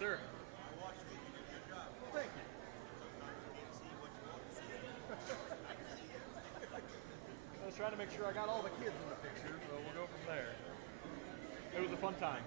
sir. I watched you. You did a good job. Well, thank you. Sometimes you can't see what you want to see. I can see it. I was trying to make sure I got all the kids in the picture, so we'll go from there. It was a fun time.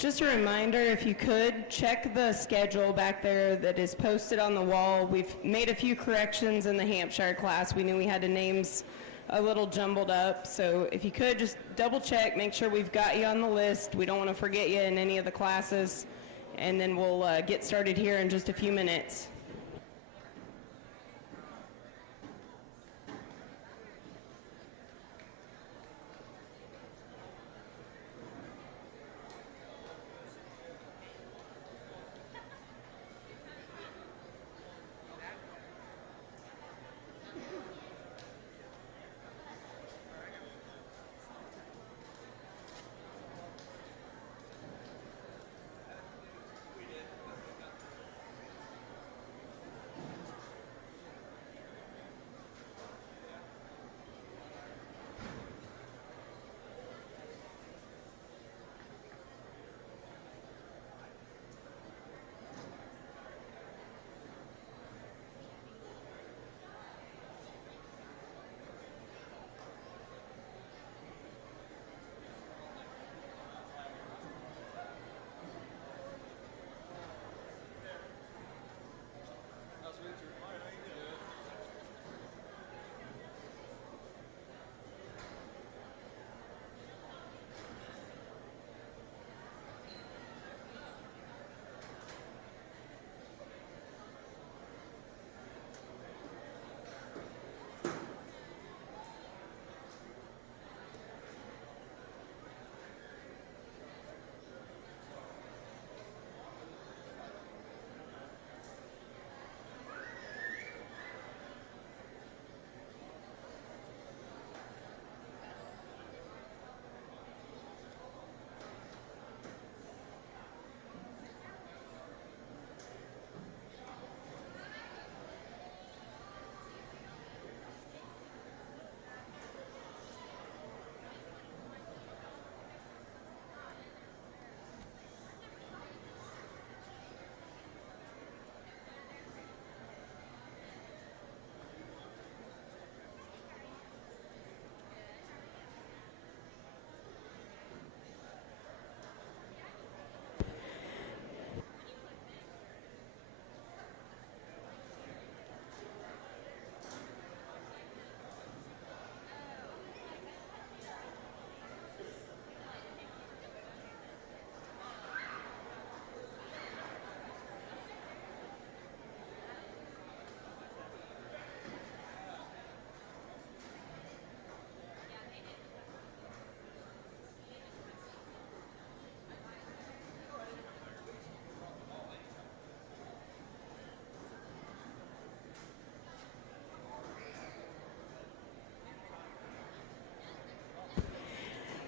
Just a reminder, if you could, check the schedule back there that is posted on the wall. We've made a few corrections in the Hampshire class. We knew we had the names a little jumbled up, so if you could, just double check, make sure we've got you on the list. We don't want to forget you in any of the classes, and then we'll get started here in just a few minutes.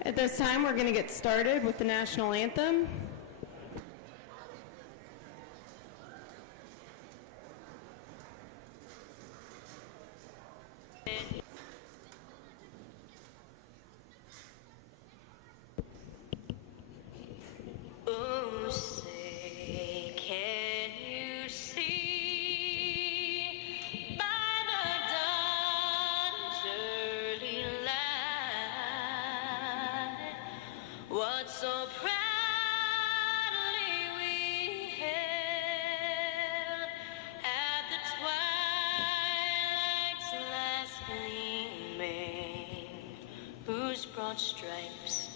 At this time, we're going to get started with the national anthem. Oh, say, can you see by the dawn's early light what so proudly we held at the twilight's last gleaming, whose broad stripes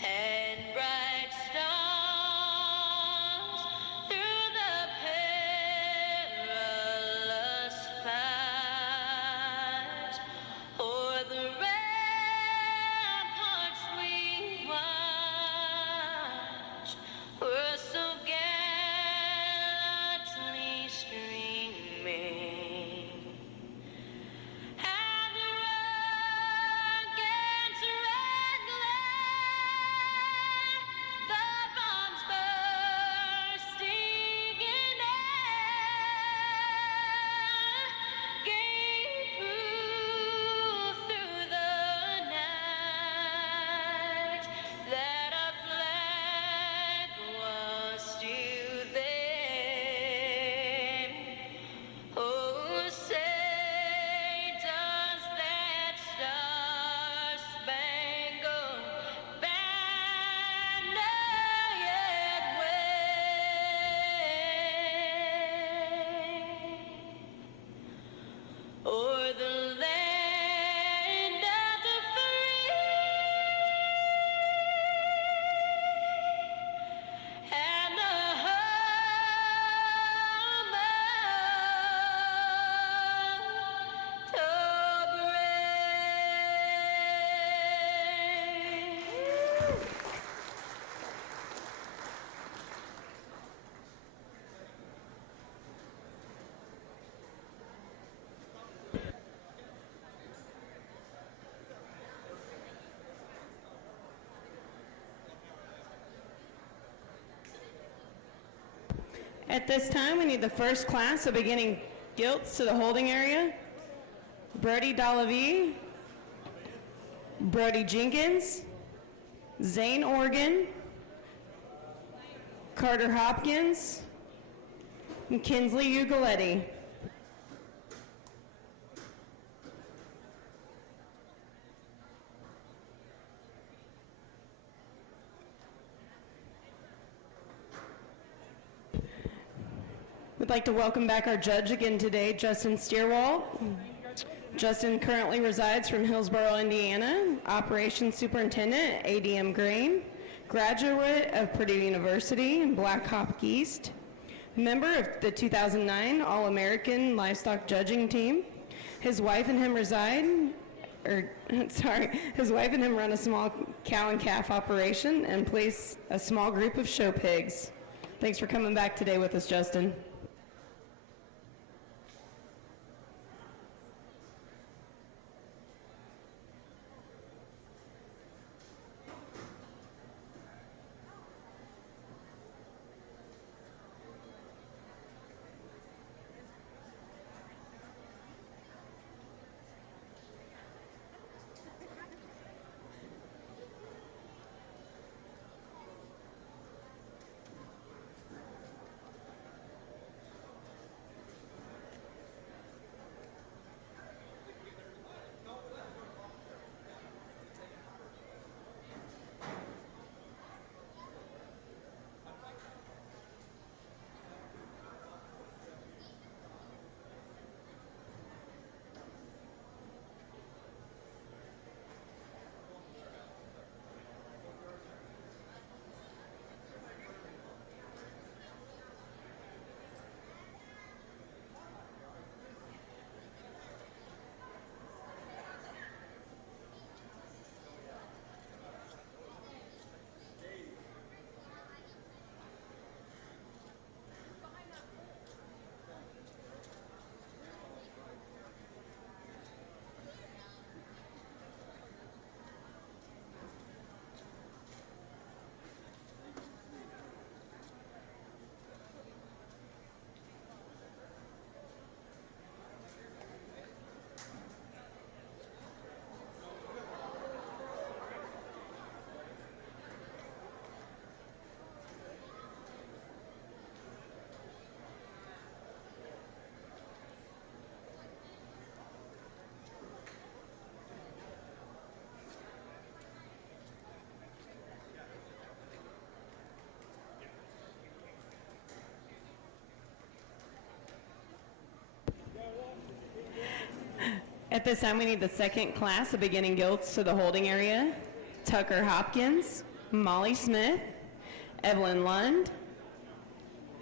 and bright stars through the perilous fight o'er the ramparts we watched were so gallantly streaming. And the rugged red glare At this time, we need the first class of beginning gilts to the holding area. Brody Delavie, Brody Jenkins, Zane Organ, Carter Hopkins, and Kinsley Ugaletti. We'd like to welcome back our judge again today, Justin Steerwalt. Justin currently resides from Hillsboro, Indiana, Operations Superintendent, ADM Grain, graduate of Purdue University and Black Hawk East, member of the 2009 All-American Livestock Judging Team. His wife and him run a small cow and calf operation and place a small group of show pigs. Thanks for coming back today with us, Justin. At this time, we need the second class of beginning gilts to the holding area. Tucker Hopkins, Molly Smith, Evelyn Lund,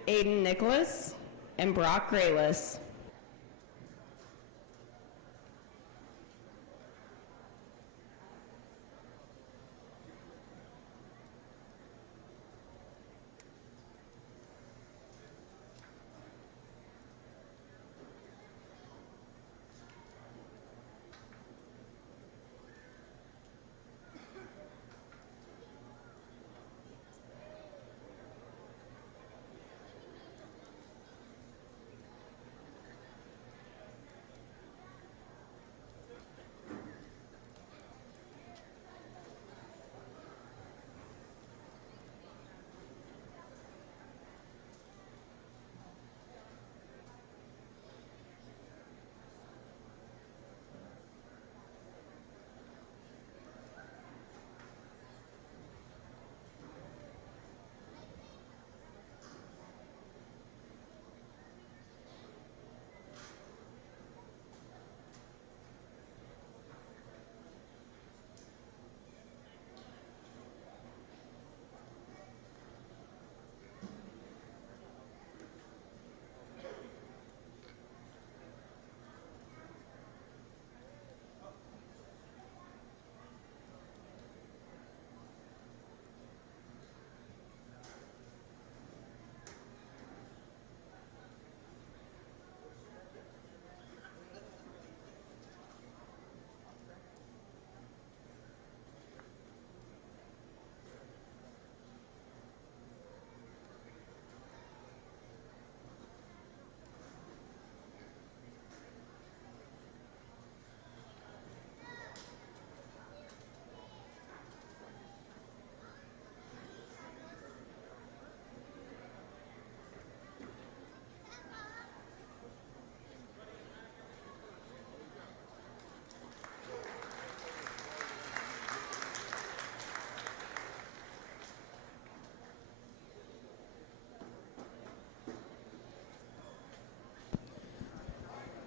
Aiden Nicholas, and Brock Grayless.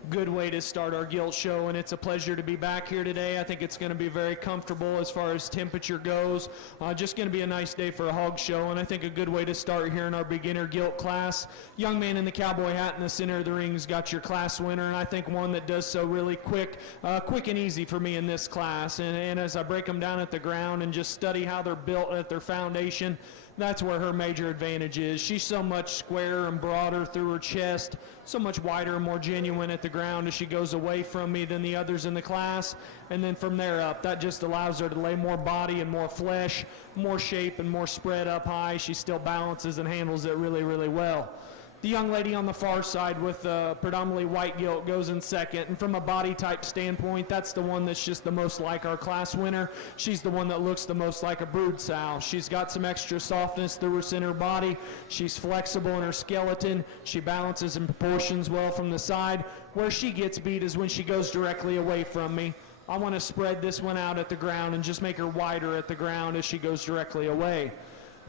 Good way to start our guilt show, and it's a pleasure to be back here today. I think it's going to be very comfortable as far as temperature goes. Just going to be a nice day for a hog show, and I think a good way to start here in our beginner guilt class. Young man in the cowboy hat in the center of the ring's got your class winner, and I think one that does so really quick and easy for me in this class. And as I break them down at the ground and just study how they're built at their foundation, that's where her major advantage is. She's so much squarer and broader through her chest, so much wider and more genuine at the ground as she goes away from me than the others in the class. And then from there up, that just allows her to lay more body and more flesh, more shape and more spread up high. She still balances and handles it really, really well. The young lady on the far side with predominantly white gilt goes in second. And from a body type standpoint, that's the one that's just the most like our class winner. She's the one that looks the most like a brood sow. She's got some extra softness through her center body. She's flexible in her skeleton. She balances and proportions well from the side. Where she gets beat is when she goes directly away from me. I want to spread this one out at the ground and just make her wider at the ground as she goes directly away.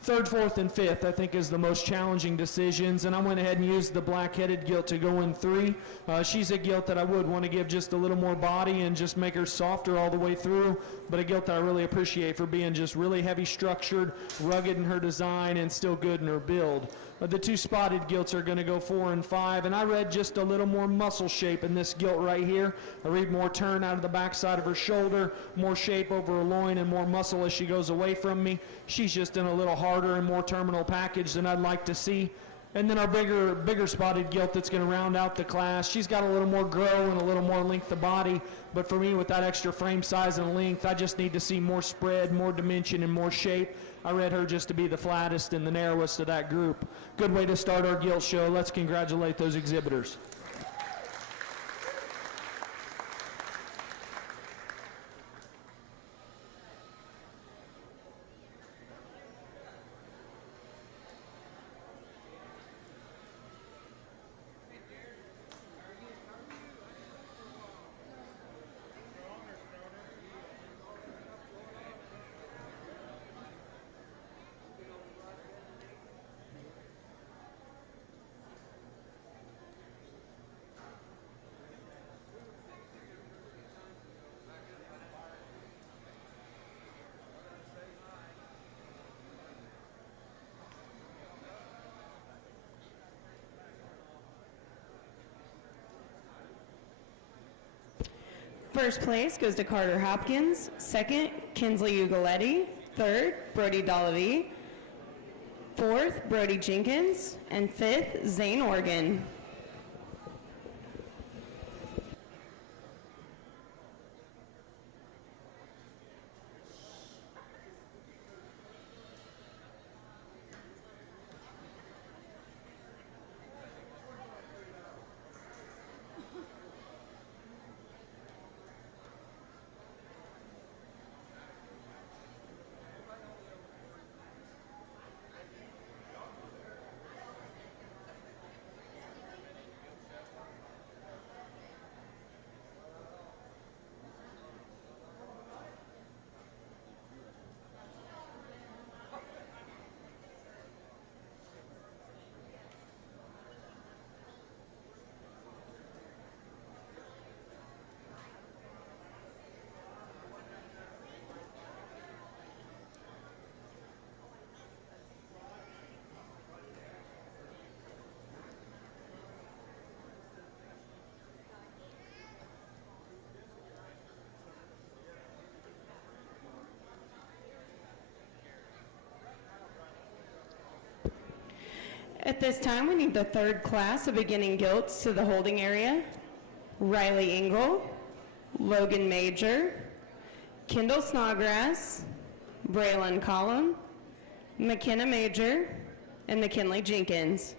Third, fourth, and fifth, I think, is the most challenging decisions, and I went ahead and used the black-headed gilt to go in 3. She's a gilt that I would want to give just a little more body and just make her softer all the way through, but a gilt that I really appreciate for being just really heavy structured, rugged in her design, and still good in her build. The 2 spotted gilts are going to go 4 and 5, and I read just a little more muscle shape in this gilt right here. I read more turn out of the backside of her shoulder, more shape over her loin, and more muscle as she goes away from me. She's just in a little harder and more terminal package than I'd like to see. And then our bigger spotted gilt that's going to round out the class. She's got a little more grow and a little more length of body, but for me with that extra frame size and length, I just need to see more spread, more dimension, and more shape. I read her just to be the flattest and the narrowest of that group. Good way to start our gilt show. Let's congratulate those exhibitors. First place goes to Carter Hopkins. Second, Kinsley Ugaletti. Third, Brody Dollavie. Fourth, Brody Jenkins. And fifth, Zane Organ. At this time, we need the third class of beginning gilts to the holding area. Riley Engel, Logan Major, Kendall Snodgrass, Braylon Collum, McKenna Major, and McKinley Jenkins.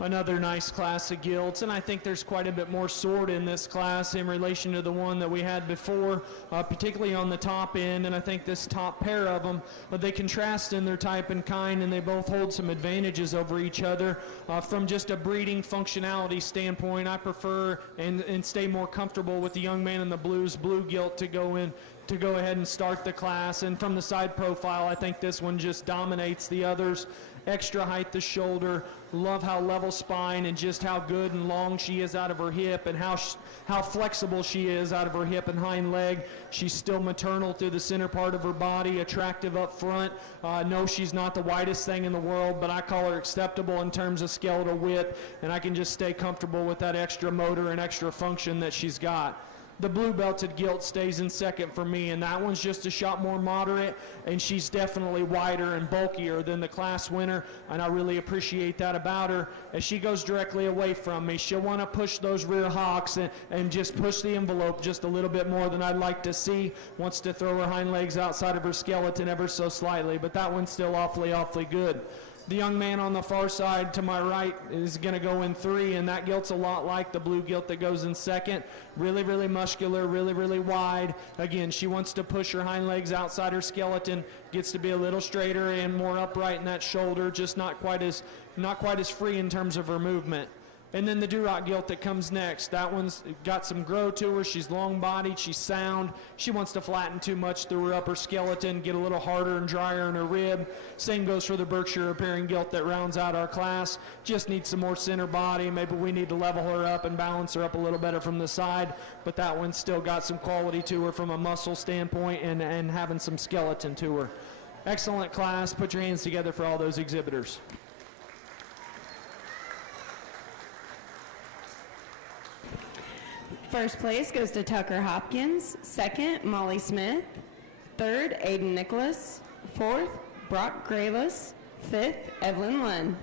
Another nice class of gilts, and I think there's quite a bit more sort in this class in relation to the one that we had before, particularly on the top end, and I think this top pair of them, they contrast in their type and kind, and they both hold some advantages over each other. From just a breeding functionality standpoint, I prefer and stay more comfortable with the young man in the blue gilt to go ahead and start the class, and from the side profile, I think this one just dominates the others. Extra height the shoulder, love how level spine and just how good and long she is out of her hip, and how flexible she is out of her hip and hind leg. She's still maternal through the center part of her body, attractive up front. No, she's not the widest thing in the world, but I call her acceptable in terms of skeletal width, and I can just stay comfortable with that extra motor and extra function that she's got. The blue belted gilt stays in second for me, and that one's just a shot more moderate, and she's definitely wider and bulkier than the class winner, and I really appreciate that about her. As she goes directly away from me, she'll want to push those rear hocks and just push the envelope just a little bit more than I'd like to see. Wants to throw her hind legs outside of her skeleton ever so slightly, but that one's still awfully good. The young man on the far side to my right is going to go in 3, and that gilt's a lot like the blue gilt that goes in second. Really muscular, really wide. Again, she wants to push her hind legs outside her skeleton, gets to be a little straighter and more upright in that shoulder, just not quite as free in terms of her movement. And then the Duroc gilt that comes next. That one's got some grow to her. She's long-bodied. She's sound. She wants to flatten too much through her upper skeleton, get a little harder and drier in her rib. Same goes for the Berkshire appearing gilt that rounds out our class. Just needs some more center body. Maybe we need to level her up and balance her up a little better from the side. But that one's still got some quality to her from a muscle standpoint and having some skeleton to her. Excellent class. Put your hands together for all those exhibitors. First place goes to Tucker Hopkins. Second, Molly Smith. Third, Aiden Nicholas. Fourth, Brock Grayless. Fifth, Evelyn Lunn.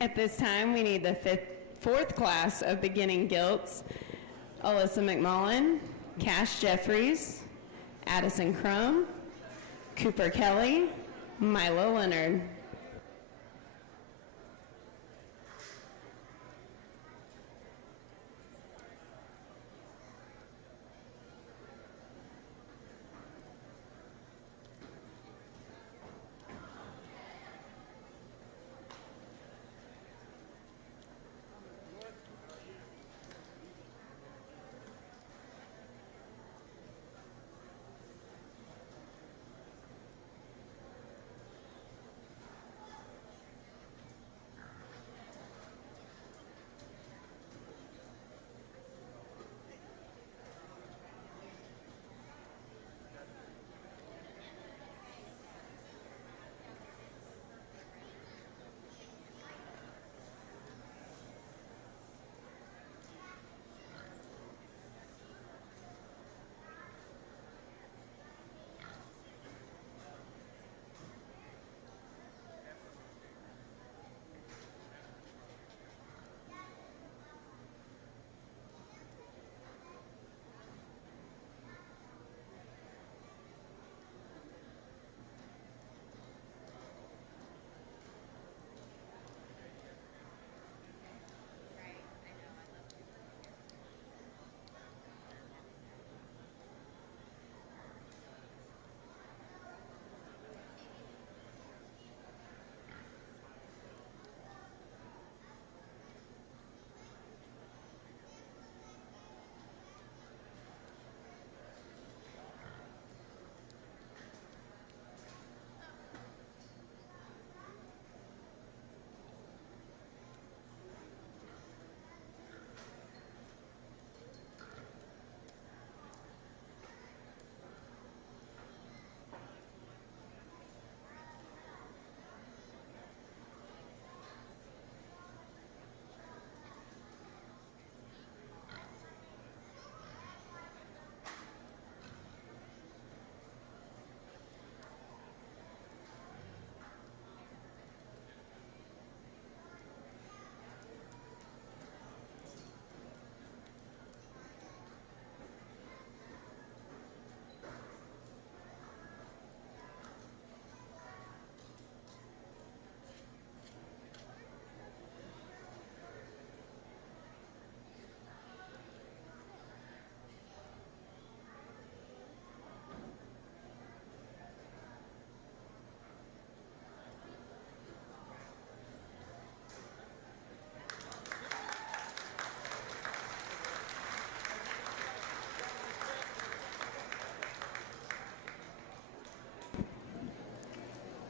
At this time, we need the fourth class of beginning gilts. Alyssa McMullen, Cash Jeffries, Addison Crum, Cooper Kelly, Milo Leonard.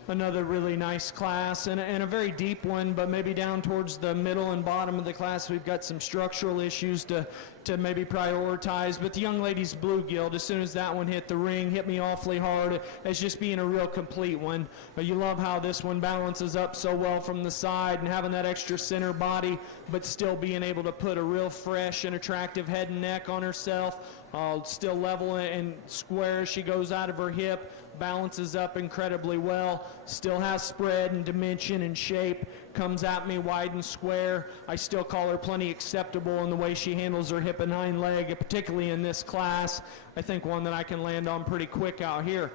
another really nice class and a very deep one, but maybe down towards the middle and bottom of the class we've got some structural issues to maybe prioritize. But the young ladies blue gilt, as soon as that one hit the ring, hit me awfully hard as just being a real complete one. You love how this one balances up so well from the side and having that extra center body, but still being able to put a real fresh and attractive head and neck on herself. Still level and square as she goes out of her hip, balances up incredibly well, still has spread and dimension and shape, comes at me wide and square. I still call her plenty acceptable in the way she handles her hip and hind leg, particularly in this class. I think one that I can land on pretty quick out here.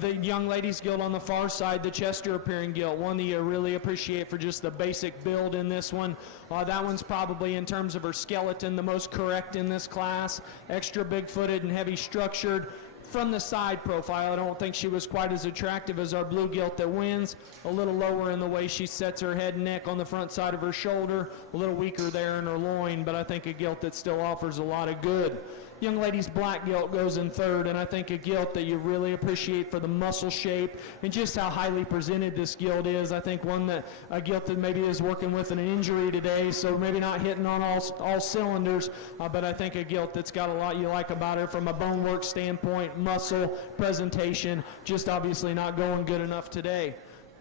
The young ladies gilt on the far side, the Chester appearing gilt, one that you really appreciate for just the basic build in this one. That one's probably, in terms of her skeleton, the most correct in this class. Extra big-footed and heavy structured. From the side profile, I don't think she was quite as attractive as our blue gilt that wins. A little lower in the way she sets her head and neck on the front side of her shoulder. A little weaker there in her loin, but I think a gilt that still offers a lot of good. Young ladies black gilt goes in third, and I think a gilt that you really appreciate for the muscle shape and just how highly presented this gilt is. I think a gilt that maybe is working with an injury today, so maybe not hitting on all cylinders, but I think a gilt that's got a lot you like about her from a bonework standpoint, muscle, presentation, just obviously not going good enough today.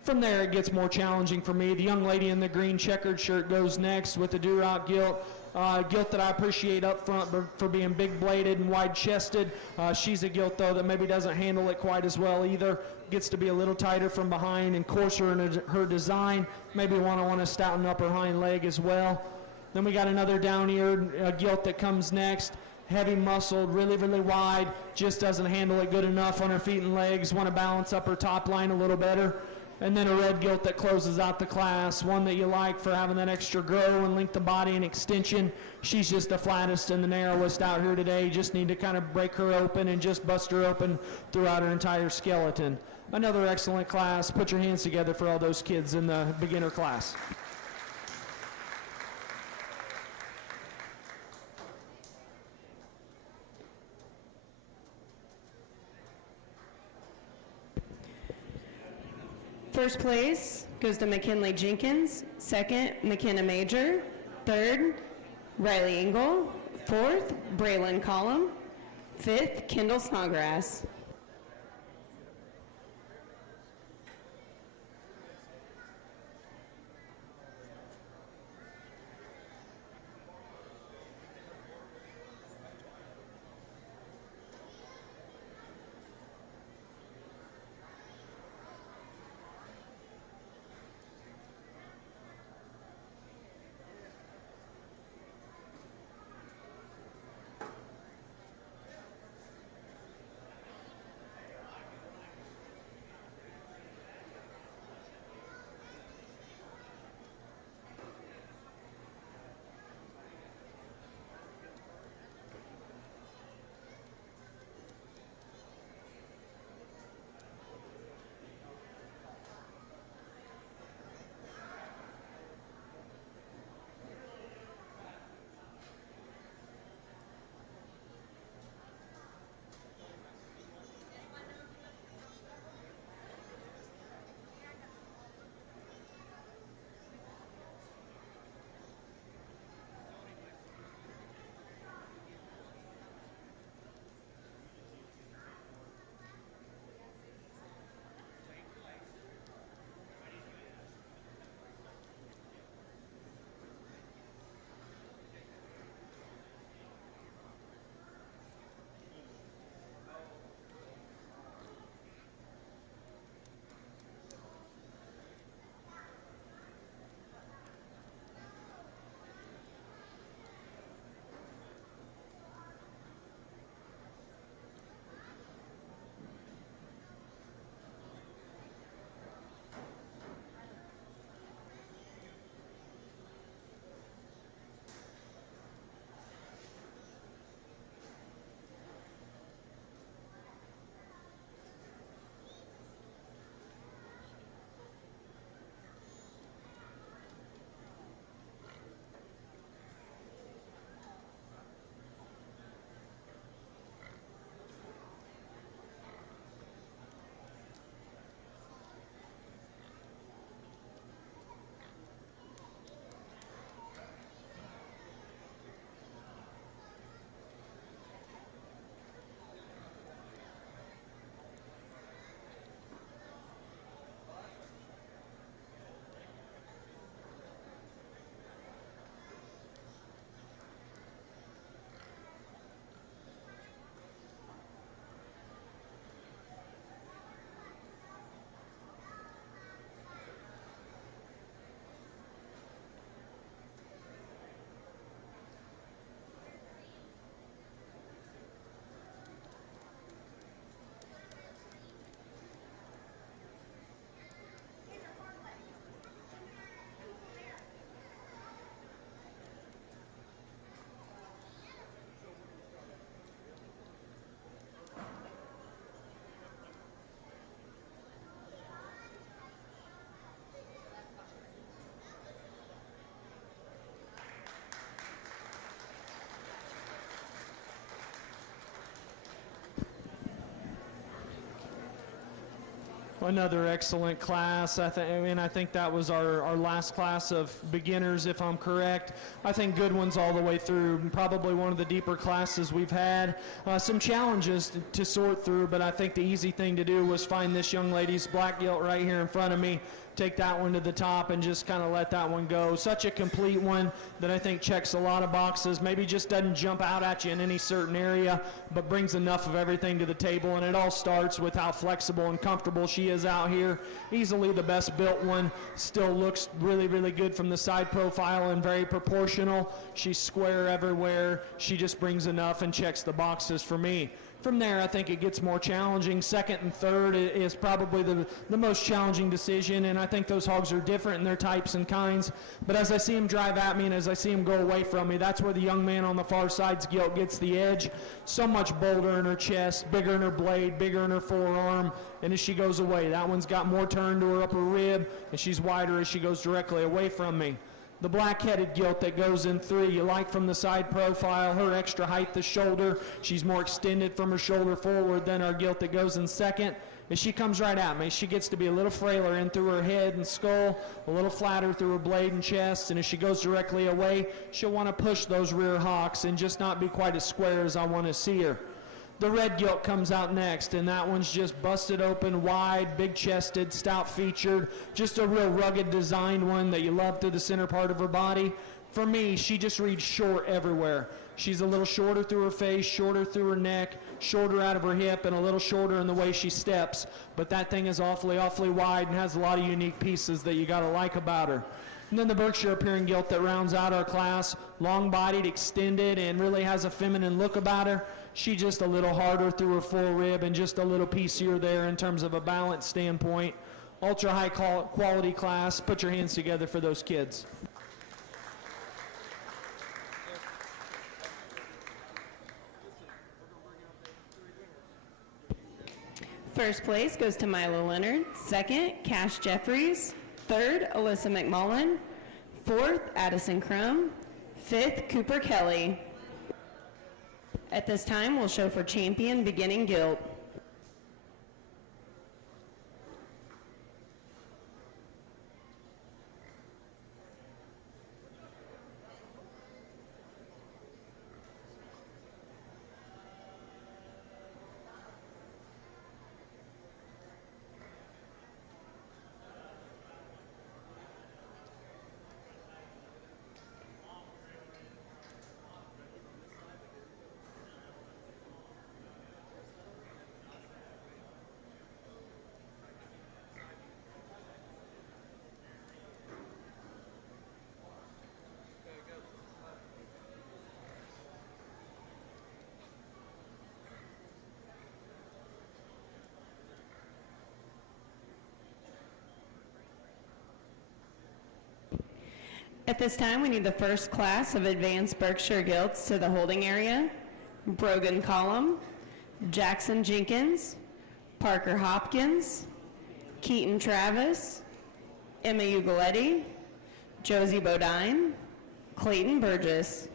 From there, it gets more challenging for me. The young lady in the green checkered shirt goes next with the Duroc gilt. Gilt that I appreciate up front for being big-bladed and wide-chested. She's a gilt, though, that maybe doesn't handle it quite as well either. Gets to be a little tighter from behind and coarser in her design. Maybe want to stouten up her hind leg as well. Then we got another down-eared gilt that comes next. Heavy muscled, really, really wide. Just doesn't handle it good enough on her feet and legs. Want to balance up her top line a little better. And then a red gilt that closes out the class, one that you like for having that extra grow and length of body and extension. She's just the flattest and the narrowest out here today. Just need to kind of break her open and just bust her open throughout her entire skeleton. Another excellent class. Put your hands together for all those kids in the beginner class. First place goes to McKinley Jenkins. Second, McKenna Major. Third, Riley Engel. Fourth, Braylon Collum. Fifth, Kendall Snodgrass. Another excellent class. I think that was our last class of beginners, if I'm correct. I think good ones all the way through. Probably one of the deeper classes we've had. Some challenges to sort through, but I think the easy thing to do was find this young lady's black gilt right here in front of me, take that one to the top and just kind of let that one go. Such a complete one that I think checks a lot of boxes. Maybe just doesn't jump out at you in any certain area, but brings enough of everything to the table. And it all starts with how flexible and comfortable she is out here. Easily the best built one. Still looks really, really good from the side profile and very proportional. She's square everywhere. She just brings enough and checks the boxes for me. From there, I think it gets more challenging. Second and third is probably the most challenging decision, and I think those hogs are different in their types and kinds. But as I see him drive at me and as I see him go away from me, that's where the young man on the far side's gilt gets the edge. So much bolder in her chest, bigger in her blade, bigger in her forearm, and as she goes away, that one's got more turn to her upper rib, and she's wider as she goes directly away from me. The black-headed gilt that goes in 3, you like from the side profile, her extra height the shoulder. She's more extended from her shoulder forward than our gilt that goes in 2nd. As she comes right at me, she gets to be a little frailer in through her head and skull, a little flatter through her blade and chest, and as she goes directly away, she'll want to push those rear hocks and just not be quite as square as I want to see her. The red gilt comes out next, and that one's just busted open, wide, big-chested, stout-featured, just a real rugged designed one that you love through the center part of her body. For me, she just reads short everywhere. She's a little shorter through her face, shorter through her neck, shorter out of her hip, and a little shorter in the way she steps. But that thing is awfully, awfully wide and has a lot of unique pieces that you got to like about her. And then the Berkshire appearing gilt that rounds out our class, long-bodied, extended, and really has a feminine look about her. She's just a little harder through her full rib and just a little piecier there in terms of a balance standpoint. Ultra high quality class. Put your hands together for those kids. First place goes to Milo Leonard. Second, Cash Jeffries. Third, Alyssa McMullen. Fourth, Addison Crum. Fifth, Cooper Kelly. At this time, we'll show for champion beginning gilt. At this time, we need the first class of advanced Berkshire gilts to the holding area. Brogan Collum, Jackson Jenkins, Parker Hopkins, Keaton Travis, Emma Ugaletti, Josie Bodine, Clayton Burgess.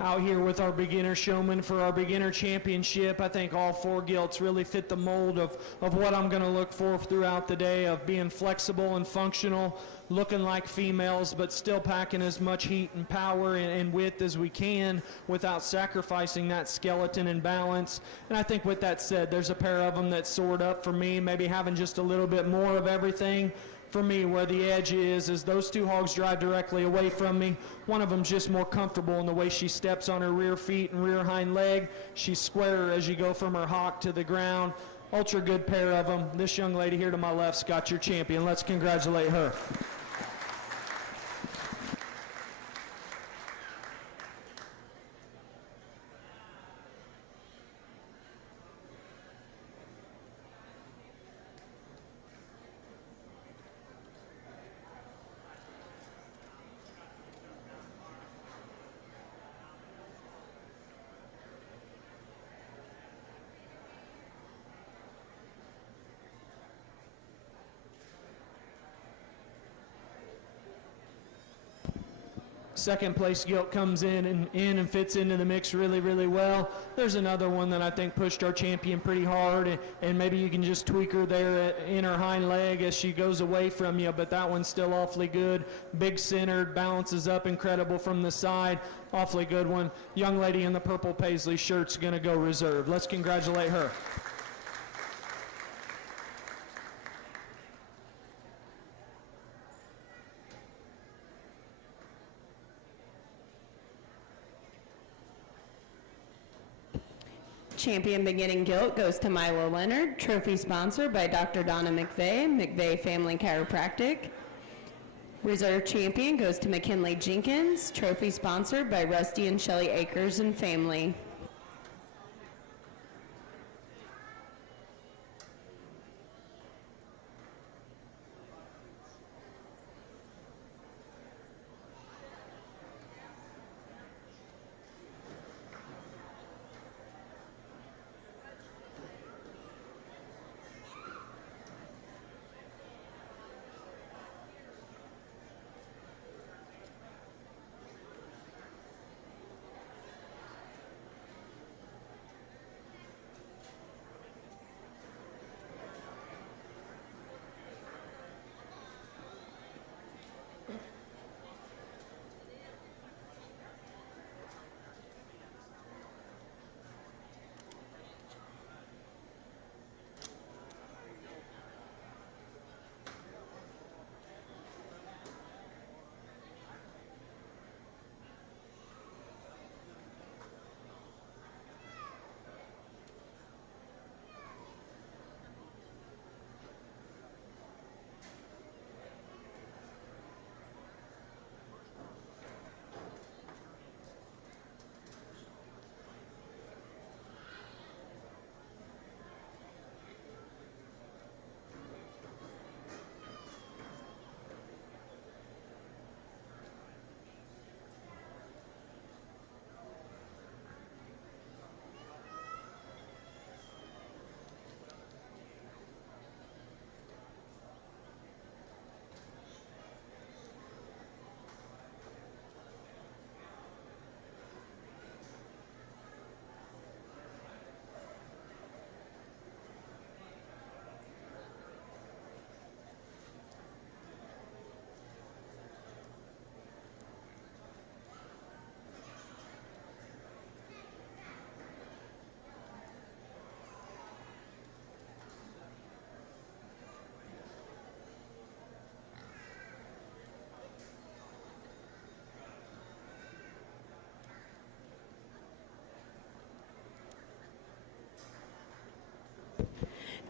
Out here with our beginner showman for our beginner championship. I think all 4 gilts really fit the mold of what I'm going to look for throughout the day, of being flexible and functional, looking like females, but still packing as much heat and power and width as we can without sacrificing that skeleton and balance. And I think with that said, there's a pair of them that soared up for me, maybe having just a little bit more of everything. For me, where the edge is those 2 hogs drive directly away from me. One of them's just more comfortable in the way she steps on her rear feet and rear hind leg. She's squarer as you go from her hock to the ground. Ultra good pair of them. This young lady here to my left's got your champion. Let's congratulate her. Second place gilt comes in and fits into the mix really, really well. There's another one that I think pushed our champion pretty hard, and maybe you can just tweak her there in her hind leg as she goes away from you, but that one's still awfully good. Big centered, balances up incredible from the side. Awfully good one. Young lady in the purple paisley shirt's going to go reserve. Let's congratulate her. Champion beginning gilt goes to Milo Leonard. Trophy sponsored by Dr. Donna McVeigh, McVeigh Family Chiropractic. Reserve champion goes to McKinley Jenkins. Trophy sponsored by Rusty and Shelley Akers and family.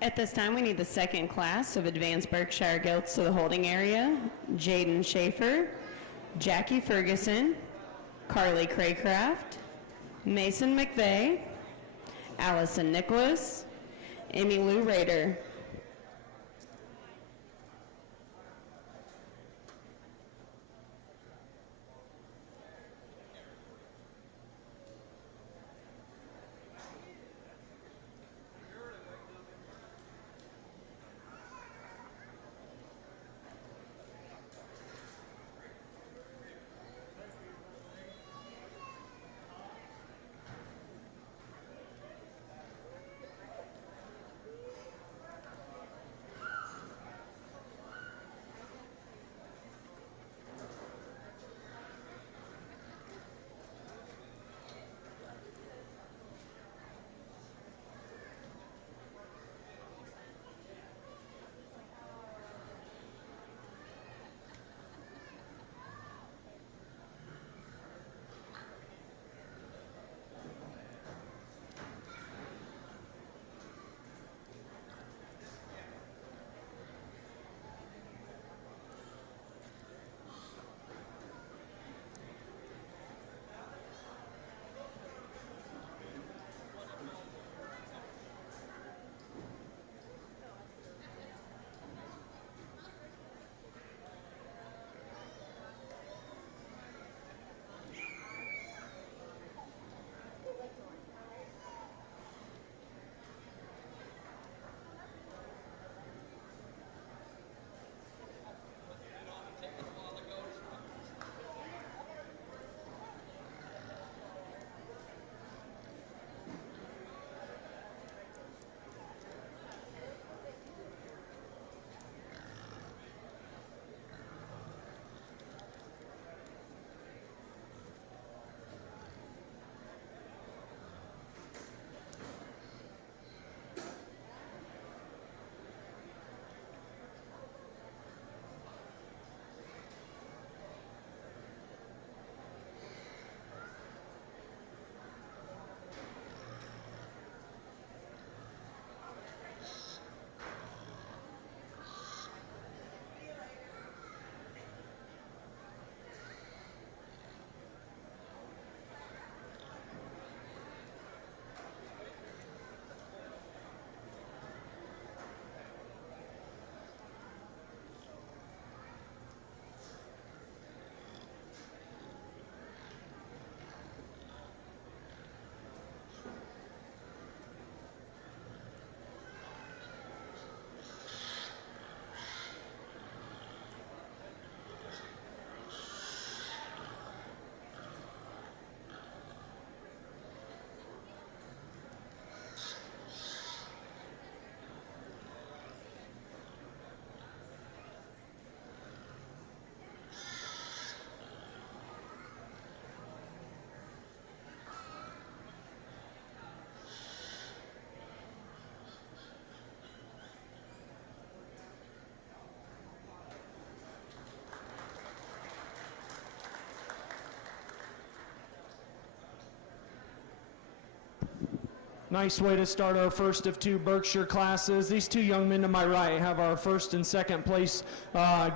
At this time, we need the second class of Advanced Berkshire Gilts to the holding area. Jaden Schaefer, Jackie Ferguson, Carly Craycraft, Mason McVeigh, Allison Nicholas, Amy Lou Rader. Nice way to start our first of two Berkshire classes. These two young men to my right have our first and second place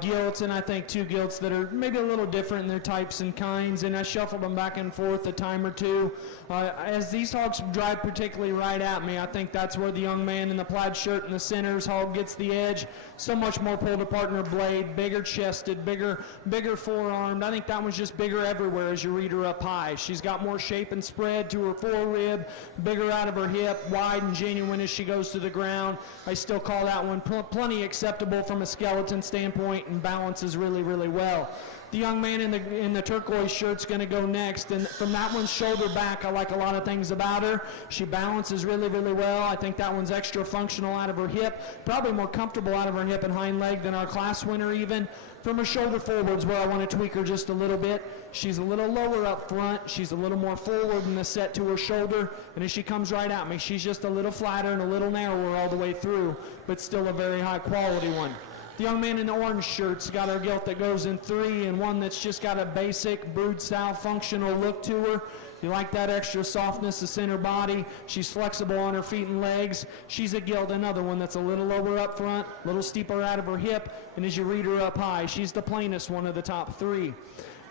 gilts, and I think two gilts that are maybe a little different in their types and kinds, and I shuffled them back and forth a time or two. As these hogs drive particularly right at me, I think that's where the young man in the plaid shirt in the center's hog gets the edge. So much more pull to partner blade, bigger chested, bigger forearmed. I think that one's just bigger everywhere as you read her up high. She's got more shape and spread to her forerib, bigger out of her hip, wide and genuine as she goes to the ground. I still call that one plenty acceptable from a skeleton standpoint and balances really, really well. The young man in the turquoise shirt's going to go next, and from that one's shoulder back, I like a lot of things about her. She balances really, really well. I think that one's extra functional out of her hip, probably more comfortable out of her hip and hind leg than our class winner even. From her shoulder forwards where I want to tweak her just a little bit. She's a little lower up front. She's a little more forward in the set to her shoulder. And as she comes right at me, she's just a little flatter and a little narrower all the way through, but still a very high quality one. The young man in the orange shirt's got her gilt that goes in 3 and one that's just got a basic brood style functional look to her. You like that extra softness, the center body. She's flexible on her feet and legs. She's a gilt, another one that's a little lower up front, a little steeper out of her hip, and as you read her up high, she's the plainest one of the top 3.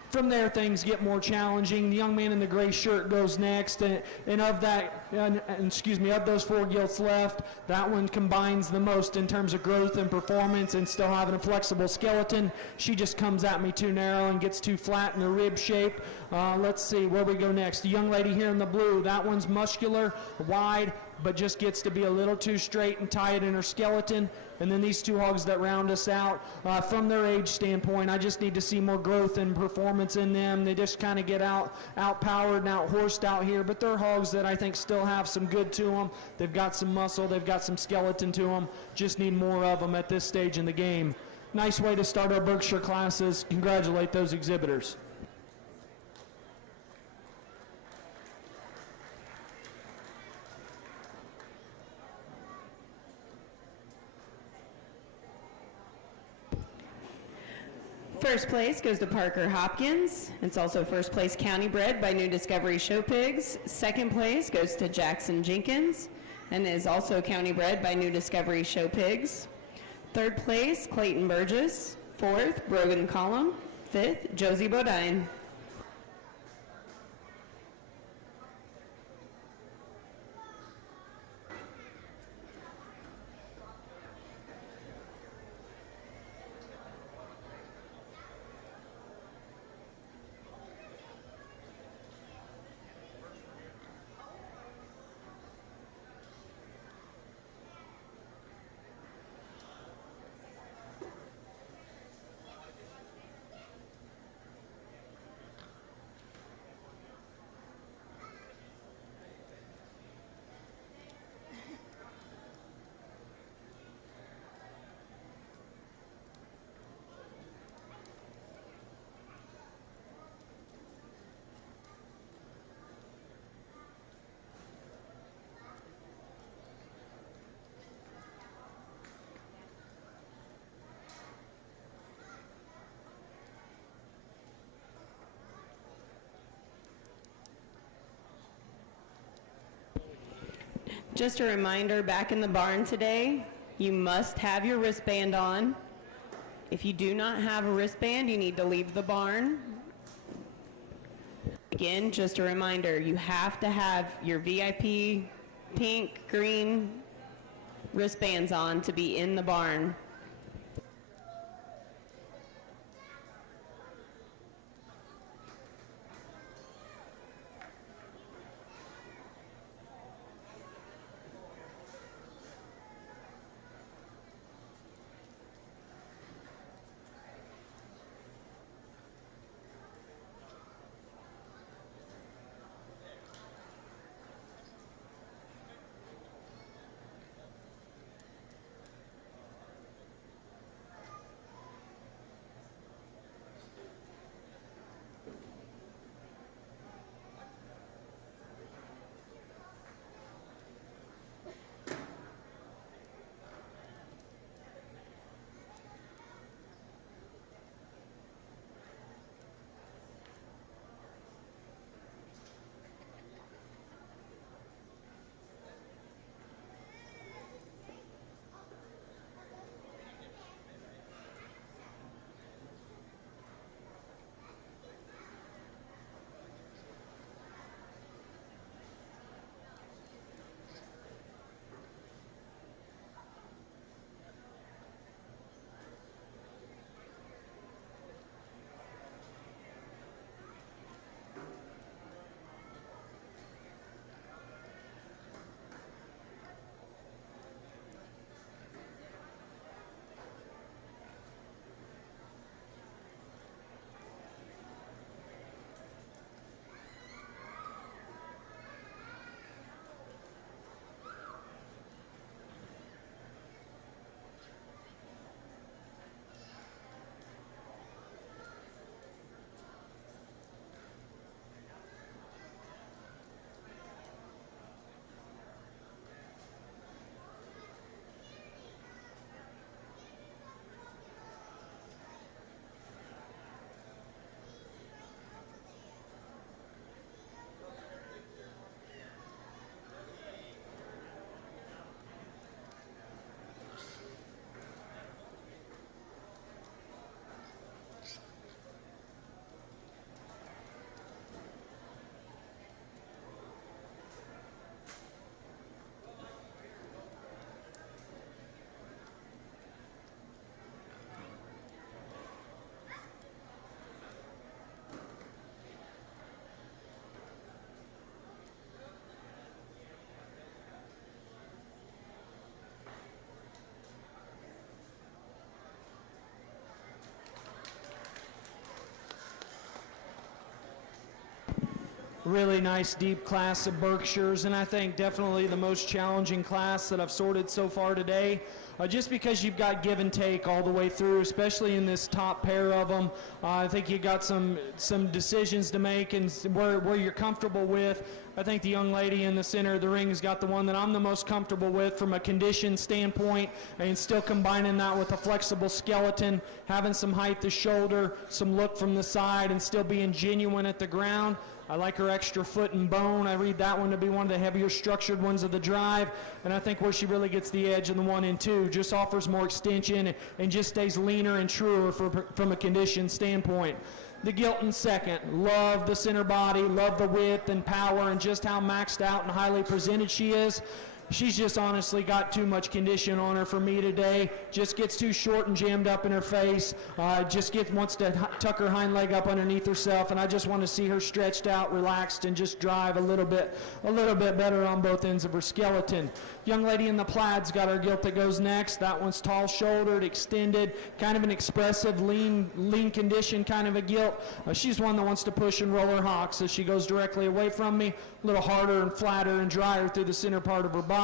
From there, things get more challenging. The young man in the gray shirt goes next, and of those 4 gilts left, that one combines the most in terms of growth and performance and still having a flexible skeleton. She just comes at me too narrow and gets too flat in her rib shape. Let's see where we go next. The young lady here in the blue, that one's muscular, wide, but just gets to be a little too straight and tight in her skeleton. And then these two hogs that round us out, from their age standpoint, I just need to see more growth and performance in them. They just kind of get out-powered and out-horsed out here, but they're hogs that I think still have some good to them. They've got some muscle, they've got some skeleton to them. Just need more of them at this stage in the game. Nice way to start our Berkshire classes. Congratulate those exhibitors. First place goes to Parker Hopkins. It's also first place county bred by New Discovery Show Pigs. Second place goes to Jackson Jenkins and is also county bred by New Discovery Show Pigs. Third place, Clayton Burgess. Fourth, Brogan Collum. Fifth, Josie Bodine. Just a reminder, back in the barn today, you must have your wristband on. If you do not have a wristband, you need to leave the barn. Again, just a reminder, you have to have your VIP pink, green wristbands on to be in the barn. really nice deep class of Berkshires, and I think definitely the most challenging class that I've sorted so far today. Just because you've got give and take all the way through, especially in this top pair of them. I think you got some decisions to make and where you're comfortable with. I think the young lady in the center of the ring has got the one that I'm the most comfortable with from a condition standpoint, and still combining that with a flexible skeleton, having some height to shoulder, some look from the side, and still being genuine at the ground. I like her extra foot and bone. I read that one to be one of the heavier structured ones of the drive, and I think where she really gets the edge in the 1 and 2, just offers more extension and just stays leaner and truer from a condition standpoint. The gilt in second. Love the center body, love the width and power and just how maxed out and highly presented she is. She's just honestly got too much condition on her for me today. Just gets too short and jammed up in her face. Wants to tuck her hind leg up underneath herself, and I just want to see her stretched out, relaxed, and just drive a little bit better on both ends of her skeleton. Young lady in the plaid's got her gilt that goes next. That one's tall-shouldered, extended, kind of an expressive, lean condition kind of a gilt. She's one that wants to push and roll her hock, so she goes directly away from me, a little harder and flatter and drier through the center part of her body.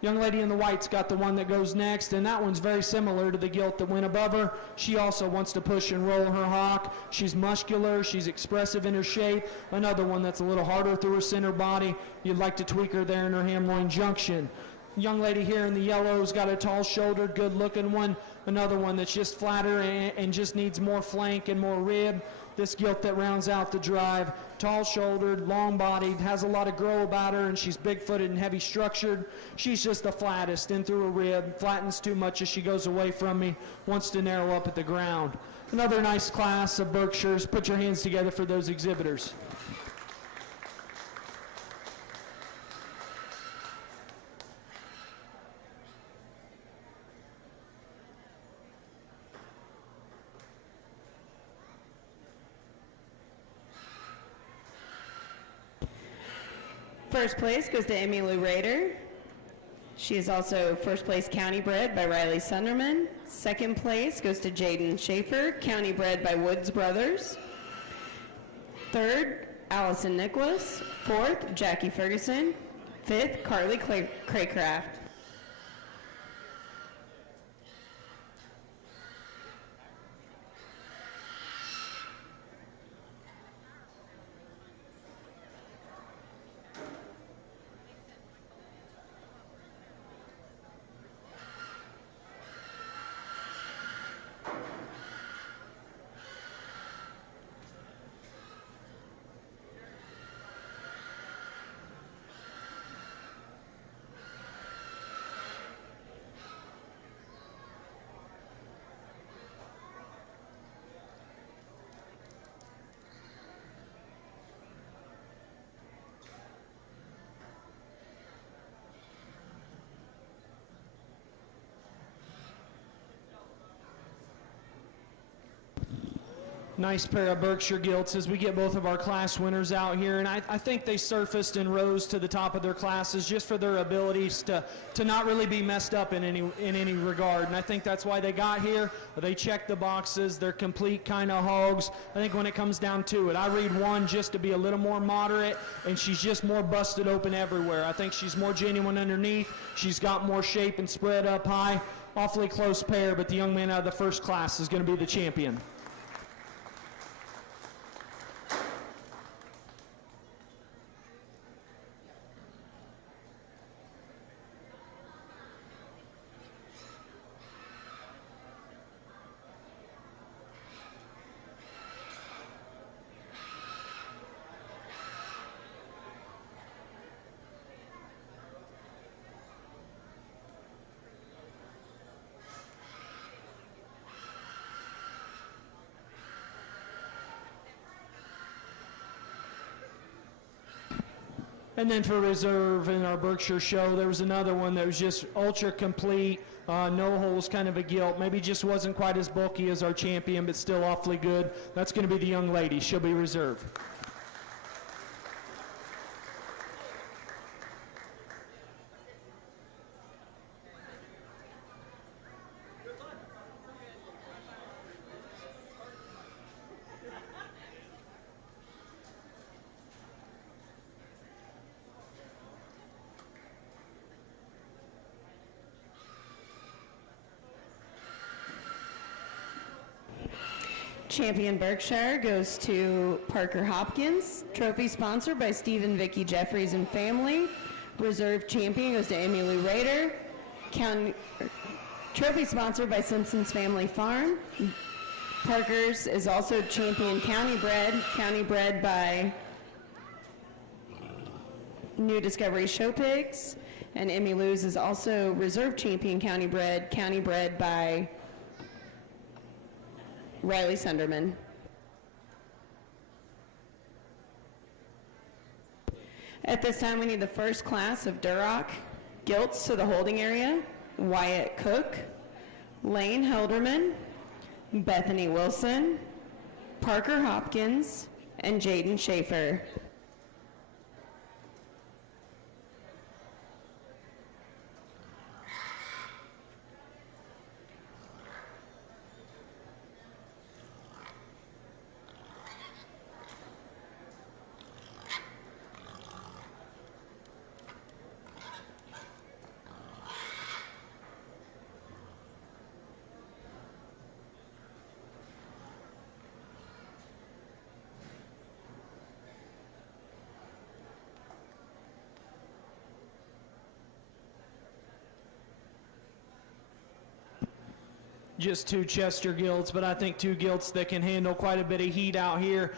Young lady in the white's got the one that goes next, and that one's very similar to the gilt that went above her. She also wants to push and roll her hock. She's muscular, she's expressive in her shape. Another one that's a little harder through her center body. You'd like to tweak her there in her ham-loin junction. Young lady here in the yellow's got a tall-shouldered, good-looking one. Another one that's just flatter and just needs more flank and more rib. This gilt that rounds out the drive. Tall-shouldered, long-bodied, has a lot of grow about her, and she's big-footed and heavy-structured. She's just the flattest in through a rib, flattens too much as she goes away from me, wants to narrow up at the ground. Another nice class of Berkshires. Put your hands together for those exhibitors. First place goes to Emmy Lou Rader. She is also first place county bred by Riley Sunderman. Second place goes to Jaden Schaefer, county bred by Woods Brothers. Third, Allison Nicholas. Fourth, Jackie Ferguson. Fifth, Carly Craycraft. Nice pair of Berkshire gilts as we get both of our class winners out here, and I think they surfaced and rose to the top of their classes just for their abilities to not really be messed up in any regard, and I think that's why they got here. They checked the boxes, they're complete kind of hogs. I think when it comes down to it, I read one just to be a little more moderate, and she's just more busted open everywhere. I think she's more genuine underneath, she's got more shape and spread up high. Awfully close pair, but the young man out of the first class is going to be the champion. And then for reserve in our Berkshire show, there was another one that was just ultra complete, no holes kind of a gilt. Maybe just wasn't quite as bulky as our champion, but still awfully good. That's going to be the young lady. She'll be reserve. champion Berkshire goes to Parker Hopkins. Trophy sponsored by Stephen Vicky Jeffries and family. Reserve champion goes to Emmylou Rader. Trophy sponsored by Simpson's Family Farm. Parker's is also champion county bred by New Discovery Show Pigs. And Emmylou's is also reserve champion county bred by Riley Sunderman. At this time, we need the first class of Duroc gilts to the holding area. Wyatt Cook, Lane Helderman, Bethany Wilson, Parker Hopkins, and Jaden Schaefer. Just two Chester gilts, but I think two gilts that can handle quite a bit of heat out here.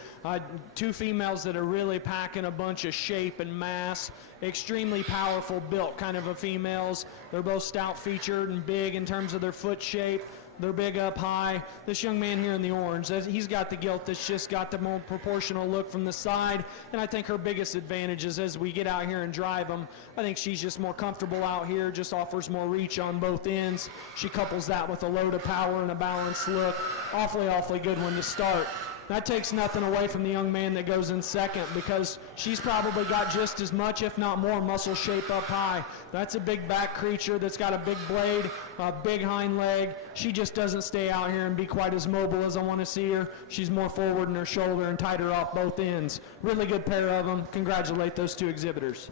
Two females that are really packing a bunch of shape and mass. Extremely powerful built kind of a females. They're both stout featured and big in terms of their foot shape. They're big up high. This young man here in the orange, he's got the gilt that's just got the more proportional look from the side. And I think her biggest advantage is as we get out here and drive them, I think she's just more comfortable out here, just offers more reach on both ends. She couples that with a load of power and a balanced look. Awfully good one to start. That takes nothing away from the young man that goes in second because she's probably got just as much, if not more, muscle shape up high. That's a big back creature that's got a big blade, a big hind leg. She just doesn't stay out here and be quite as mobile as I want to see her. She's more forward in her shoulder and tighter off both ends. Really good pair of them. Congratulate those two exhibitors.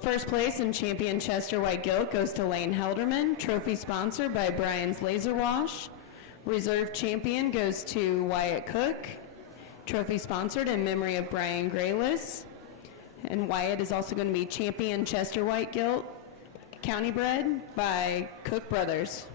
First place in champion Chester White Gilt goes to Lane Helderman. Trophy sponsored by Brian's Laser Wash. Reserve champion goes to Wyatt Cook. Trophy sponsored in memory of Brian Grayless. And Wyatt is also going to be champion Chester White Gilt, county bred by Cook Brothers.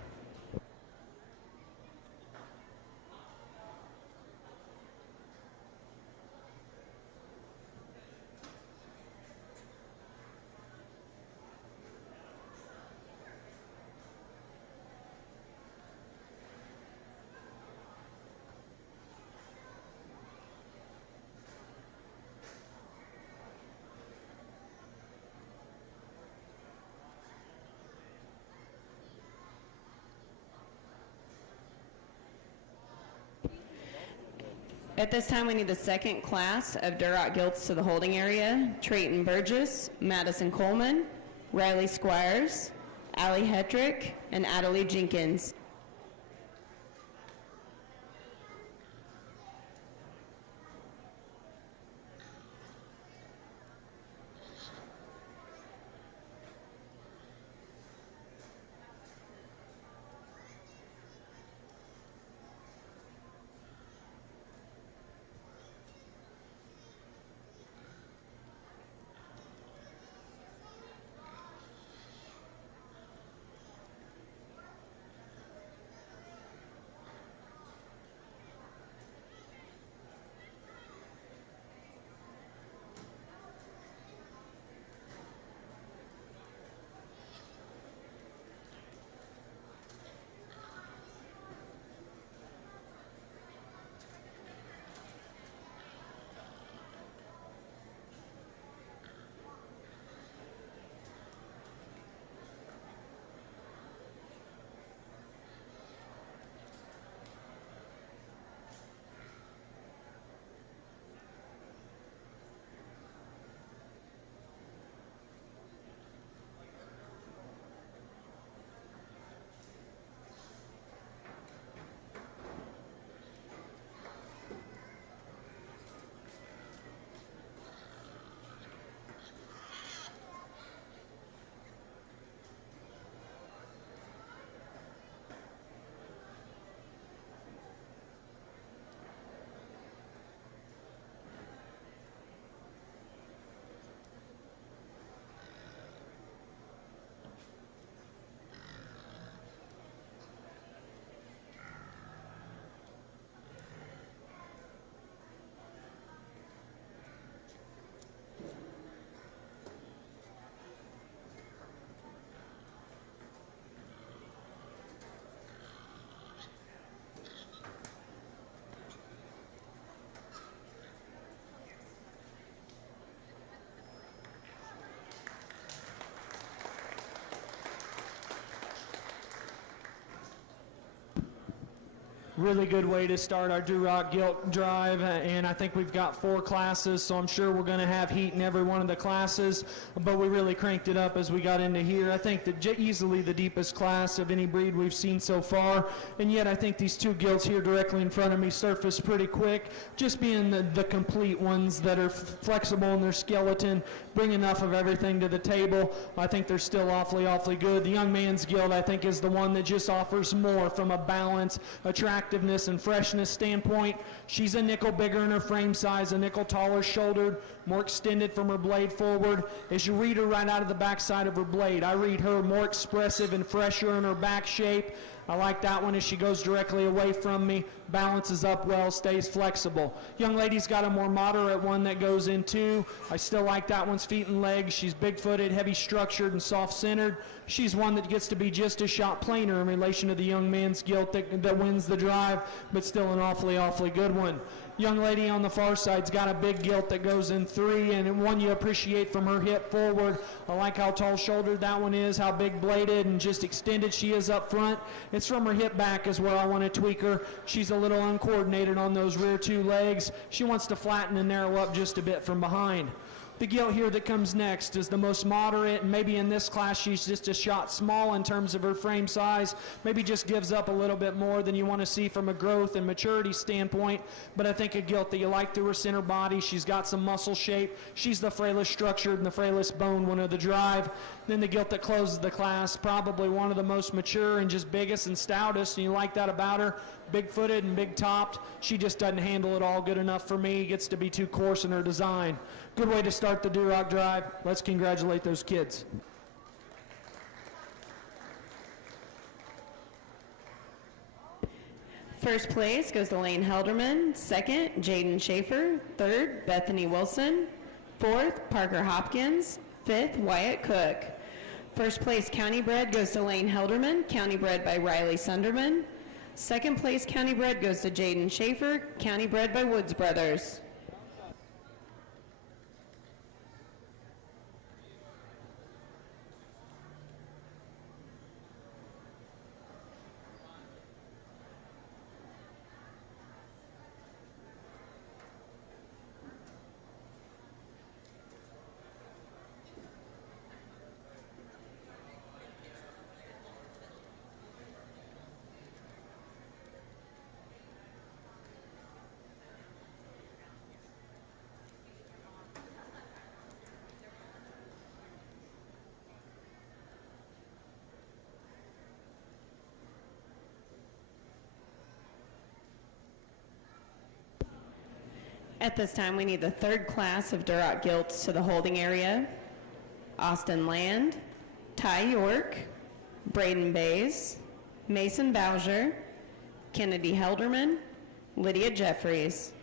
At this time, we need the second class of Duroc gilts to the holding area. Trayton Burgess, Madison Coleman, Riley Squires, Allie Hetrick, and Adelie Jenkins. Really good way to start our Duroc Gilt Drive, and I think we've got 4 classes, so I'm sure we're going to have heat in every one of the classes, but we really cranked it up as we got into here. I think that easily the deepest class of any breed we've seen so far, and yet I think these 2 gilts here directly in front of me surface pretty quick, just being the complete ones that are flexible in their skeleton, bring enough of everything to the table. I think they're still awfully good. The young man's gilt, I think, is the one that just offers more from a balance, attractiveness, and freshness standpoint. She's a nickel bigger in her frame size, a nickel taller shouldered, more extended from her blade forward. As you read her right out of the backside of her blade, I read her more expressive and fresher in her back shape. I like that one as she goes directly away from me, balances up well, stays flexible. Young lady's got a more moderate one that goes in too. I still like that one's feet and legs. She's big-footed, heavy-structured, and soft-centered. She's one that gets to be just a shot plainer in relation to the young man's gilt that wins the drive, but still an awfully good one. Young lady on the far side's got a big gilt that goes in 3, and one you appreciate from her hip forward. I like how tall shouldered that one is, how big bladed and just extended she is up front. It's from her hip back is where I want to tweak her. She's a little uncoordinated on those rear 2 legs. She wants to flatten and narrow up just a bit from behind. The gilt here that comes next is the most moderate, and maybe in this class she's just a shot small in terms of her frame size, maybe just gives up a little bit more than you want to see from a growth and maturity standpoint, but I think a gilt that you like through her center body. She's got some muscle shape. She's the frailest structured and the frailest bone one of the drive. Then the gilt that closes the class, probably one of the most mature and just biggest and stoutest, and you like that about her. Big-footed and big-topped. She just doesn't handle it all good enough for me. Gets to be too coarse in her design. Good way to start the Duroc drive. Let's congratulate those kids. First place goes to Lane Helderman. Second, Jaden Schaefer. Third, Bethany Wilson. Fourth, Parker Hopkins. Fifth, Wyatt Cook. First place county bred goes to Lane Helderman, county bred by Riley Sunderman. Second place county bred goes to Jaden Schaefer, county bred by Woods Brothers. At this time, we need the 3rd class of Duroc gilts to the holding area. Austin Land, Ty York, Braden Bays, Mason Bowser, Kennedy Helderman, Lydia Jeffries.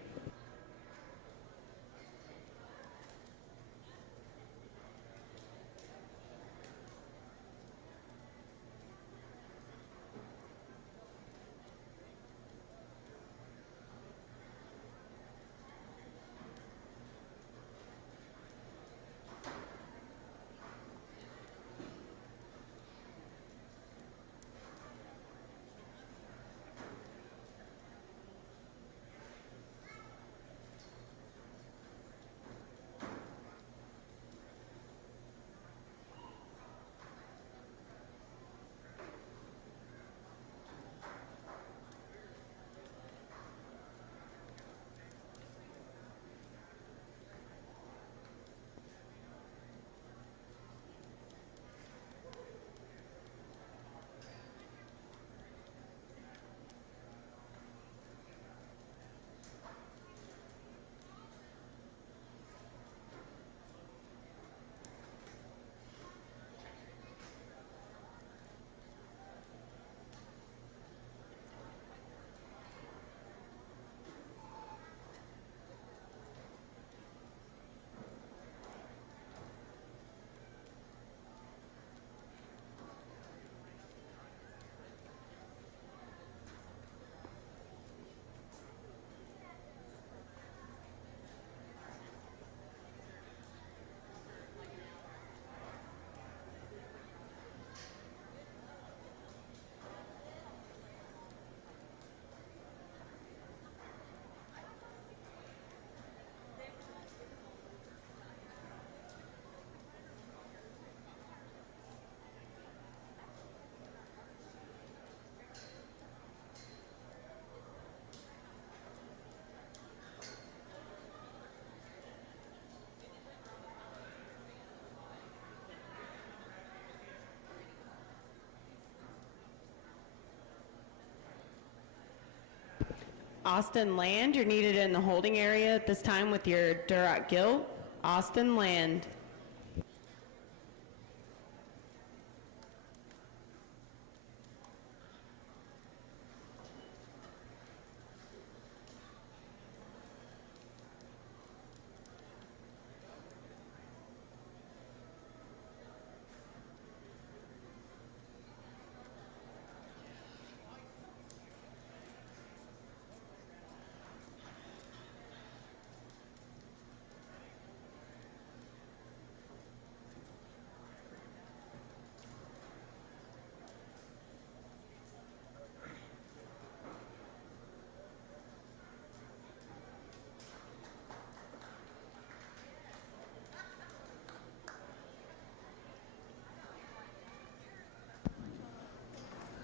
Austin Land, you're needed in the holding area at this time with your Duroc gilt. Austin Land.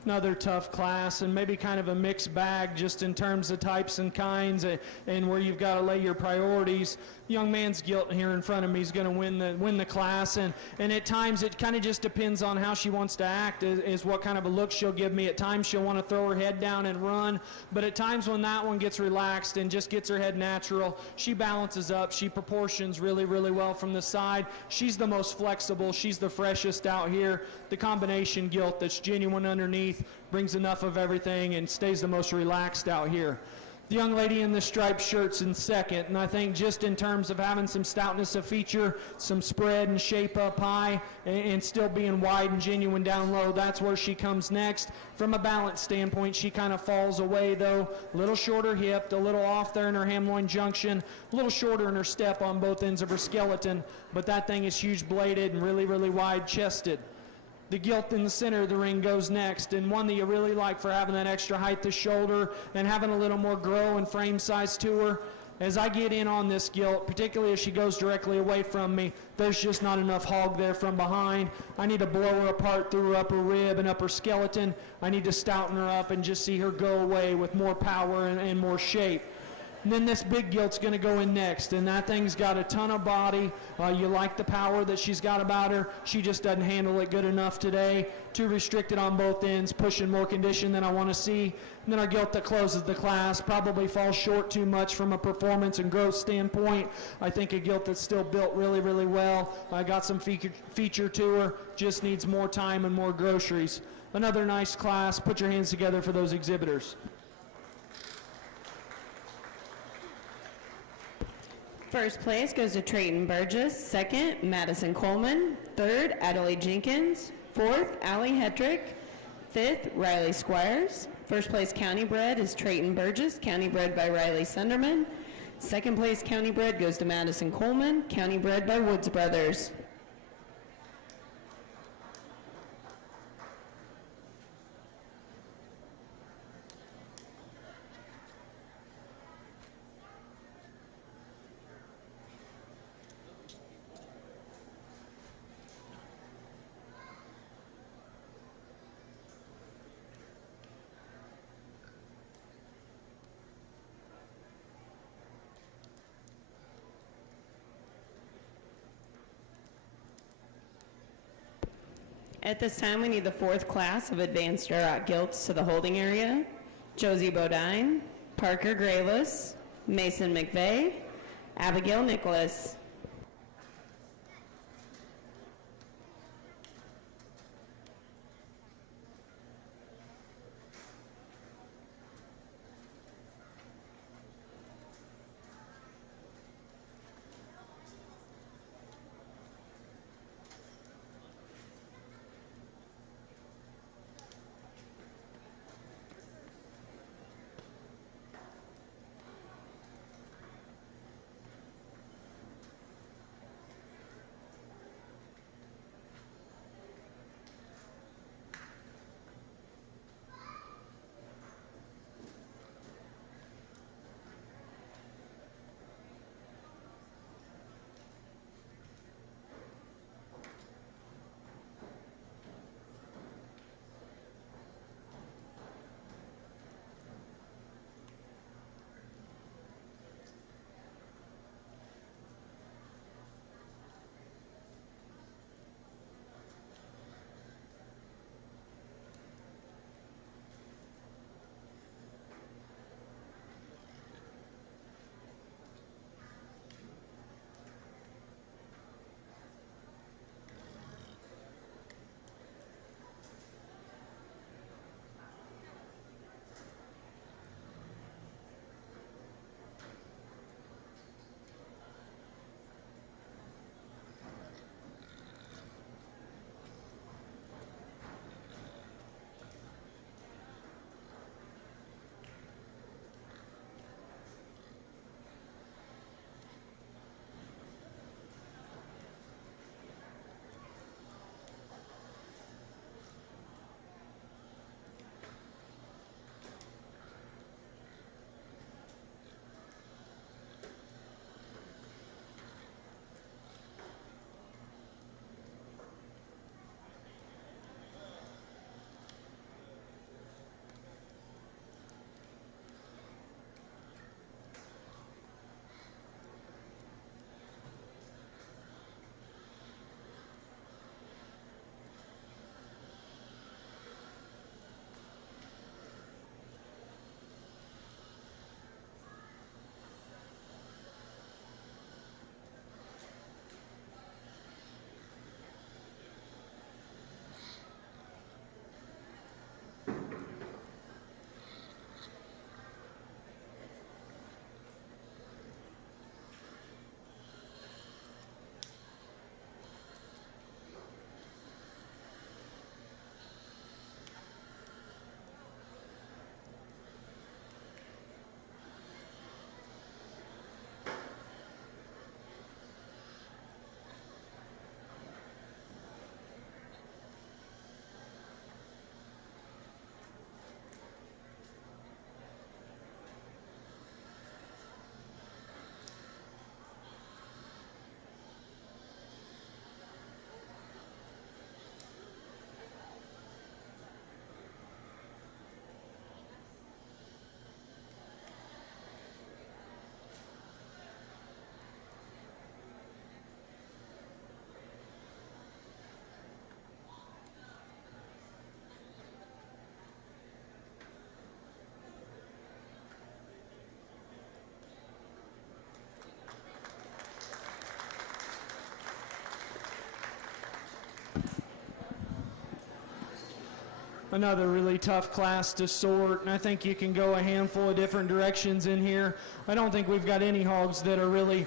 Another tough class, and maybe kind of a mixed bag just in terms of types and kinds and where you've got to lay your priorities. Young man's gilt here in front of me is going to win the class, and at times it kind of just depends on how she wants to act, is what kind of a look she'll give me. At times she'll want to throw her head down and run, but at times when that one gets relaxed and just gets her head natural, she balances up, she proportions really, really well from the side. She's the most flexible, she's the freshest out here. The combination gilt that's genuine underneath brings enough of everything and stays the most relaxed out here. The young lady in the striped shirt's in second, and I think just in terms of having some stoutness of feature, some spread and shape up high, and still being wide and genuine down low, that's where she comes next. From a balance standpoint, she kind of falls away though, a little shorter hipped, a little off there in her ham-loin junction, a little shorter in her step on both ends of her skeleton, but that thing is huge bladed and really, really wide chested. The gilt in the center of the ring goes next, and one that you really like for having that extra height to shoulder and having a little more grow and frame size to her. As I get in on this gilt, particularly as she goes directly away from me, there's just not enough hog there from behind. I need to blow her apart through her upper rib and upper skeleton. I need to stouten her up and just see her go away with more power and more shape. And then this big gilt's going to go in next, and that thing's got a ton of body. You like the power that she's got about her. She just doesn't handle it good enough today. Too restricted on both ends, pushing more condition than I want to see. And then our gilt that closes the class probably falls short too much from a performance and growth standpoint. I think a gilt that's still built really, really well. Got some feature to her, just needs more time and more groceries. Another nice class. Put your hands together for those exhibitors. First place goes to Trayton Burgess. Second, Madison Coleman. Third, Adelaide Jenkins. Fourth, Allie Hetrick. Fifth, Riley Squires. First place county bred is Trayton Burgess, county bred by Riley Sunderman. Second place county bred goes to Madison Coleman, county bred by Woods Brothers. At this time, we need the fourth class of advanced Duroc gilts to the holding area. Josie Bodine, Parker Grayless, Mason McVeigh, Abigail Nicholas. Another really tough class to sort, and I think you can go a handful of different directions in here. I don't think we've got any hogs that are really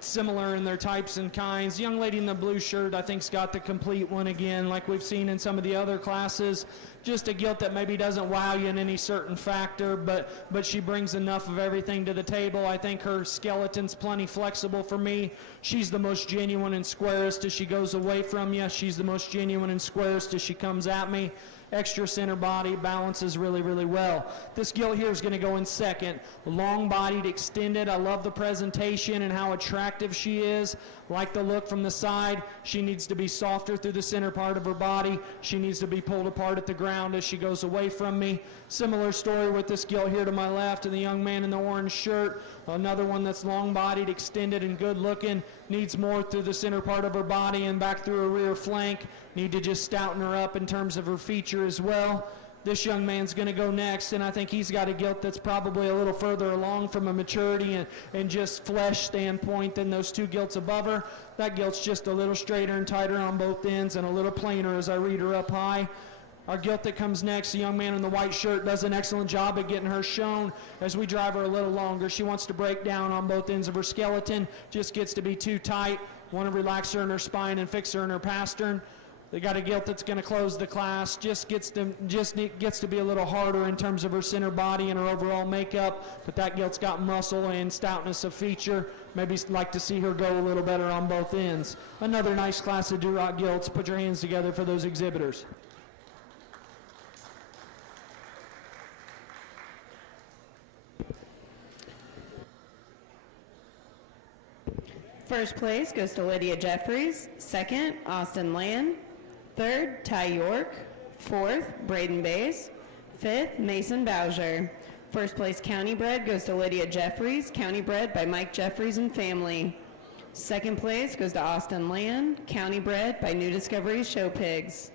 similar in their types and kinds. The young lady in the blue shirt, I think's got the complete one again, like we've seen in some of the other classes. Just a gilt that maybe doesn't wow you in any certain factor, but she brings enough of everything to the table. I think her skeleton's plenty flexible for me. She's the most genuine and squarest as she goes away from you. She's the most genuine and squarest as she comes at me. Extra center body, balances really, really well. This gilt here is going to go in second. Long-bodied, extended. I love the presentation and how attractive she is. Like the look from the side. She needs to be softer through the center part of her body. She needs to be pulled apart at the ground as she goes away from me. Similar story with this gilt here to my left and the young man in the orange shirt. Another one that's long-bodied, extended, and good-looking. Needs more through the center part of her body and back through her rear flank. Need to just stouten her up in terms of her feature as well. This young man's going to go next, and I think he's got a gilt that's probably a little further along from a maturity and just flesh standpoint than those two gilts above her. That gilt's just a little straighter and tighter on both ends and a little plainer as I read her up high. Our gilt that comes next, the young man in the white shirt, does an excellent job at getting her shown as we drive her a little longer. She wants to break down on both ends of her skeleton, just gets to be too tight. Want to relax her in her spine and fix her in her pastern. They got a gilt that's going to close the class, just gets to be a little harder in terms of her center body and her overall makeup, but that gilt's got muscle and stoutness of feature. Maybe like to see her go a little better on both ends. Another nice class of Duroc gilts. Put your hands together for those exhibitors. First place goes to Lydia Jeffries. Second, Austin Land. Third, Ty York. Fourth, Braden Bays. Fifth, Mason Bowser. First place county bred goes to Lydia Jeffries, county bred by Mike Jeffries and family. Second place goes to Austin Land, county bred by New Discoveries Show Pigs.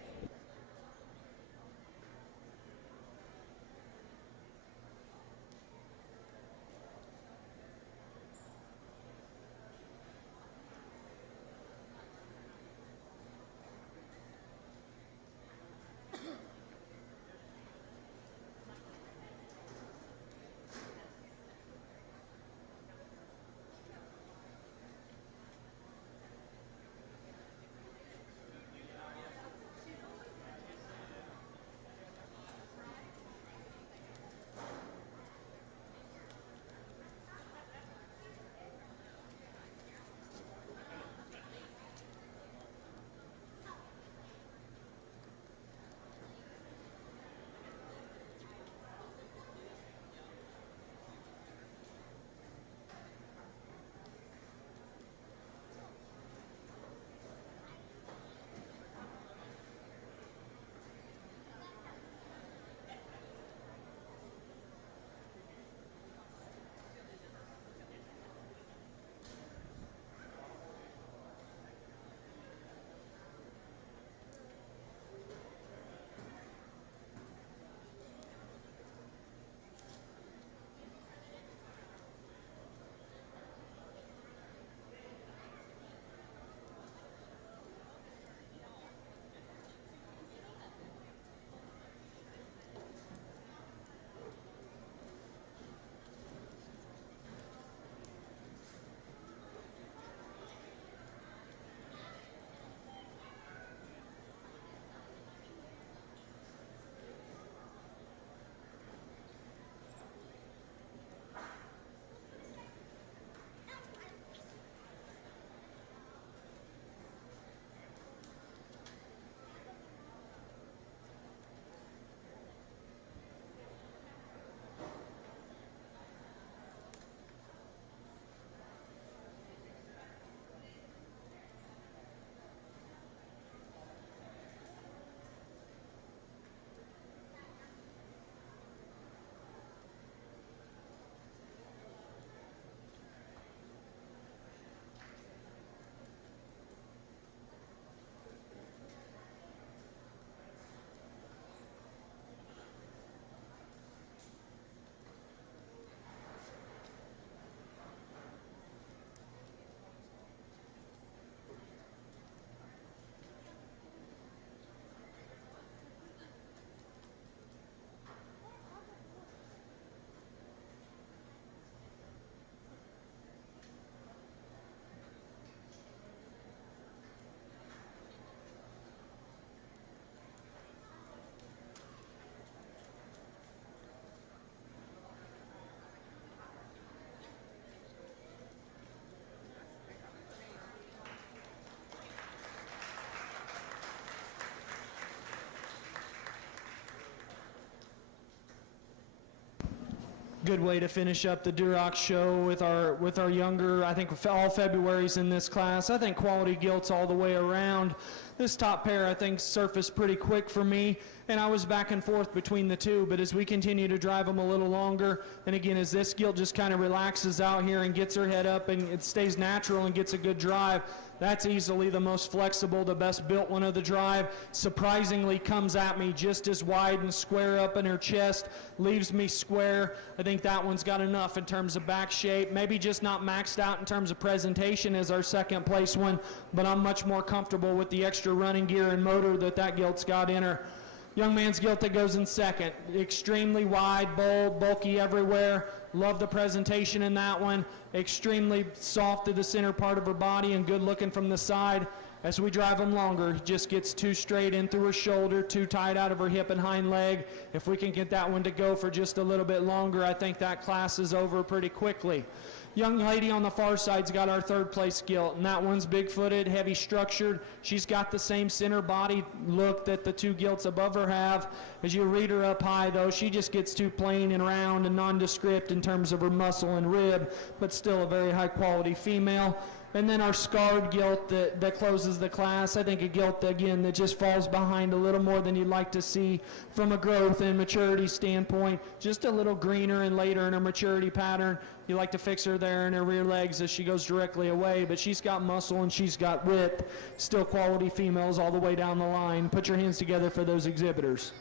Good way to finish up the Duroc show with our younger. I think all February's in this class. I think quality gilts all the way around. This top pair I think surfaced pretty quick for me, and I was back and forth between the two, but as we continue to drive them a little longer, and again as this gilt just kind of relaxes out here and gets her head up and it stays natural and gets a good drive, that's easily the most flexible, the best built one of the drive. Surprisingly comes at me just as wide and square up in her chest, leaves me square. I think that one's got enough in terms of back shape, maybe just not maxed out in terms of presentation as our second place one, but I'm much more comfortable with the extra running gear and motor that gilt's got in her. Young man's gilt that goes in second, extremely wide, bold, bulky everywhere. Love the presentation in that one. Extremely soft to the center part of her body and good looking from the side. As we drive them longer, he just gets too straight in through her shoulder, too tight out of her hip and hind leg. If we can get that one to go for just a little bit longer, I think that class is over pretty quickly. Young lady on the far side's got our third place gilt, and that one's big-footed, heavy structured. She's got the same center body look that the two gilts above her have. As you read her up high, though, she just gets too plain and round and nondescript in terms of her muscle and rib, but still a very high-quality female. And then our scarred gilt that closes the class. I think a gilt, again, that just falls behind a little more than you'd like to see from a growth and maturity standpoint. Just a little greener and later in her maturity pattern. You like to fix her there in her rear legs as she goes directly away, but she's got muscle and she's got width. Still quality females all the way down the line. Put your hands together for those exhibitors.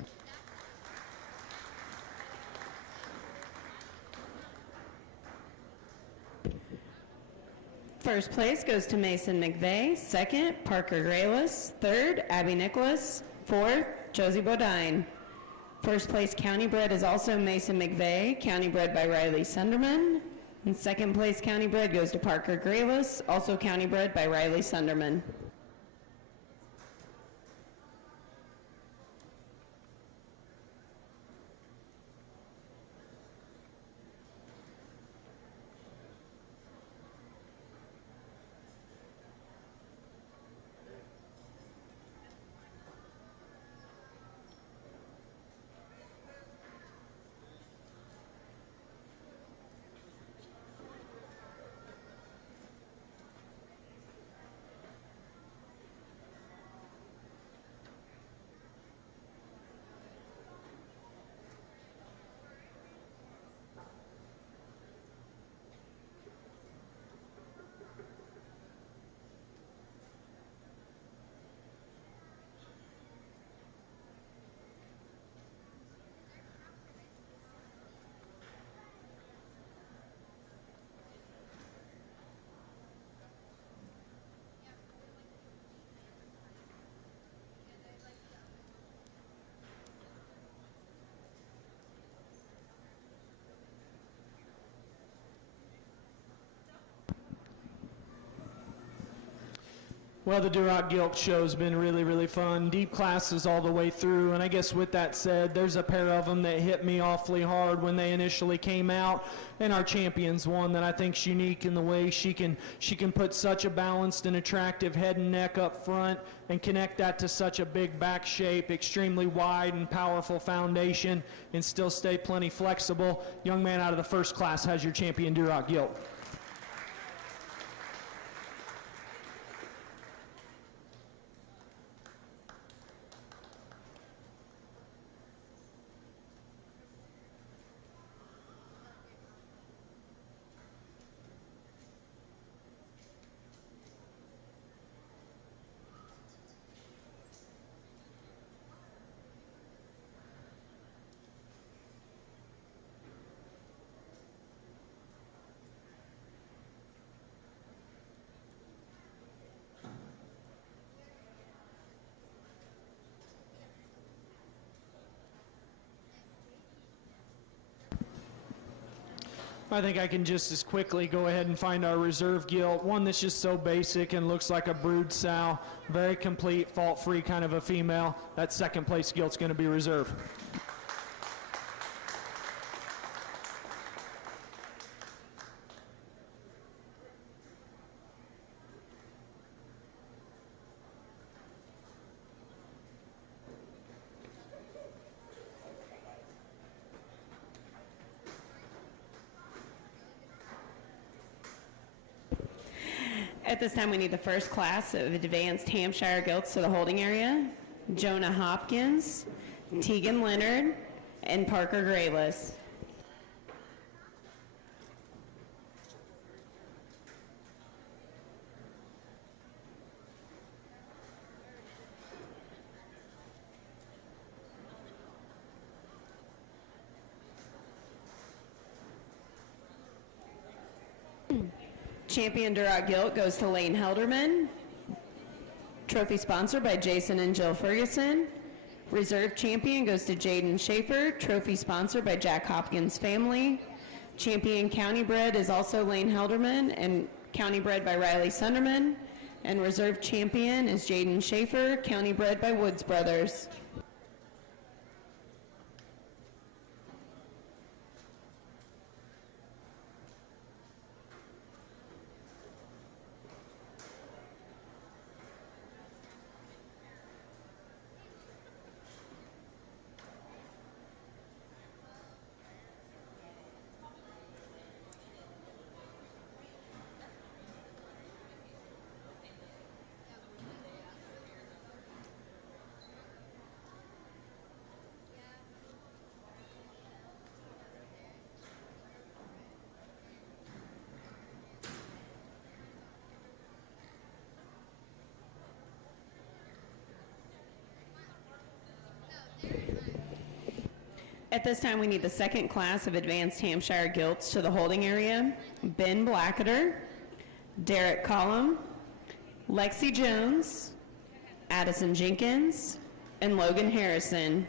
First place goes to Mason McVeigh. Second, Parker Graylis. Third, Abby Nicholas. Fourth, Josie Bodine. First place county bred is also Mason McVeigh, county bred by Riley Sunderman. And second place county bred goes to Parker Graylis, also county bred by Riley Sunderman. Well, the Duroc Gilt show's been really, really fun. Deep classes all the way through, and I guess with that said, there's a pair of them that hit me awfully hard when they initially came out, and our champion's one that I think's unique in the way she can put such a balanced and attractive head and neck up front and connect that to such a big back shape, extremely wide and powerful foundation, and still stay plenty flexible. Young man out of the first class has your champion Duroc Gilt. I think I can just as quickly go ahead and find our reserve gilt, one that's just so basic and looks like a brood sow, very complete, fault-free kind of a female. That second place gilt's going to be reserve. At this time, we need the first class of advanced Hampshire gilts to the holding area. Jonah Hopkins, Tegan Leonard, and Parker Grayless. Champion Duroc Gilt goes to Lane Helderman. Trophy sponsored by Jason and Jill Ferguson. Reserve champion goes to Jaden Schaefer. Trophy sponsored by Jack Hopkins family. Champion county bred is also Lane Helderman and county bred by Riley Sunderman. And reserve champion is Jaden Schaefer, county bred by Woods Brothers. At this time, we need the second class of advanced Hampshire gilts to the holding area. Ben Blackader, Derek Collum, Lexi Jones, Addison Jenkins, and Logan Harrison.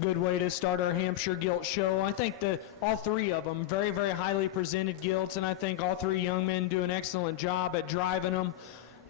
Good way to start our Hampshire Gilt show. I think that all three of them, very, very highly presented gilts, and I think all three young men do an excellent job at driving them.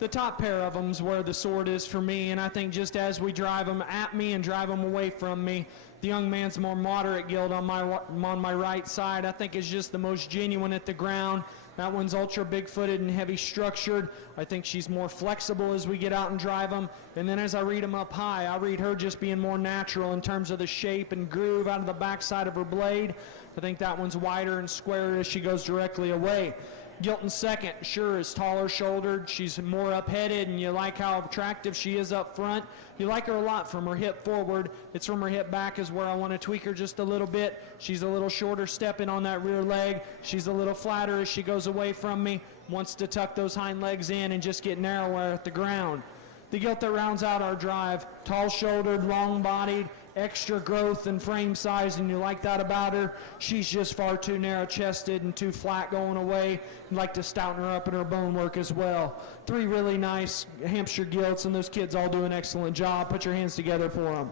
The top pair of them is where the sword is for me, and I think just as we drive them at me and drive them away from me, the young man's more moderate gilt on my right side, I think is just the most genuine at the ground. That one's ultra big-footed and heavy structured. I think she's more flexible as we get out and drive them. And then as I read them up high, I read her just being more natural in terms of the shape and groove out of the backside of her blade. I think that one's wider and squarer as she goes directly away. Gilton second, sure, is taller shouldered. She's more up-headed, and you like how attractive she is up front. You like her a lot from her hip forward. It's from her hip back is where I want to tweak her just a little bit. She's a little shorter stepping on that rear leg. She's a little flatter as she goes away from me. Wants to tuck those hind legs in and just get narrower at the ground. The gilt that rounds out our drive, tall-shouldered, long-bodied, extra growth and frame size, and you like that about her. She's just far too narrow-chested and too flat going away. You'd like to stouten her up in her bone work as well. Three really nice Hampshire gilts, and those kids all do an excellent job. Put your hands together for them.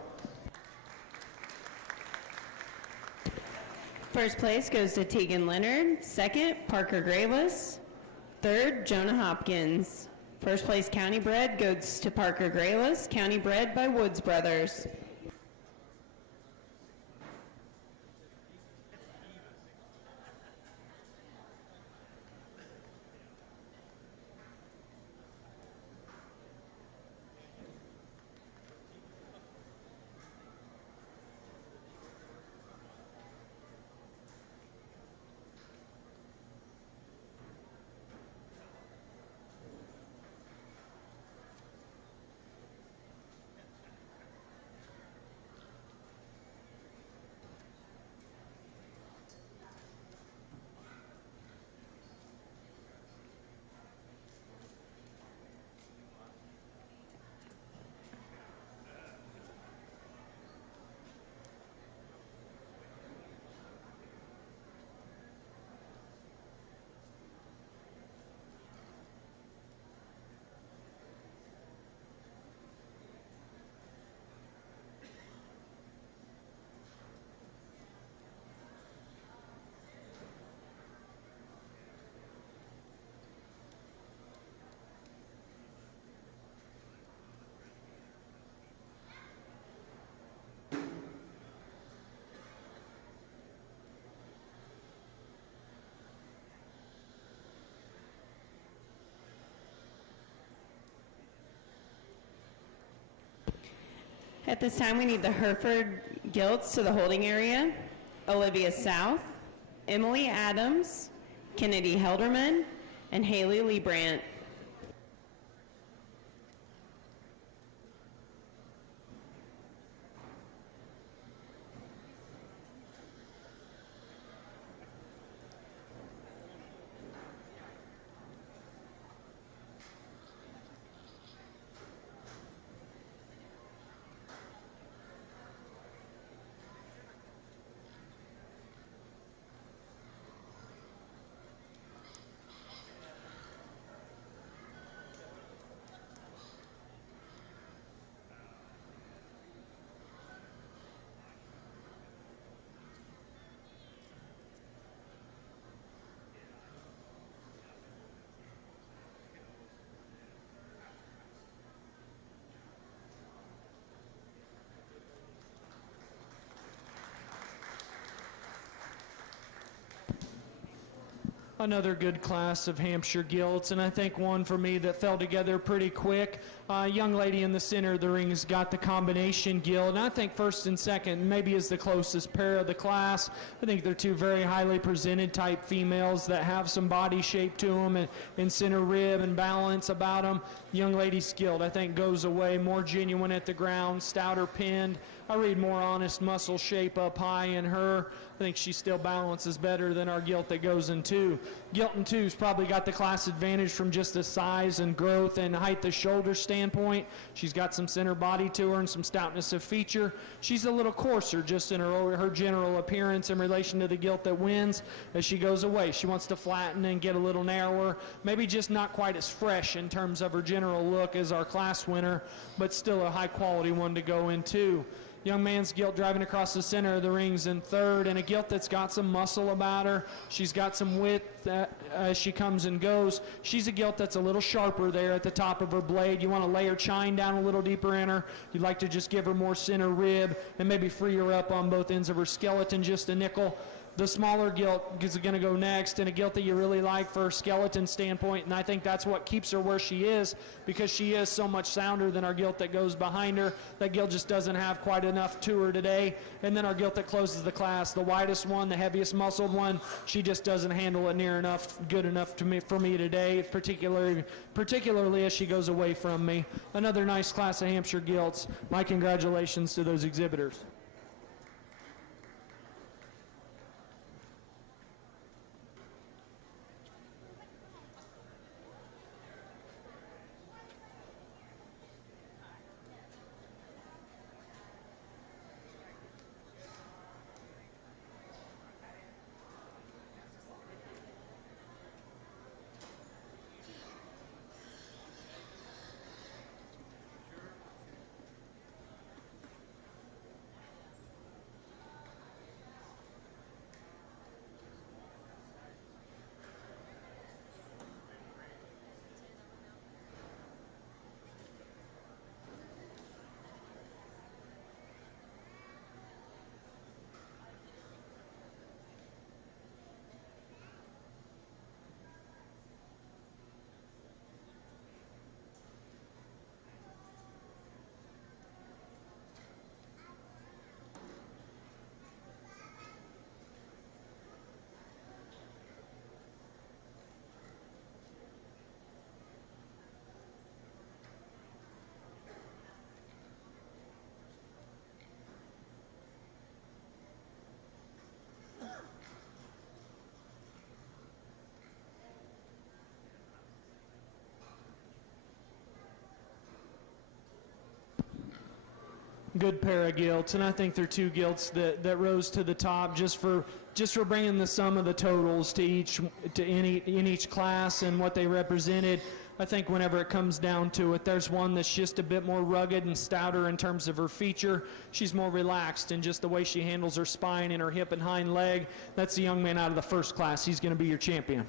First place goes to Tegan Leonard. Second, Parker Grayless. Third, Jonah Hopkins. First place county bred goes to Parker Grayless, county bred by Woods Brothers. At this time, we need the Hereford Gilts to the holding area. Olivia South, Emily Adams, Kennedy Helderman, and Haley Lee Brandt. Another good class of Hampshire Gilts, and I think one for me that fell together pretty quick. Young lady in the center of the ring has got the combination gilt, and I think first and second maybe is the closest pair of the class. I think they're two very highly presented type females that have some body shape to them and center rib and balance about them. Young lady's gilt, I think, goes away more genuine at the ground, stouter pinned. I read more honest muscle shape up high in her. I think she still balances better than our gilt that goes in two. Gilt in two's probably got the class advantage from just the size and growth and height of shoulder standpoint. She's got some center body to her and some stoutness of feature. She's a little coarser just in her general appearance in relation to the gilt that wins. As she goes away, she wants to flatten and get a little narrower, maybe just not quite as fresh in terms of her general look as our class winner, but still a high quality one to go in two. Young man's gilt driving across the center of the rings in third, and a gilt that's got some muscle about her. She's got some width as she comes and goes. She's a gilt that's a little sharper there at the top of her blade. You want to lay her chine down a little deeper in her. You'd like to just give her more center rib and maybe free her up on both ends of her skeleton just a nickel. The smaller gilt is going to go next, and a gilt that you really like for a skeleton standpoint, and I think that's what keeps her where she is, because she is so much sounder than our gilt that goes behind her. That gilt just doesn't have quite enough to her today. And then our gilt that closes the class, the widest one, the heaviest muscled one, she just doesn't handle it near enough, good enough for me today, particularly as she goes away from me. Another nice class of Hampshire gilts. My congratulations to those exhibitors. good pair of gilts, and I think they're two gilts that rose to the top just for bringing the sum of the totals to in each class and what they represented. I think whenever it comes down to it, there's one that's just a bit more rugged and stouter in terms of her feature. She's more relaxed in just the way she handles her spine and her hip and hind leg. That's the young man out of the first class. He's going to be your champion.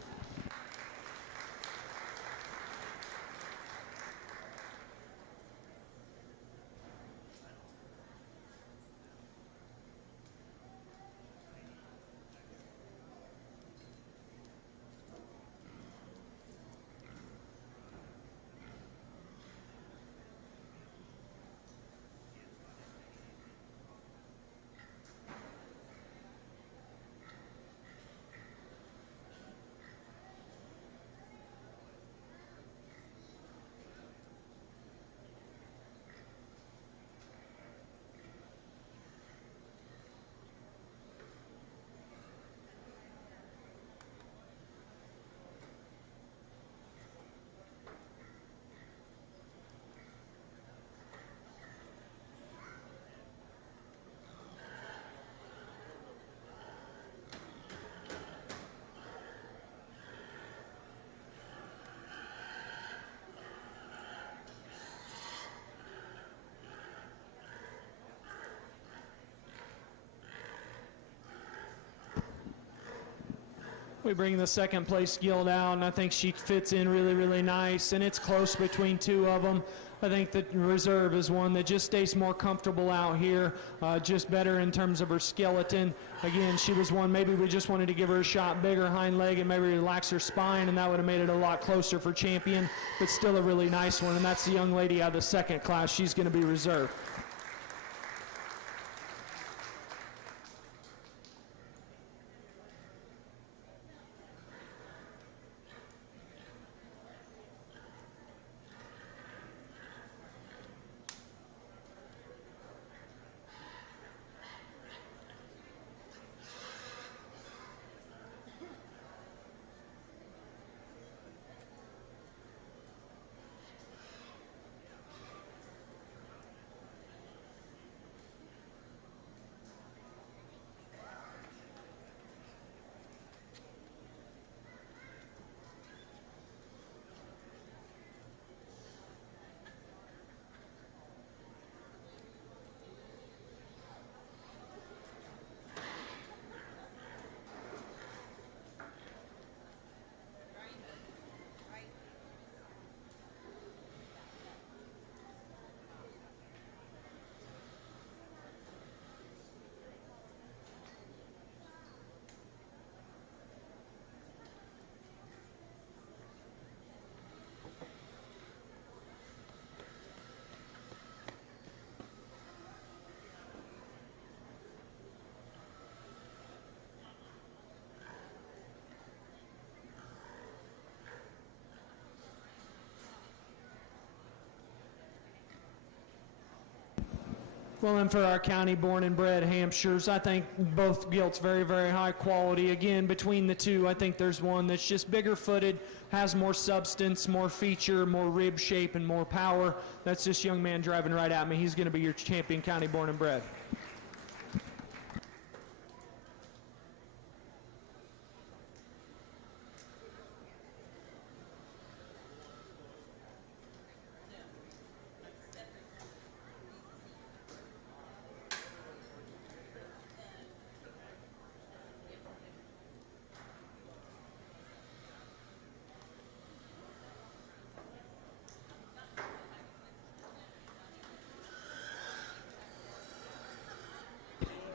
We bring the second place gilt out, and I think she fits in really, really nice, and it's close between two of them. I think the reserve is one that just stays more comfortable out here, just better in terms of her skeleton. Again, she was one, maybe we just wanted to give her a shot bigger hind leg and maybe relax her spine, and that would have made it a lot closer for champion, but still a really nice one, and that's the young lady out of the second class. She's going to be reserved. Well, and for our county born and bred Hampshires, I think both gilts very, very high quality. Again, between the two, I think there's one that's just bigger footed, has more substance, more feature, more rib shape, and more power. That's this young man driving right at me. He's going to be your champion county born and bred.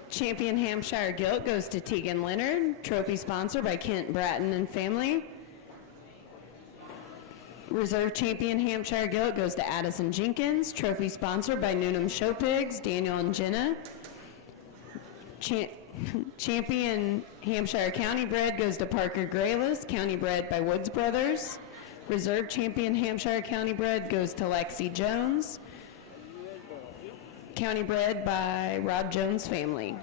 Champion Hampshire Gilt goes to Tegan Leonard. Trophy sponsored by Kent Bratton and family. Reserve Champion Hampshire Gilt goes to Addison Jenkins. Trophy sponsored by Newnham Showpigs, Daniel and Jenna. Champion Hampshire County Bred goes to Parker Grayless, County Bred by Woods Brothers. Reserve Champion Hampshire County Bred goes to Lexi Jones. County Bred by Rod Jones family.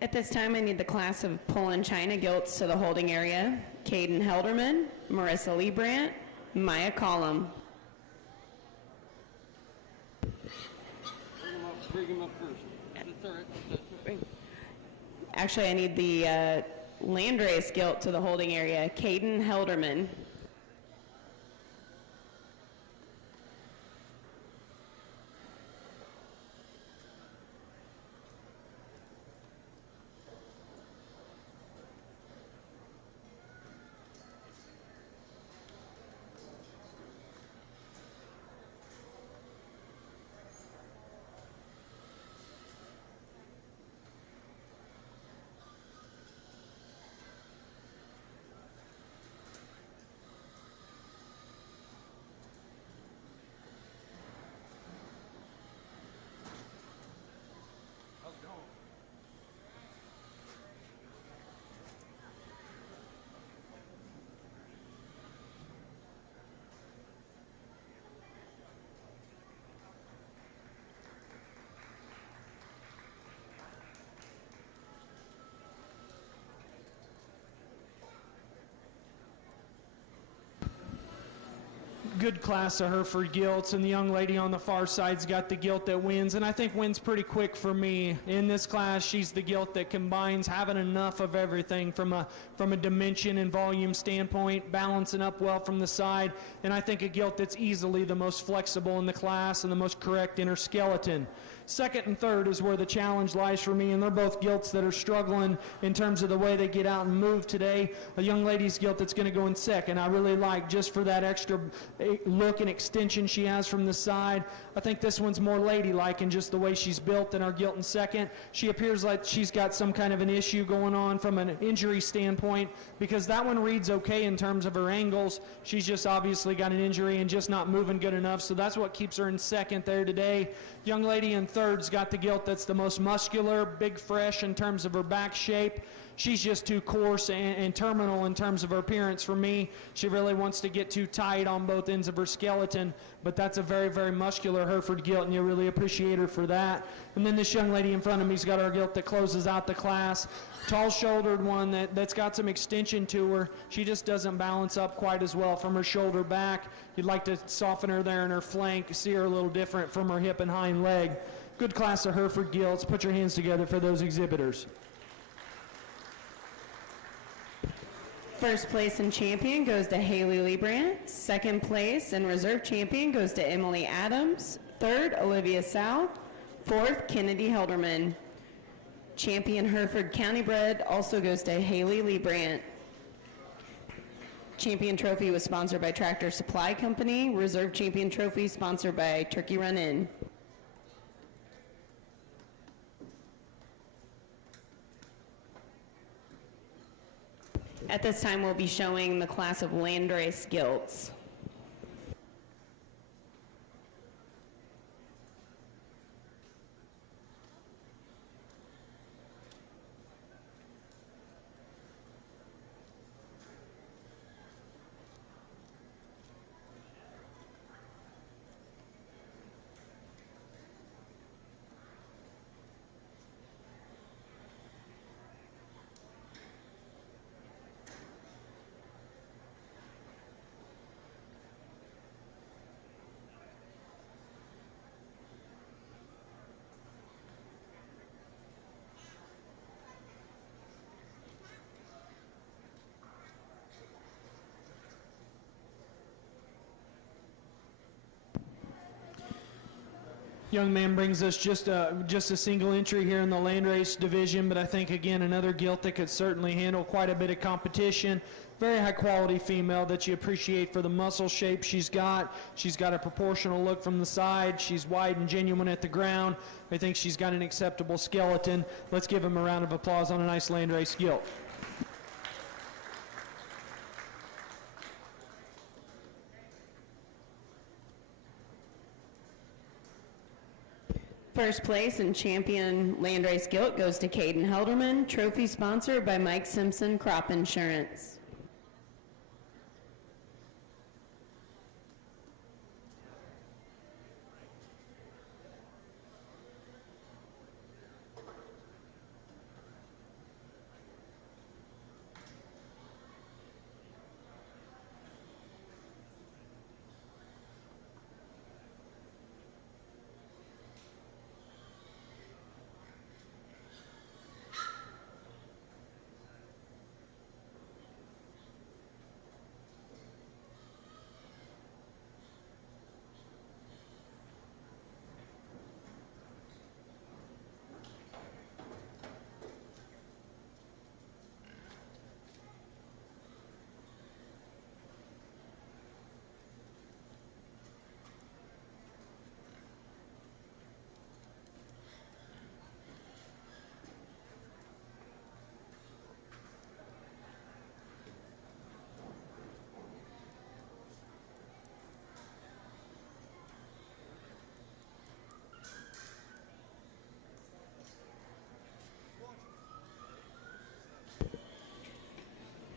At this time, I need the class of Poland China gilts to the holding area. Caden Helderman, Marissa Liebrandt, Maya Collum. Bring him up first. That's all right. Actually, I need the landrace gilt to the holding area. Caden Helderman. Good class of Hereford gilts, and the young lady on the far side's got the gilt that wins, and I think wins pretty quick for me. In this class, she's the gilt that combines having enough of everything from a dimension and volume standpoint, balancing up well from the side, and I think a gilt that's easily the most flexible in the class and the most correct inner skeleton. Second and third is where the challenge lies for me, and they're both gilts that are struggling in terms of the way they get out and move today. A young lady's gilt that's going to go in second, I really like, just for that extra look and extension she has from the side. I think this one's more ladylike in just the way she's built than our gilt in second. She appears like she's got some kind of an issue going on from an injury standpoint, because that one reads okay in terms of her angles. She's just obviously got an injury and just not moving good enough, so that's what keeps her in second there today. Young lady in third's got the gilt that's the most muscular, big, fresh in terms of her back shape. She's just too coarse and terminal in terms of her appearance for me. She really wants to get too tight on both ends of her skeleton, but that's a very, very muscular Hereford gilt, and you really appreciate her for that. And then this young lady in front of me's got our gilt that closes out the class. Tall-shouldered one that's got some extension to her. She just doesn't balance up quite as well from her shoulder back. You'd like to soften her there in her flank, see her a little different from her hip and hind leg. Good class of Hereford gilts. Put your hands together for those exhibitors. First place and champion goes to Haley Liebrandt. Second place and reserve champion goes to Emily Adams. Third, Olivia South. Fourth, Kennedy Helderman. Champion Hereford County Bred also goes to Haley Liebrandt. Champion trophy was sponsored by Tractor Supply Company. Reserve champion trophy sponsored by Turkey Run In. At this time, we'll be showing the class of landrace gilts. Young man brings us just a single entry here in the landrace division, but I think, again, another gilt that could certainly handle quite a bit of competition. Very high quality female that you appreciate for the muscle shape she's got. She's got a proportional look from the side. She's wide and genuine at the ground. I think she's got an acceptable skeleton. Let's give him a round of applause on a nice landrace gilt. First place and champion landrace gilt goes to Caden Helderman. Trophy sponsored by Mike Simpson Crop Insurance.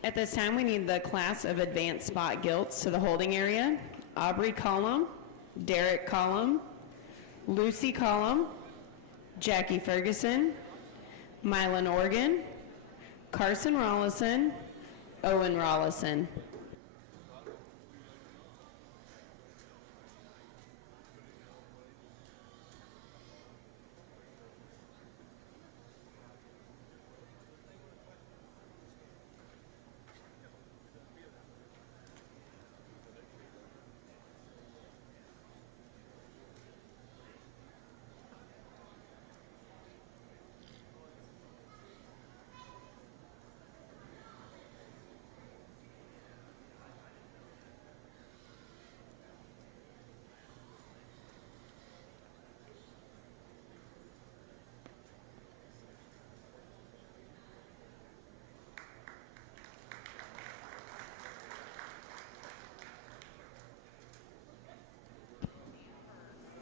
At this time, we need the class of advanced spot gilts to the holding area. Aubrey Collum, Derek Collum, Lucy Collum, Jackie Ferguson, Mylan Organ, Carson Rollison, Owen Rollison.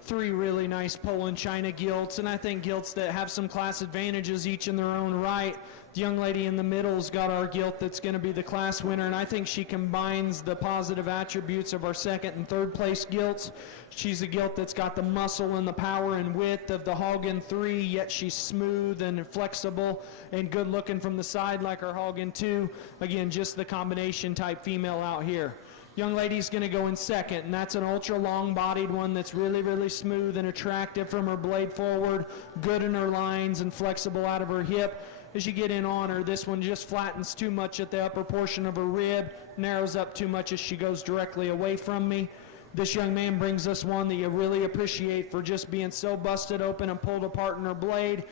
Three really nice Poland China gilts, and I think gilts that have some class advantages each in their own right. The young lady in the middle's got our gilt that's going to be the class winner, and I think she combines the positive attributes of our second and third place gilts. She's a gilt that's got the muscle and the power and width of the Hagen 3, yet she's smooth and flexible and good looking from the side like our Hagen 2. Again, just the combination type female out here. Young lady's going to go in second, and that's an ultra long bodied one that's really, really smooth and attractive from her blade forward, good in her lines and flexible out of her hip. As you get in on her, this one just flattens too much at the upper portion of her rib, narrows up too much as she goes directly away from me. This young man brings us one that you really appreciate for just being so busted open and pulled apart in her blade.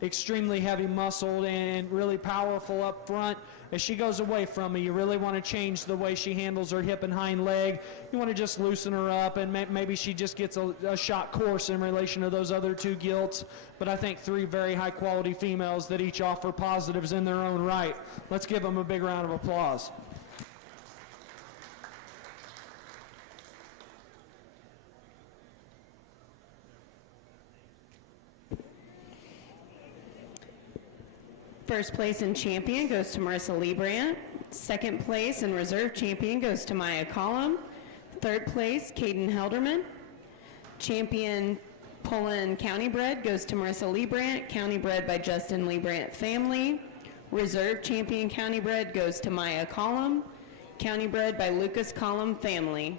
Extremely heavy muscled and really powerful up front. As she goes away from me, you really want to change the way she handles her hip and hind leg. You want to just loosen her up, and maybe she just gets a shot course in relation to those other two gilts. But I think three very high quality females that each offer positives in their own right. Let's give them a big round of applause. First place and champion goes to Marissa Liebrandt. Second place and reserve champion goes to Maya Collum. Third place, Caden Helderman. Champion Poland County Bred goes to Marissa Liebrandt, County Bred by Justin Liebrandt family. Reserve champion County Bred goes to Maya Collum, County Bred by Lucas Collum family.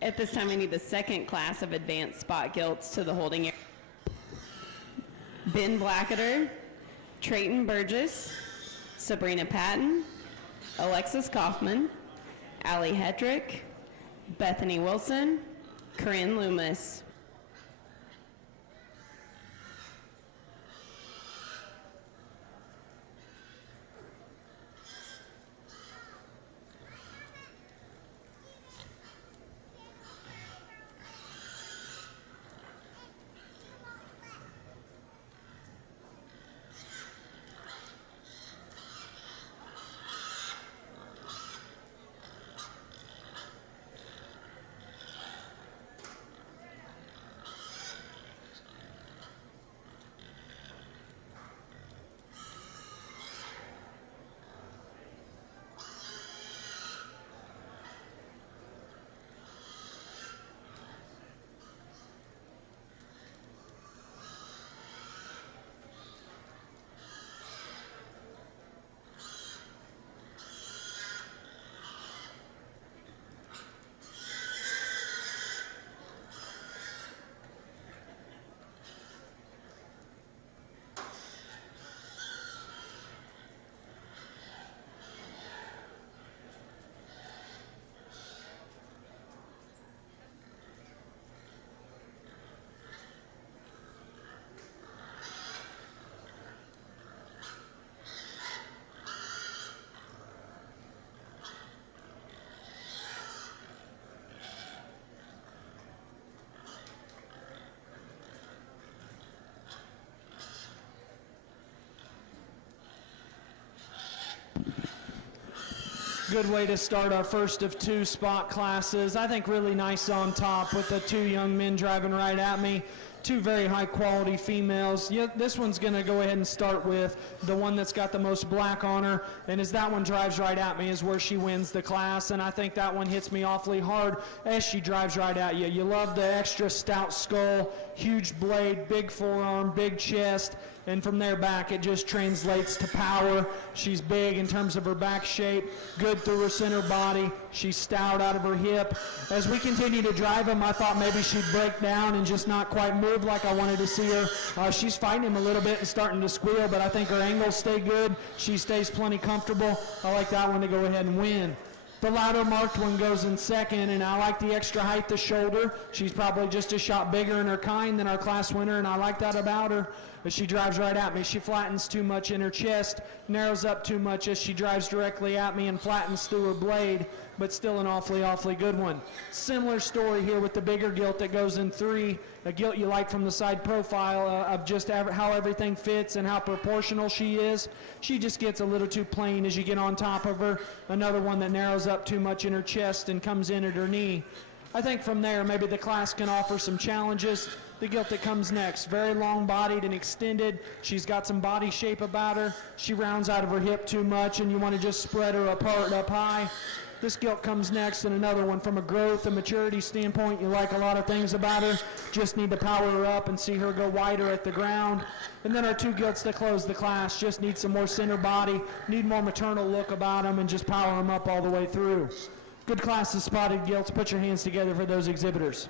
At this time, we need the second class of advanced spot gilts to the holding area. Ben Blacketer, Trayton Burgess, Sabrina Patton, Alexis Kaufman, Allie Hedrick, Bethany Wilson, Corinne Loomis. Good way to start our first of two spot classes. I think really nice on top with the two young men driving right at me. Two very high quality females. Yeah, this one's going to go ahead and start with the one that's got the most black on her, and as that one drives right at me is where she wins the class, and I think that one hits me awfully hard as she drives right at you. You love the extra stout skull, huge blade, big forearm, big chest, and from there back it just translates to power. She's big in terms of her back shape, good through her center body. She's stout out of her hip. As we continue to drive him, I thought maybe she'd break down and just not quite move like I wanted to see her. She's fighting him a little bit and starting to squeal, but I think her angles stay good. She stays plenty comfortable. I like that one to go ahead and win. The louder marked one goes in second, and I like the extra height, the shoulder. She's probably just a shot bigger in her kind than our class winner, and I like that about her. But she drives right at me. She flattens too much in her chest, narrows up too much as she drives directly at me and flattens through her blade, but still an awfully good one. Similar story here with the bigger gilt that goes in 3, a gilt you like from the side profile of just how everything fits and how proportional she is. She just gets a little too plain as you get on top of her. Another one that narrows up too much in her chest and comes in at her knee. I think from there maybe the class can offer some challenges. The gilt that comes next, very long-bodied and extended. She's got some body shape about her. She rounds out of her hip too much, and you want to just spread her apart up high. This gilt comes next, and another one from a growth and maturity standpoint. You like a lot of things about her. Just need to power her up and see her go wider at the ground. And then our two gilts that close the class just need some more center body, need more maternal look about them, and just power them up all the way through. Good class of spotted gilts. Put your hands together for those exhibitors.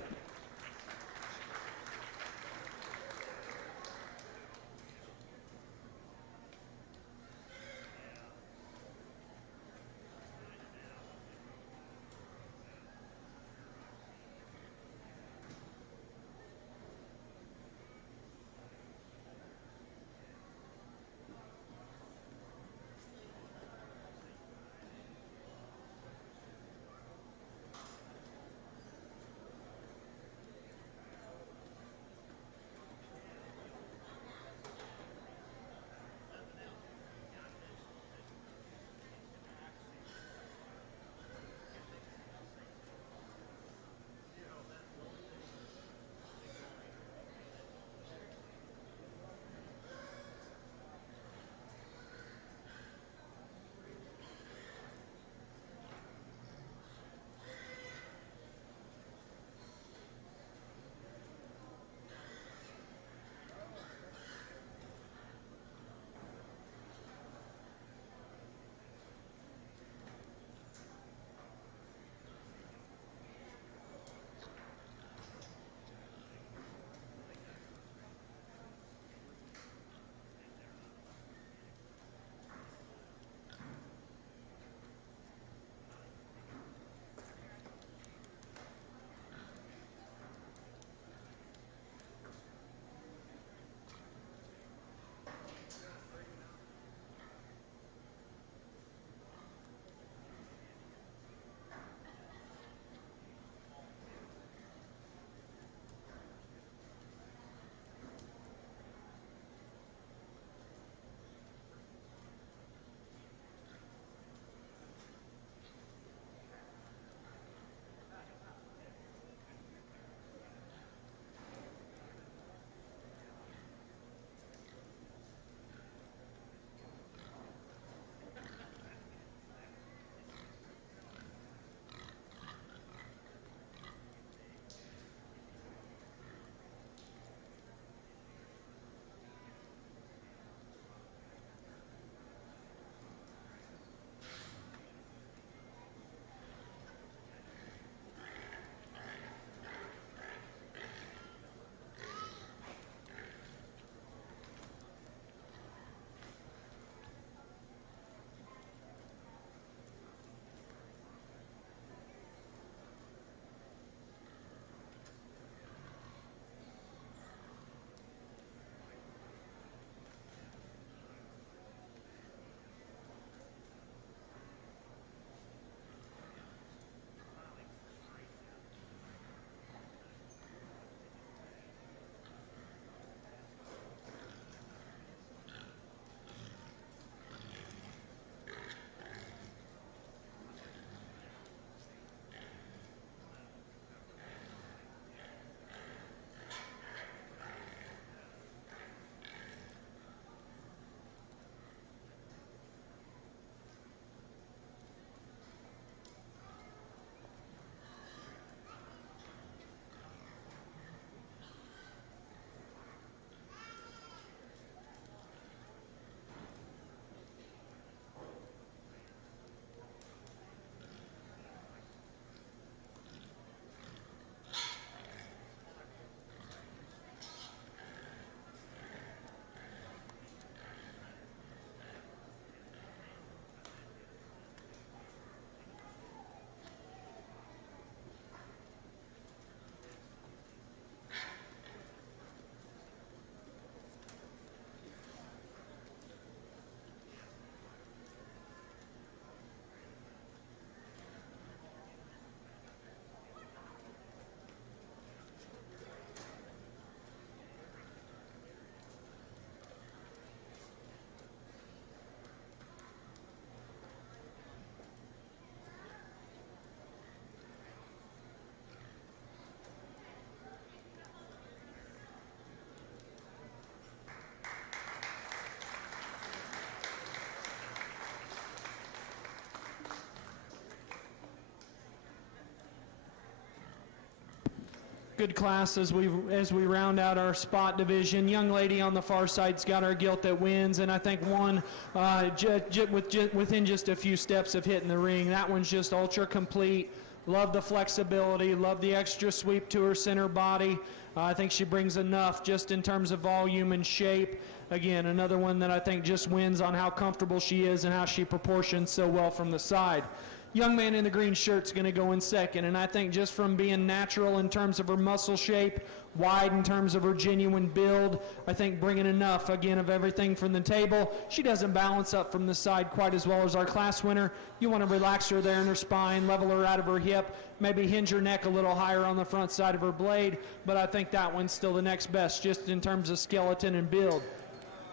Good class as we round out our spot division. Young lady on the far side's got our gilt that wins, and I think one within just a few steps of hitting the ring. That one's just ultra complete. Love the flexibility, love the extra sweep to her center body. I think she brings enough just in terms of volume and shape. Again, another one that I think just wins on how comfortable she is and how she proportions so well from the side. Young man in the green shirt's going to go in second, and I think just from being natural in terms of her muscle shape, wide in terms of her genuine build, I think bringing enough, again, of everything from the table. She doesn't balance up from the side quite as well as our class winner. You want to relax her there in her spine, level her out of her hip, maybe hinge her neck a little higher on the front side of her blade, but I think that one's still the next best just in terms of skeleton and build.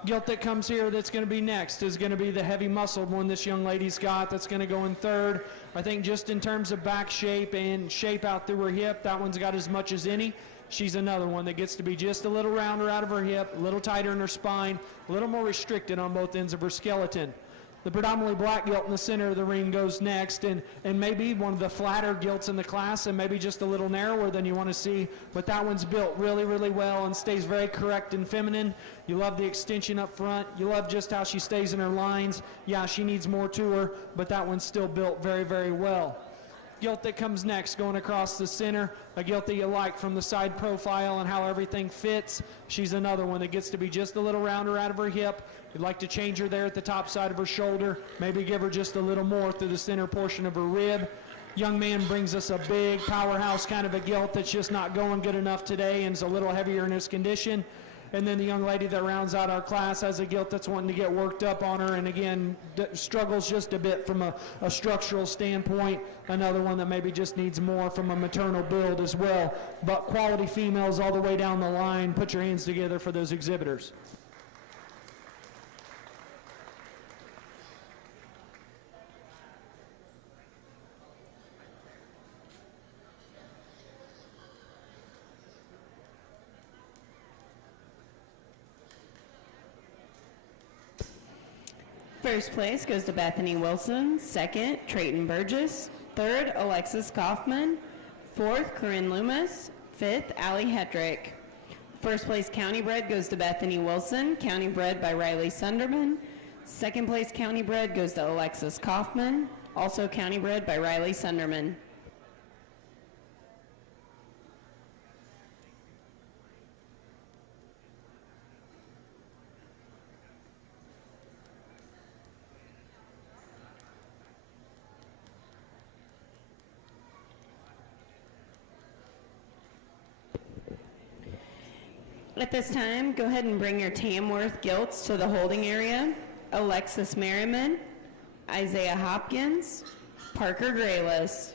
Gilt that comes here that's going to be next is going to be the heavy muscled one this young lady's got that's going to go in third. I think just in terms of back shape and shape out through her hip, that one's got as much as any. She's another one that gets to be just a little rounder out of her hip, a little tighter in her spine, a little more restricted on both ends of her skeleton. The predominantly black gilt in the center of the ring goes next, and maybe one of the flatter gilts in the class and maybe just a little narrower than you want to see, but that one's built really, really well and stays very correct and feminine. You love the extension up front. You love just how she stays in her lines. Yeah, she needs more to her, but that one's still built very, very well. Gilt that comes next, going across the center, a gilt that you like from the side profile and how everything fits. She's another one that gets to be just a little rounder out of her hip. You'd like to change her there at the top side of her shoulder, maybe give her just a little more through the center portion of her rib. Young man brings us a big powerhouse kind of a gilt that's just not going good enough today and is a little heavier in his condition. And then the young lady that rounds out our class has a gilt that's wanting to get worked up on her and again struggles just a bit from a structural standpoint. Another one that maybe just needs more from a maternal build as well. But quality females all the way down the line. Put your hands together for those exhibitors. First place goes to Bethany Wilson. Second, Trayton Burgess. Third, Alexis Kaufman. Fourth, Corinne Loomis. Fifth, Allie Hetrick. First place county bred goes to Bethany Wilson, county bred by Riley Sunderman. Second place county bred goes to Alexis Kaufman, also county bred by Riley Sunderman. At this time, go ahead and bring your Tamworth gilts to the holding area. Alexis Merriman, Isaiah Hopkins, Parker Grayless.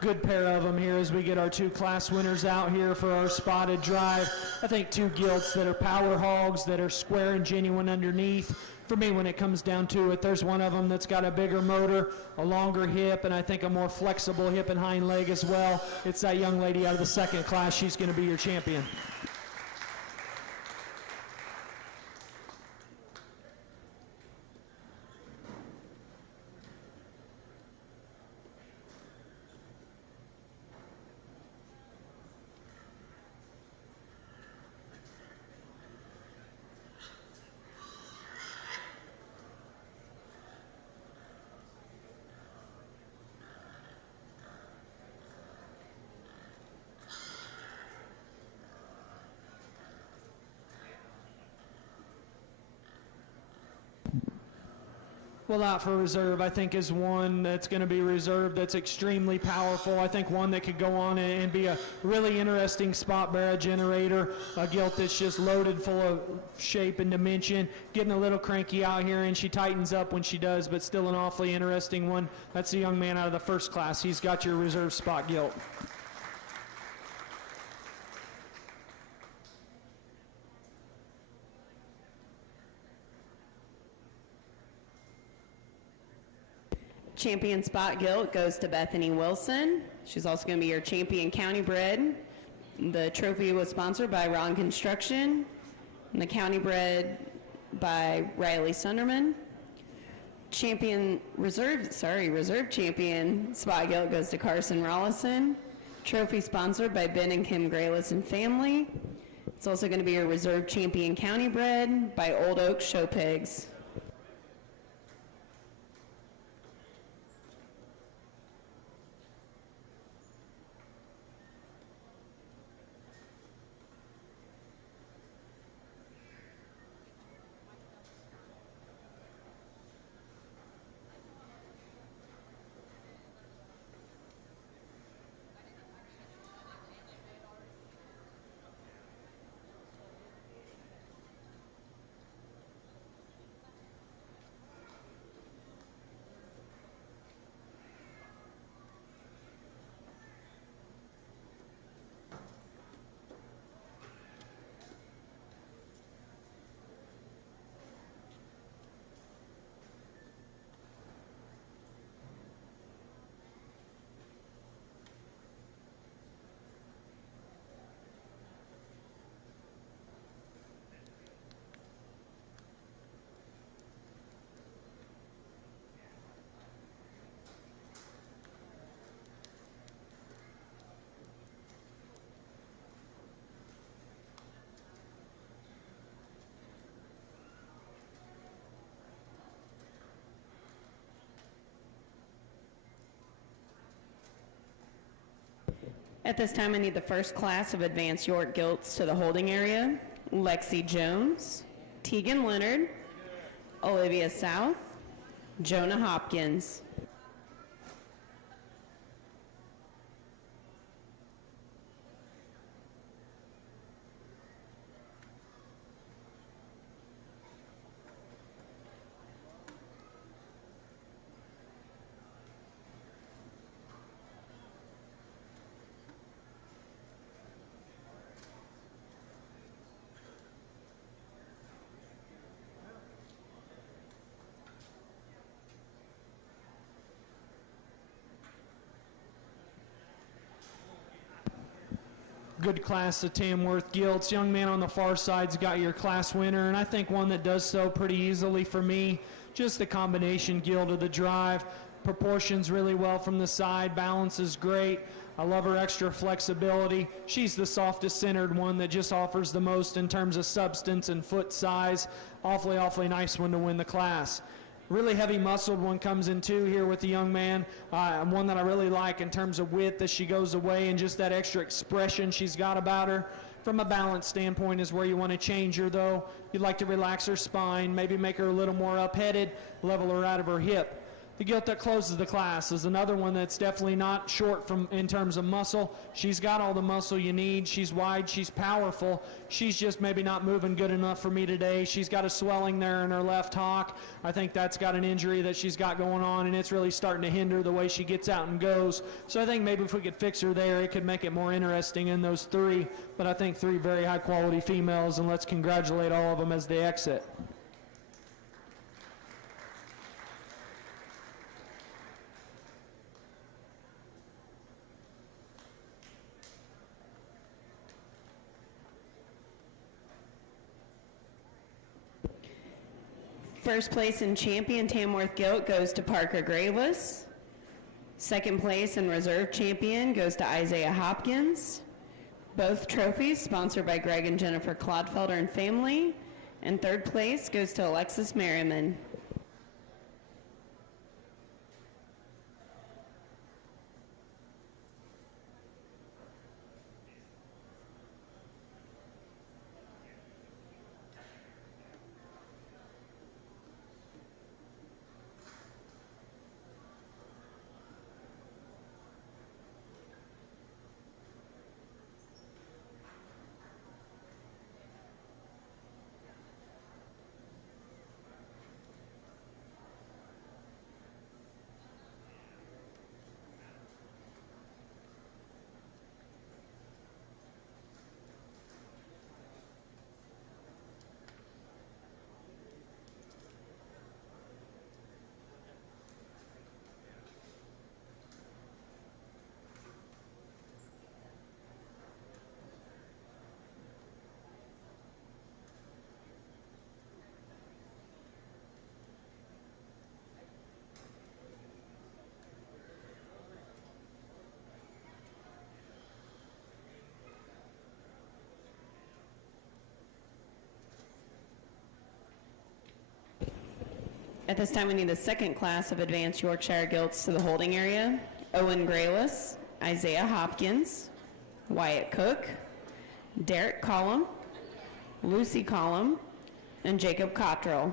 Good pair of them here as we get our two class winners out here for our spotted drive. I think two gilts that are power hogs, that are square and genuine underneath. For me, when it comes down to it, there's one of them that's got a bigger motor, a longer hip, and I think a more flexible hip and hind leg as well. It's that young lady out of the second class. She's going to be your champion. Well, out for reserve, I think, is one that's going to be reserved that's extremely powerful. I think one that could go on and be a really interesting spot barra generator, a gilt that's just loaded full of shape and dimension, getting a little cranky out here, and she tightens up when she does, but still an awfully interesting one. That's a young man out of the first class. He's got your reserve spot gilt. Champion Spot Gilt goes to Bethany Wilson. She's also going to be your champion county bred. The trophy was sponsored by Ron Construction, and the county bred by Riley Sunderman. Reserve champion Spot Gilt goes to Carson Rollison. Trophy sponsored by Ben and Kim Graylis and family. It's also going to be your reserve champion county bred by Old Oak Show Pigs. At this time, I need the first class of Advanced York Gilts to the holding area. Lexi Jones, Tegan Leonard, Olivia South, Jonah Hopkins. Good class of Tamworth Gilts. Young man on the far side's got your class winner, and I think one that does so pretty easily for me. Just the combination gilt of the drive, proportions really well from the side, balance is great. I love her extra flexibility. She's the softest centered one that just offers the most in terms of substance and foot size. Awfully nice one to win the class. Really heavy muscled one comes in too here with the young man. One that I really like in terms of width as she goes away and just that extra expression she's got about her. From a balance standpoint is where you want to change her though. You'd like to relax her spine, maybe make her a little more up-headed, level her out of her hip. The gilt that closes the class is another one that's definitely not short from in terms of muscle. She's got all the muscle you need. She's wide, she's powerful. She's just maybe not moving good enough for me today. She's got a swelling there in her left hock. I think that's got an injury that she's got going on, and it's really starting to hinder the way she gets out and goes. So I think maybe if we could fix her there, it could make it more interesting in those three. But I think three very high quality females, and let's congratulate all of them as they exit. First place in champion Tamworth Gilt goes to Parke Grayless. Second place and reserve champion goes to Isaiah Hopkins. Both trophies sponsored by Greg and Jennifer Clodfelder and family. And third place goes to Alexis Merriman. At this time, we need the second class of advanced Yorkshire gilts to the holding area. Owen Grayless, Isaiah Hopkins, Wyatt Cook, Derek Collum, Lucy Collum, and Jacob Cottrell.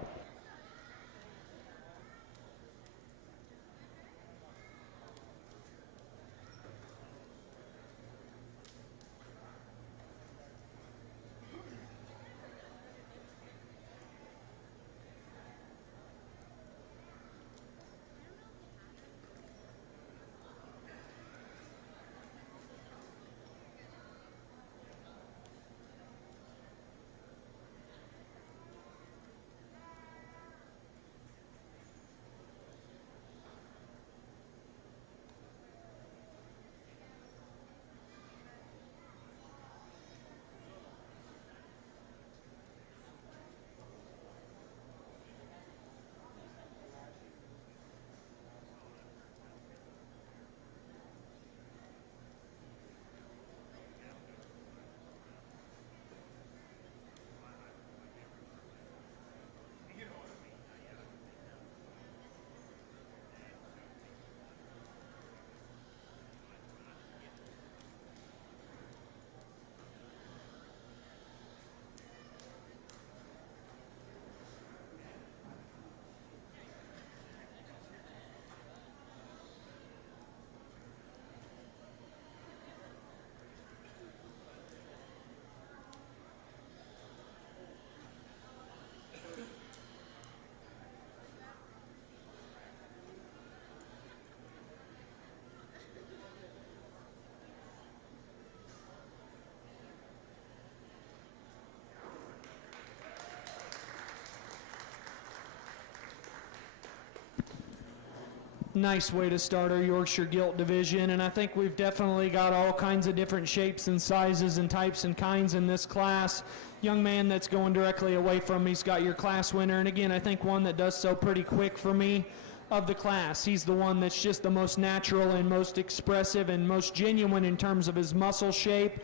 Nice way to start our Yorkshire Gilt division, and I think we've definitely got all kinds of different shapes and sizes and types and kinds in this class. Young man that's going directly away from me's got your class winner, and again, I think one that does so pretty quick for me of the class. He's the one that's just the most natural and most expressive and most genuine in terms of his muscle shape.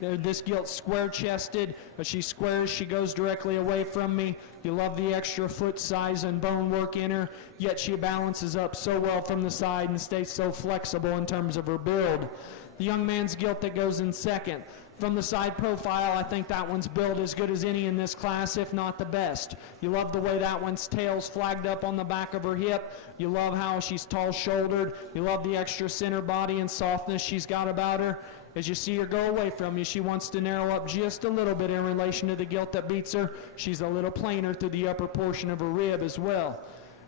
This gilt's square-chested, but she's square as she goes directly away from me. You love the extra foot size and bone work in her, yet she balances up so well from the side and stays so flexible in terms of her build. The young man's gilt that goes in second. From the side profile, I think that one's built as good as any in this class, if not the best. You love the way that one's tail's flagged up on the back of her hip. You love how she's tall-shouldered. You love the extra center body and softness she's got about her. As you see her go away from you, she wants to narrow up just a little bit in relation to the gilt that beats her. She's a little plainer through the upper portion of her rib as well.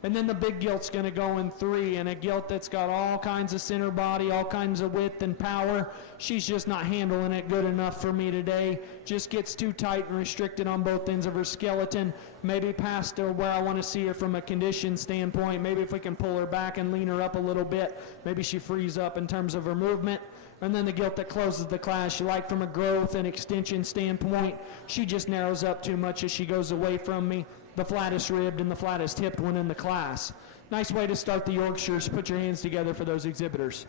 And then the big gilt's going to go in 3, and a gilt that's got all kinds of center body, all kinds of width and power. She's just not handling it good enough for me today. Just gets too tight and restricted on both ends of her skeleton. Maybe past her where I want to see her from a condition standpoint. Maybe if we can pull her back and lean her up a little bit, maybe she frees up in terms of her movement. And then the gilt that closes the class, you like from a growth and extension standpoint, she just narrows up too much as she goes away from me. The flattest ribbed and the flattest hipped one in the class. Nice way to start the Yorkshires. Put your hands together for those exhibitors.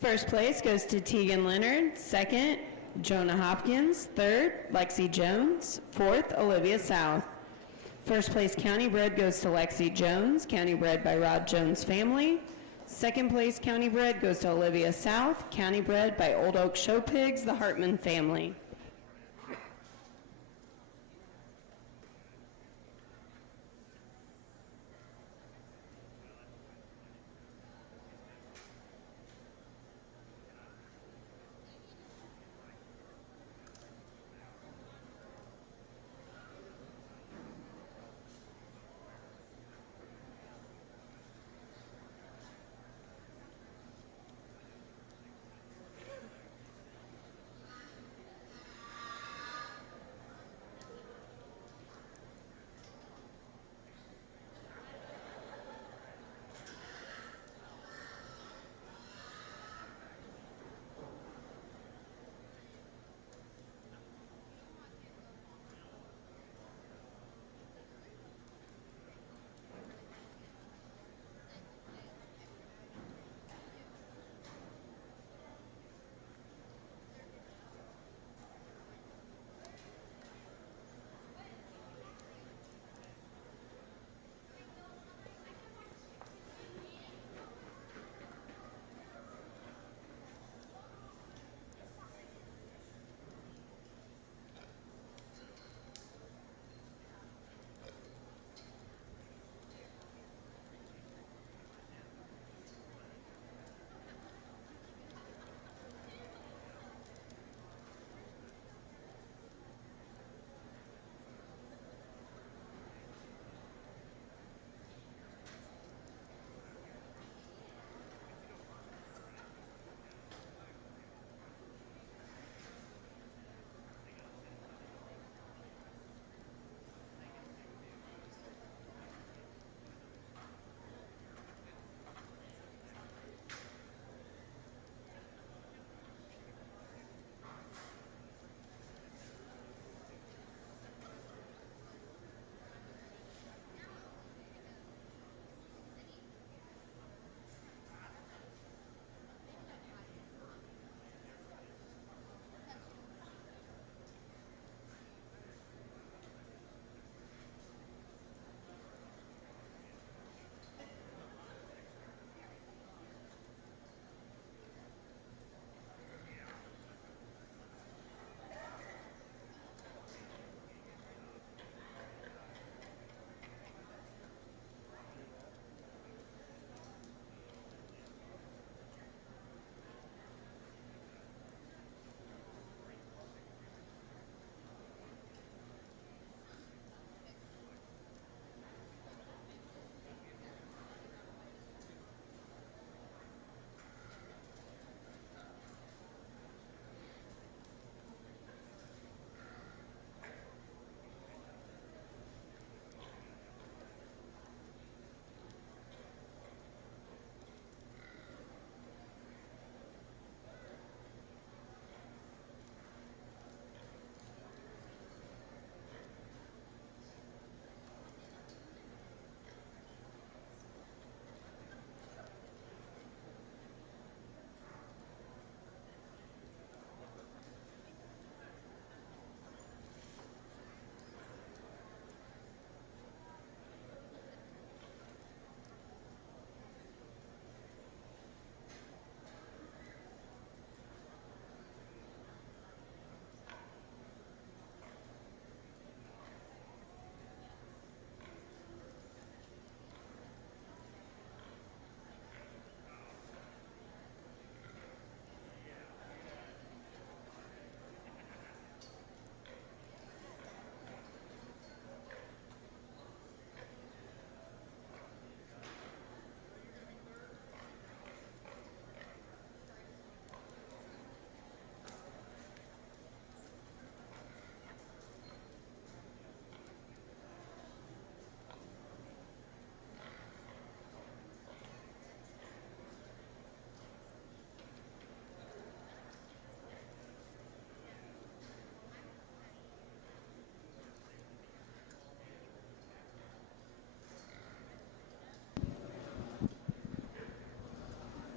First place goes to Tegan Leonard. Second, Jonah Hopkins. Third, Lexi Jones. Fourth, Olivia South. First place county bred goes to Lexi Jones, county bred by Rod Jones family. Second place county bred goes to Olivia South, county bred by Old Oak Show Pigs, the Hartman family.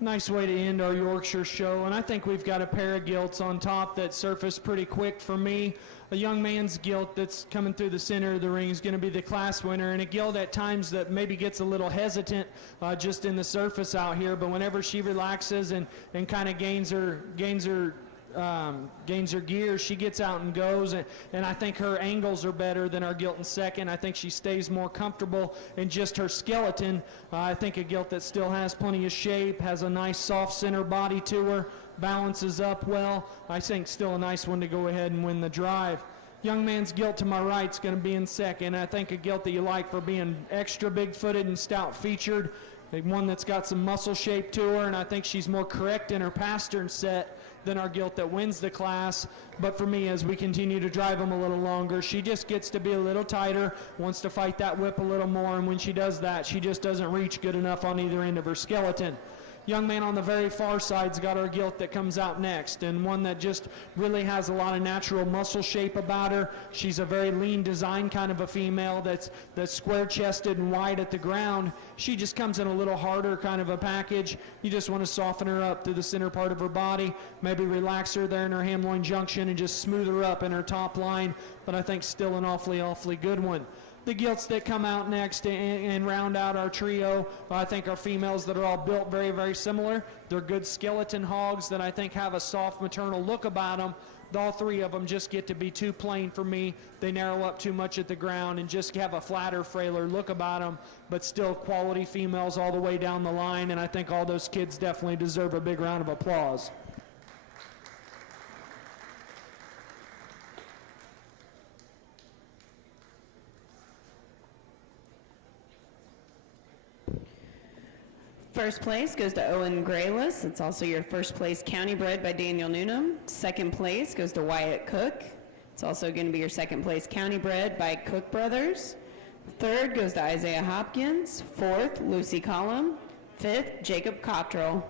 Nice way to end our Yorkshire show, and I think we've got a pair of gilts on top that surfaced pretty quick for me. A young man's gilt that's coming through the center of the ring is going to be the class winner, and a gilt at times that maybe gets a little hesitant just in the surface out here, but whenever she relaxes and kind of gains her gear, she gets out and goes, and I think her angles are better than our gilt in second. I think she stays more comfortable in just her skeleton. I think a gilt that still has plenty of shape, has a nice soft center body to her, balances up well. I think still a nice one to go ahead and win the drive. Young man's gilt to my right is going to be in second. I think a gilt that you like for being extra big-footed and stout-featured, one that's got some muscle shape to her, and I think she's more correct in her pastern set than our gilt that wins the class. But for me, as we continue to drive them a little longer, she just gets to be a little tighter, wants to fight that whip a little more, and when she does that, she just doesn't reach good enough on either end of her skeleton. Young man on the very far side's got our gilt that comes out next, and one that just really has a lot of natural muscle shape about her. She's a very lean design kind of a female that's square-chested and wide at the ground. She just comes in a little harder kind of a package. You just want to soften her up through the center part of her body, maybe relax her there in her ham-loin junction and just smooth her up in her top line, but I think still an awfully good one. The gilts that come out next and round out our trio, I think, are females that are all built very, very similar. They're good skeleton hogs that I think have a soft maternal look about them. All three of them just get to be too plain for me. They narrow up too much at the ground and just have a flatter, frailer look about them, but still quality females all the way down the line, and I think all those kids definitely deserve a big round of applause. First place goes to Owen Grayless. It's also your first place county bred by Daniel Noonan. Second place goes to Wyatt Cook. It's also going to be your second place county bred by Cook Brothers. Third goes to Isaiah Hopkins. Fourth, Lucy Collum. Fifth, Jacob Cottrell.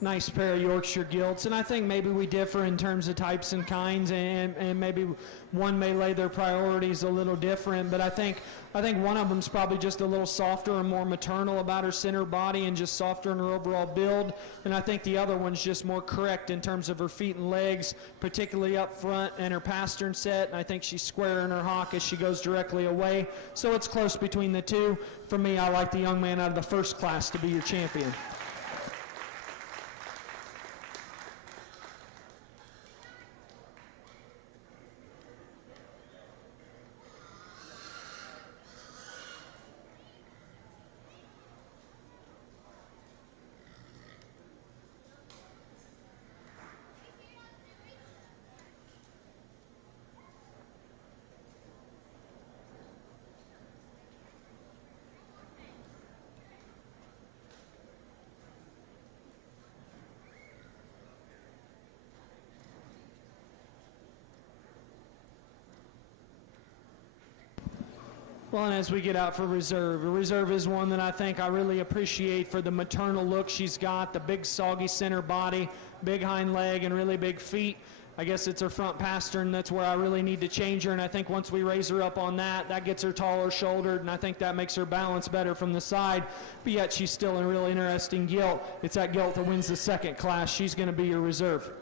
Nice pair of Yorkshire gilts, and I think maybe we differ in terms of types and kinds, and maybe one may lay their priorities a little different, but I think one of them's probably just a little softer and more maternal about her center body and just softer in her overall build, and I think the other one's just more correct in terms of her feet and legs, particularly up front and her pastern set, and I think she's square in her hock as she goes directly away, so it's close between the two. For me, I like the young man out of the first class to be your champion. Well, and as we get out for reserve, a reserve is one that I think I really appreciate for the maternal look she's got, the big soggy center body, big hind leg, and really big feet. I guess it's her front pastern. That's where I really need to change her, and I think once we raise her up on that, that gets her taller shouldered, and I think that makes her balance better from the side, but yet she's still a real interesting gilt. It's that gilt that wins the second class. She's going to be your reserve.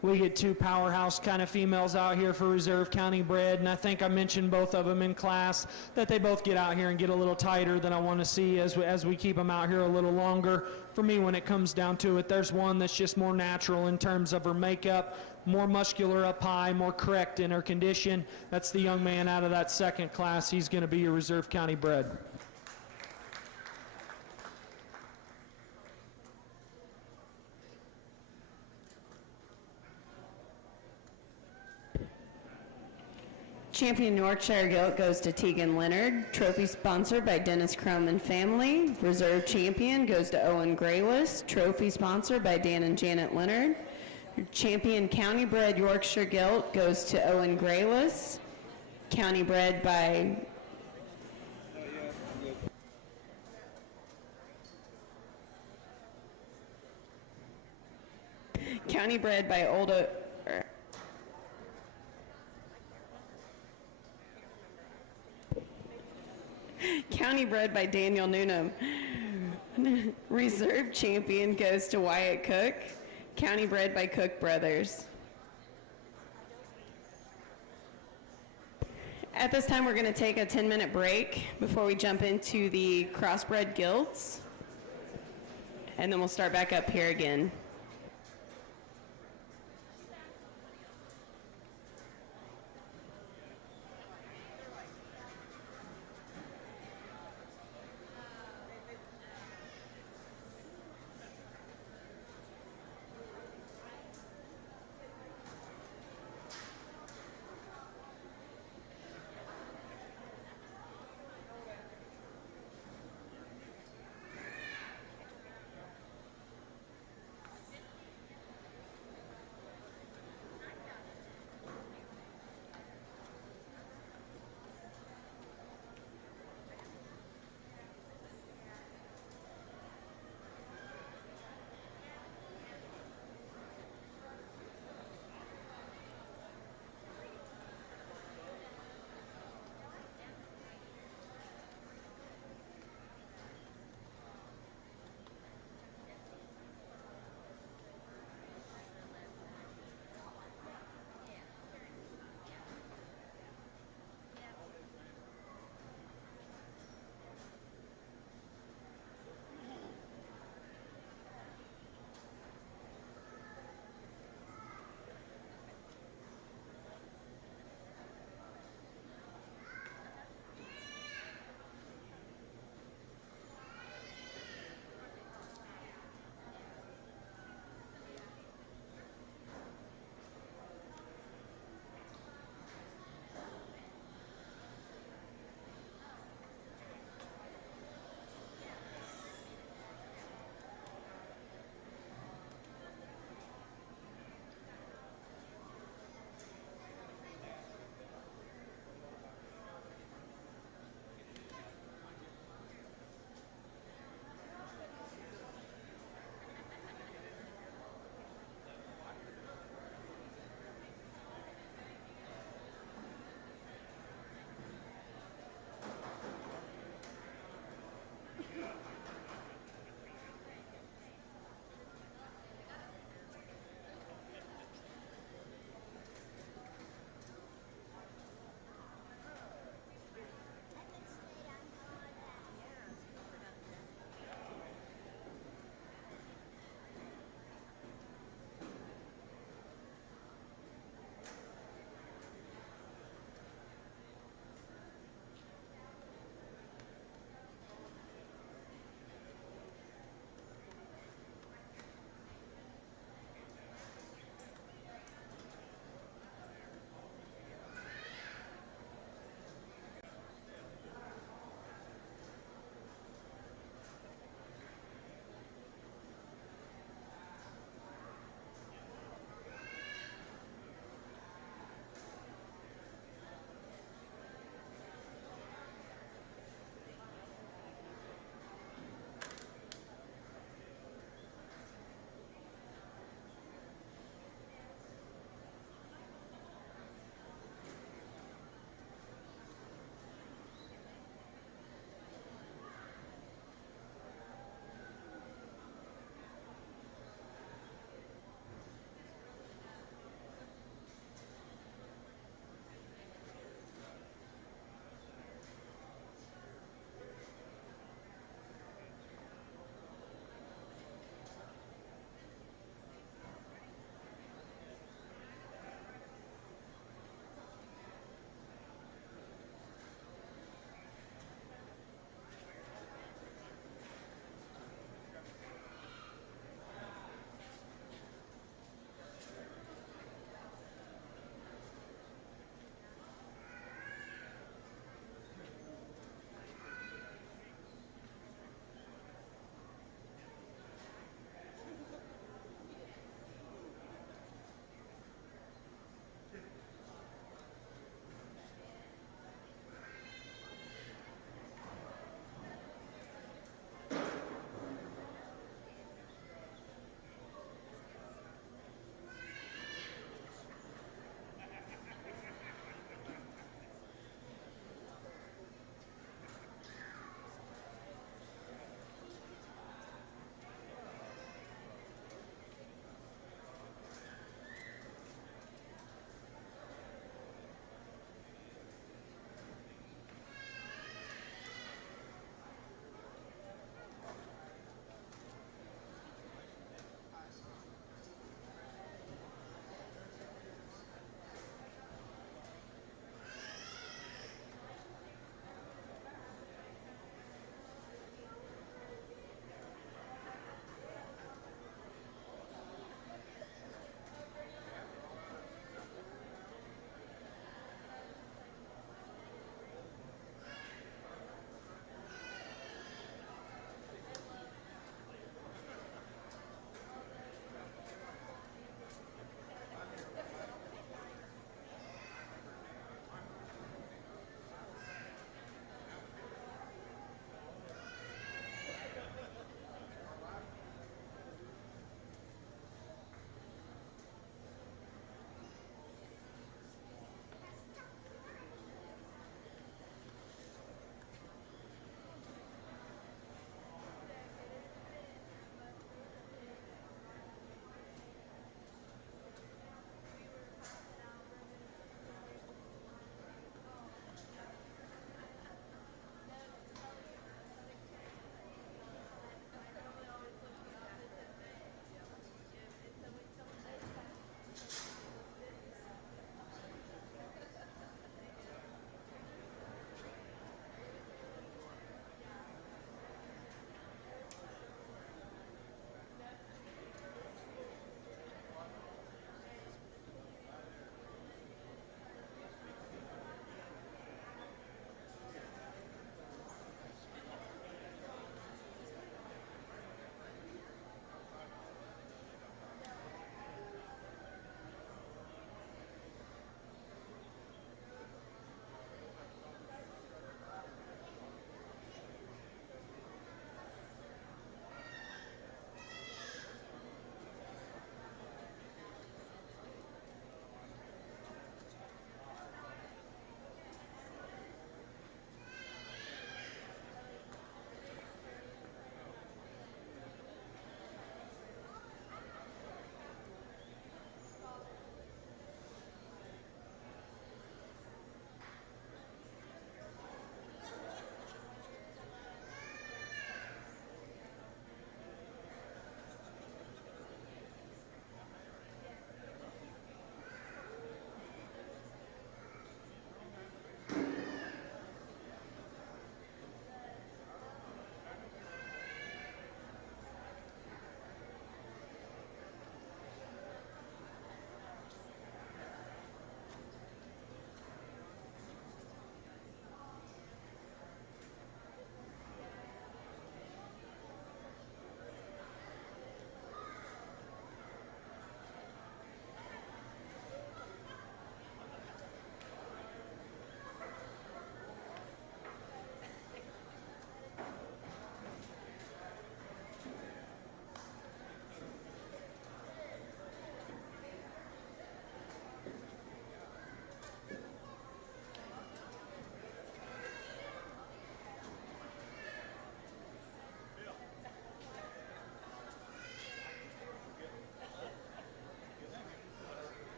We get two powerhouse kind of females out here for reserve county bred, and I think I mentioned both of them in class that they both get out here and get a little tighter than I want to see as we keep them out here a little longer. For me, when it comes down to it, there's one that's just more natural in terms of her makeup, more muscular up high, more correct in her condition. That's the young man out of that second class. He's going to be your reserve county bred. Champion Yorkshire Gilt goes to Tegan Leonard. Trophy sponsored by Dennis Crum and family. Reserve champion goes to Owen Grayless. Trophy sponsored by Dan and Janet Leonard. Champion County Bred Yorkshire Gilt goes to Owen Grayless. County Bred by County Bred by Olda. County Bred by Daniel Noonan. Reserve champion goes to Wyatt Cook. County Bred by Cook Brothers. At this time, we're going to take a 10-minute break before we jump into the crossbred gilts. And then we'll start back up here again.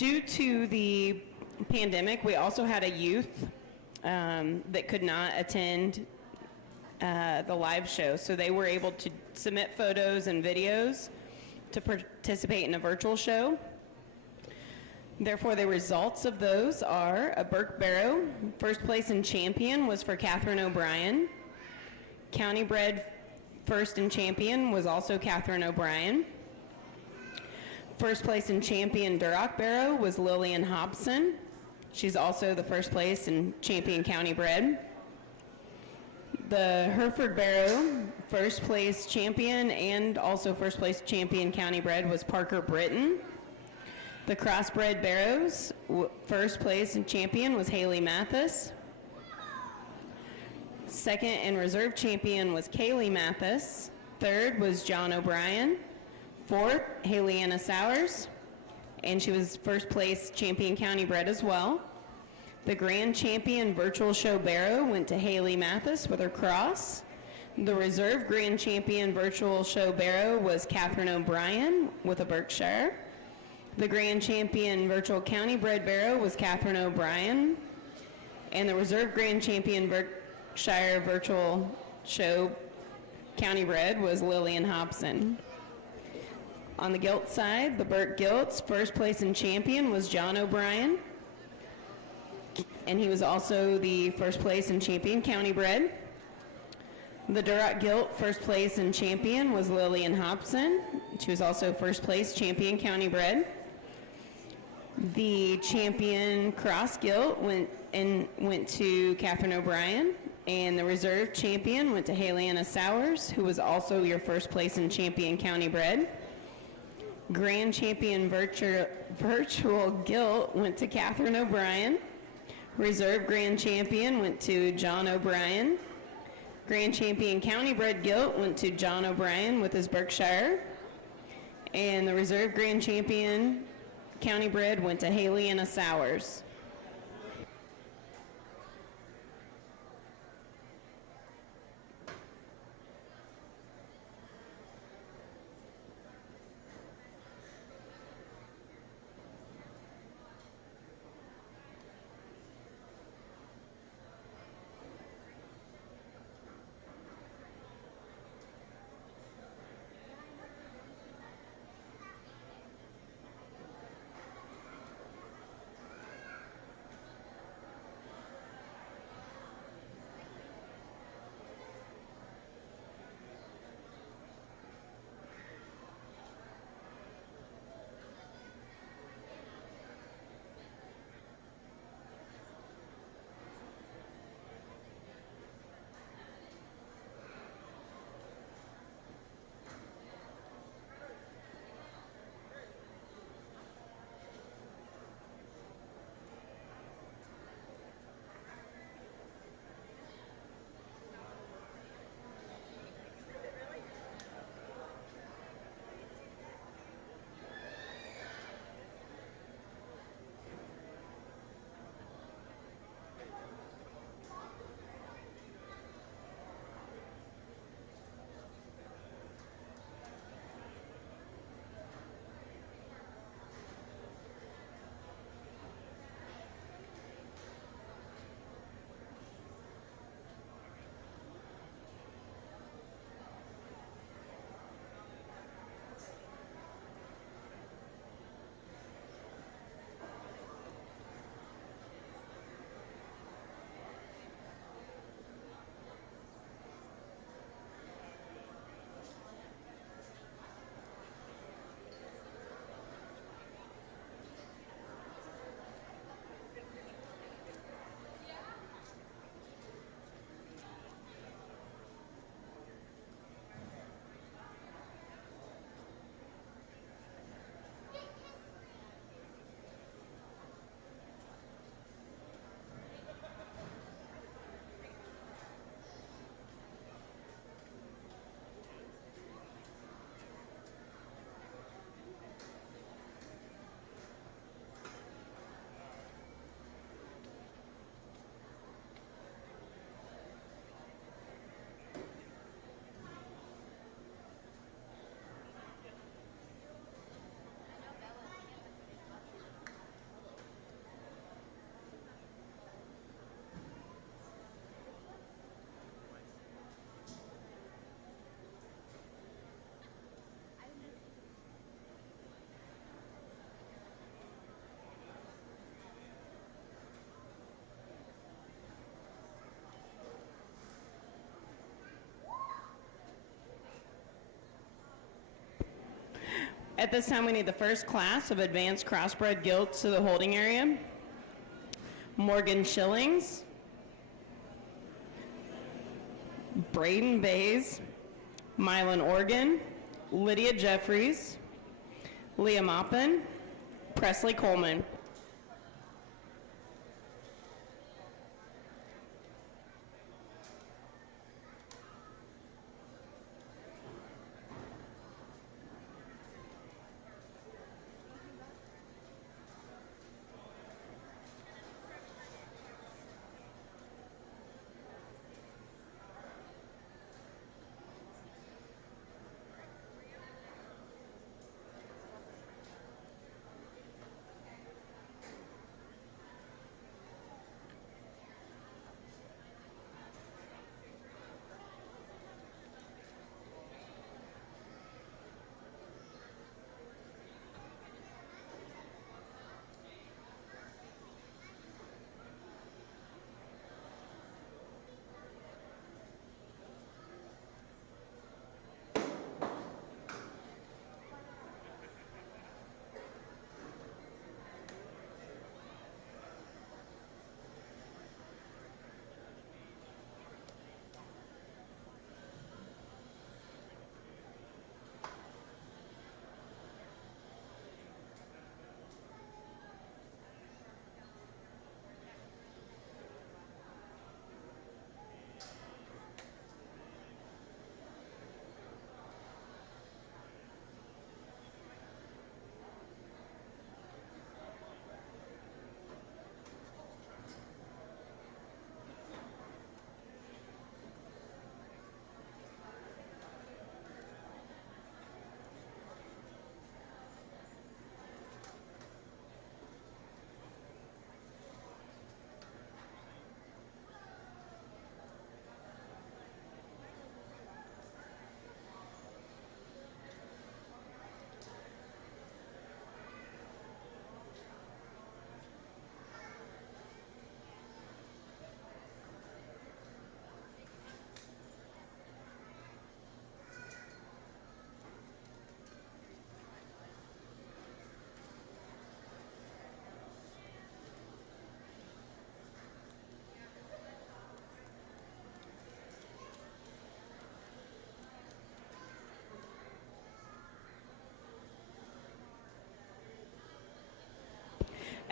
Due to the pandemic, we also had a youth that could not attend the live show, so they were able to submit photos and videos to participate in a virtual show. Therefore, the results of those are a Burke Barrow. First place and champion was for Catherine O'Brien. County bred first and champion was also Catherine O'Brien. First place and champion Duroc Barrow was Lillian Hobson. She's also the first place and champion county bred. The Hereford Barrow, first place champion and also first place champion county bred was Parker Britton. The Crossbred Barrows, first place and champion was Haley Mathis. Second and reserve champion was Kaylee Mathis. Third was John O'Brien. Fourth, Haley Anna Sowers, and she was first place champion county bred as well. The grand champion virtual show Barrow went to Haley Mathis with her cross. The reserve grand champion virtual show Barrow was Catherine O'Brien with a Berkshire. The grand champion virtual county bred Barrow was Catherine O'Brien. And the reserve grand champion Berkshire virtual show county bred was Lillian Hobson. On the gilt side, the Burke Gilts, first place and champion was John O'Brien. And he was also the first place and champion county bred. The Duroc Gilt, first place and champion was Lillian Hobson. She was also first place champion county bred. The champion Cross Gilt went to Catherine O'Brien. And the reserve champion went to Haley Anna Sowers, who was also your first place and champion county bred. Grand champion virtual gilt went to Catherine O'Brien. Reserve grand champion went to John O'Brien. Grand champion county bred gilt went to John O'Brien with his Berkshire. And the reserve grand champion county bred went to Haley Anna Sowers. At this time, we need the first class of advanced crossbred gilts to the holding area. Morgan Schillings, Braden Bays, Mylan Organ, Lydia Jeffries, Leah Maupin, Presley Coleman.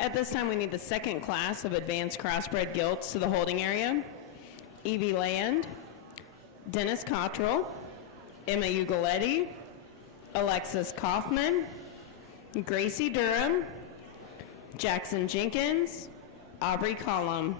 At this time, we need the second class of advanced crossbred gilts to the holding area. Evie Land, Dennis Cottrell, Emma Ugaletti, Alexis Kaufman, Gracie Durham, Jackson Jenkins, Aubrey Collum.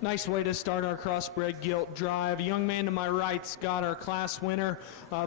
Nice way to start our crossbred gilt drive. A young man to my right's got our class winner,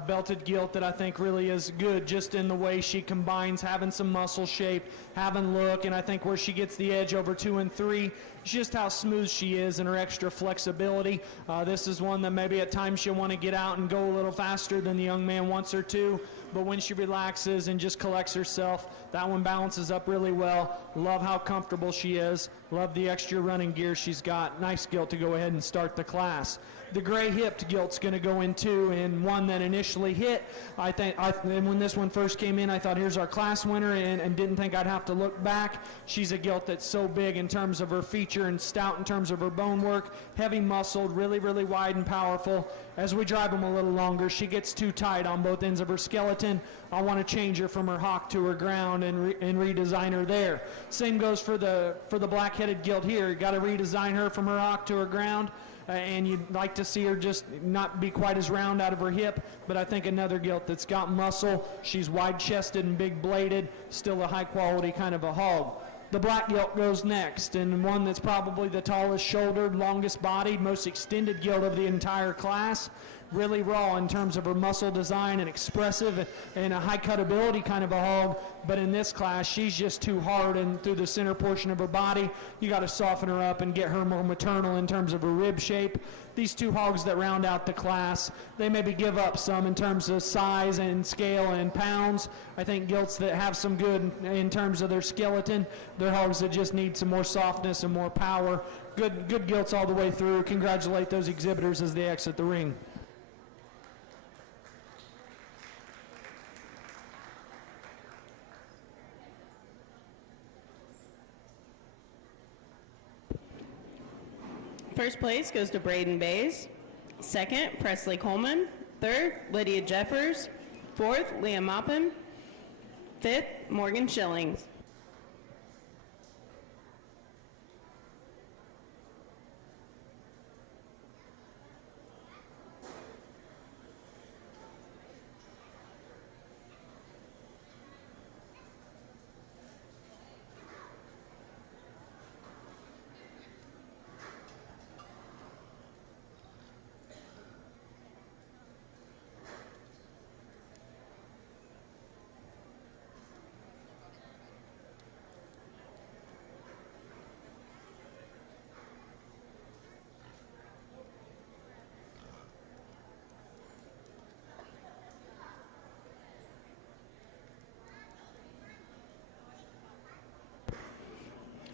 belted gilt that I think really is good just in the way she combines having some muscle shape, having look, and I think where she gets the edge over 2 and 3, just how smooth she is and her extra flexibility. This is one that maybe at times she'll want to get out and go a little faster than the young man wants her to, but when she relaxes and just collects herself, that one balances up really well. Love how comfortable she is. Love the extra running gear she's got. Nice gilt to go ahead and start the class. The gray hipped gilt's going to go in two, and one that initially hit. And when this one first came in, I thought, here's our class winner, and didn't think I'd have to look back. She's a gilt that's so big in terms of her feature and stout in terms of her bone work, heavy muscled, really, really wide and powerful. As we drive them a little longer, she gets too tight on both ends of her skeleton. I want to change her from her hock to her ground and redesign her there. Same goes for the black-headed gilt here. You got to redesign her from her hock to her ground. And you'd like to see her just not be quite as round out of her hip, but I think another gilt that's got muscle. She's wide-chested and big-bladed, still a high-quality kind of a hog. The black gilt goes next, and one that's probably the tallest shouldered, longest bodied, most extended gilt of the entire class. Really raw in terms of her muscle design and expressive and a high cutability kind of a hog, but in this class she's just too hard and through the center portion of her body. You got to soften her up and get her more maternal in terms of her rib shape. These two hogs that round out the class, they maybe give up some in terms of size and scale and pounds. I think gilts that have some good in terms of their skeleton, they're hogs that just need some more softness and more power. Good gilts all the way through. Congratulate those exhibitors as they exit the ring. First place goes to Braden Bays. Second, Presley Coleman. Third, Lydia Jeffers. Fourth, Leah Moppin. Fifth, Morgan Schillings.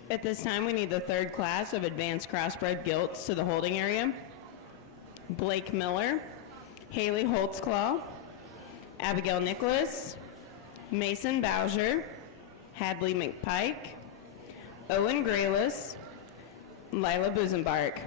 At this time, we need the third class of advanced crossbred gilts to the holding area. Blake Miller, Haley Holtzclaw, Abigail Nicholas, Mason Bowser, Hadley McPike, Owen Graylis, Lila Busenbark.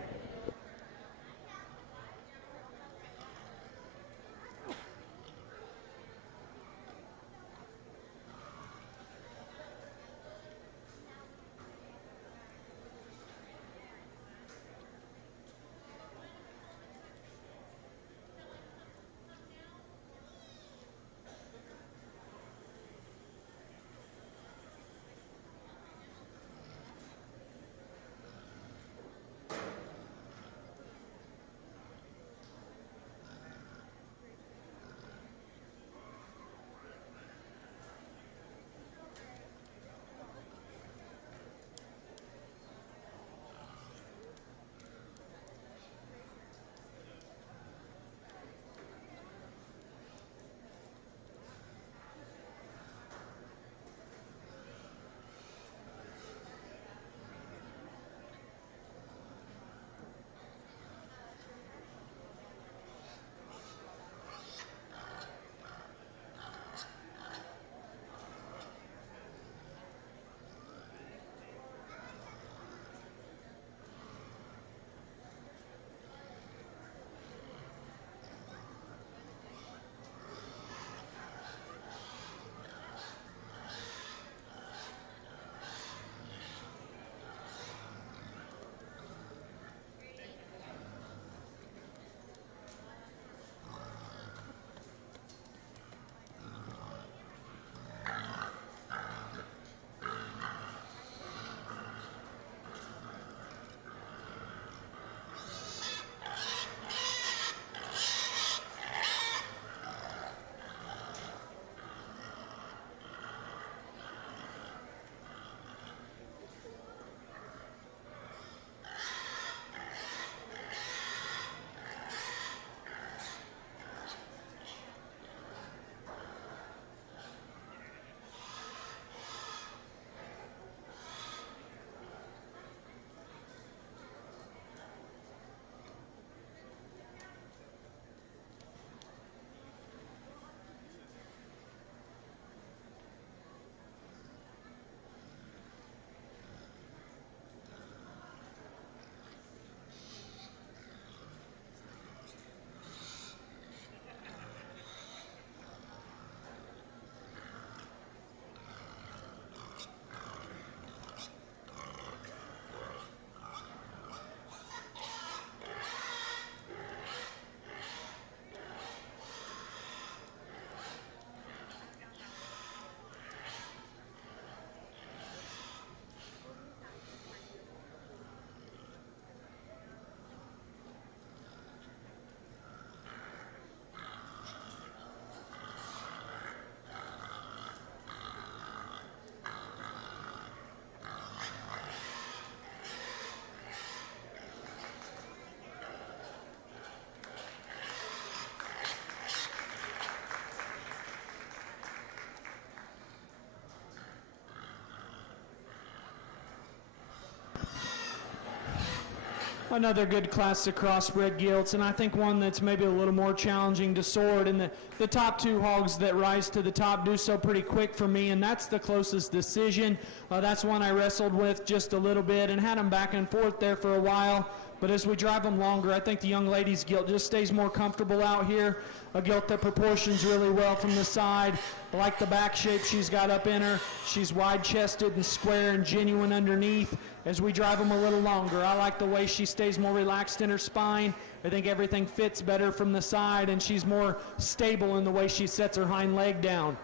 Another good class of crossbred gilts, and I think one that's maybe a little more challenging to sort. And the top two hogs that rise to the top do so pretty quick for me, and that's the closest decision. That's one I wrestled with just a little bit and had them back and forth there for a while. But as we drive them longer, I think the young lady's gilt just stays more comfortable out here. A gilt that proportions really well from the side. I like the back shape she's got up in her. She's wide-chested and square and genuine underneath. As we drive them a little longer, I like the way she stays more relaxed in her spine. I think everything fits better from the side, and she's more stable in the way she sets her hind leg down.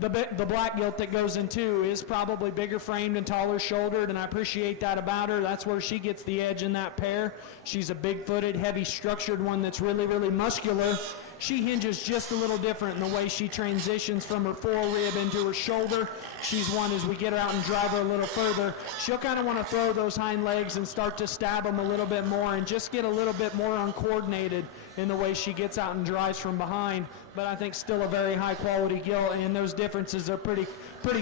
The black gilt that goes in two is probably bigger framed and taller shouldered, and I appreciate that about her. That's where she gets the edge in that pair. She's a big-footed, heavy-structured one that's really, really muscular. She hinges just a little different in the way she transitions from her forerib into her shoulder. She's one, as we get her out and drive her a little further, she'll kind of want to throw those hind legs and start to stab them a little bit more and just get a little bit more uncoordinated in the way she gets out and drives from behind. But I think still a very high-quality gilt, and those differences are pretty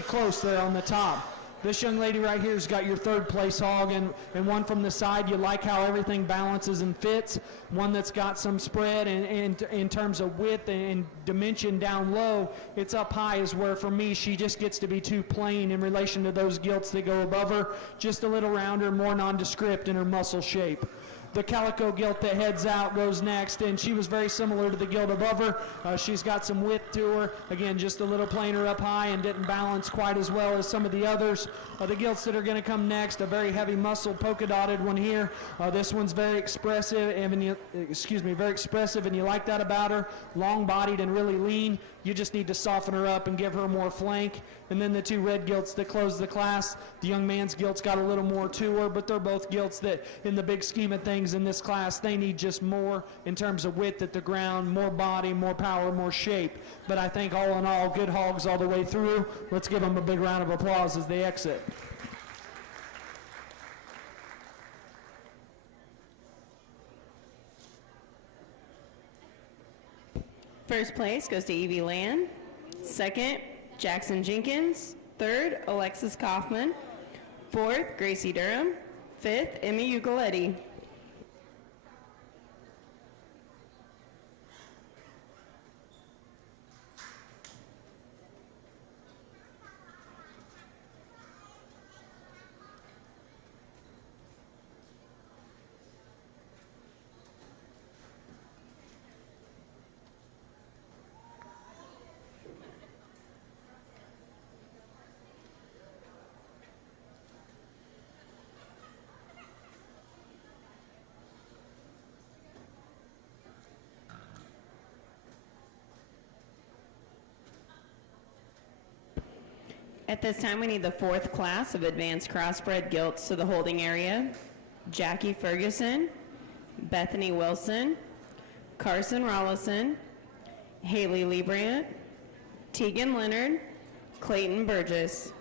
close there on the top. This young lady right here has got your third place hog, and one from the side. You like how everything balances and fits. One that's got some spread and in terms of width and dimension down low. It's up high is where, for me, she just gets to be too plain in relation to those gilts that go above her. Just a little rounder, more nondescript in her muscle shape. The calico gilt that heads out goes next, and she was very similar to the gilt above her. She's got some width to her. Again, just a little plainer up high and didn't balance quite as well as some of the others. The gilts that are going to come next, a very heavy muscle polka dotted one here. This one's very expressive, and you like that about her. Long bodied and really lean. You just need to soften her up and give her more flank. And then the two red gilts that close the class. The young man's gilt's got a little more to her, but they're both gilts that, in the big scheme of things in this class, they need just more in terms of width at the ground, more body, more power, more shape. But I think all in all, good hogs all the way through. Let's give them a big round of applause as they exit. First place goes to Evie Land. Second, Jackson Jenkins. Third, Alexis Kaufman. Fourth, Gracie Durham. Fifth, Emmy Ugoletti. At this time, we need the fourth class of advanced crossbred gilts to the holding area. Jackie Ferguson, Bethany Wilson, Carson Rollison, Haley Liebrandt, Tegan Leonard, Clayton Burgess.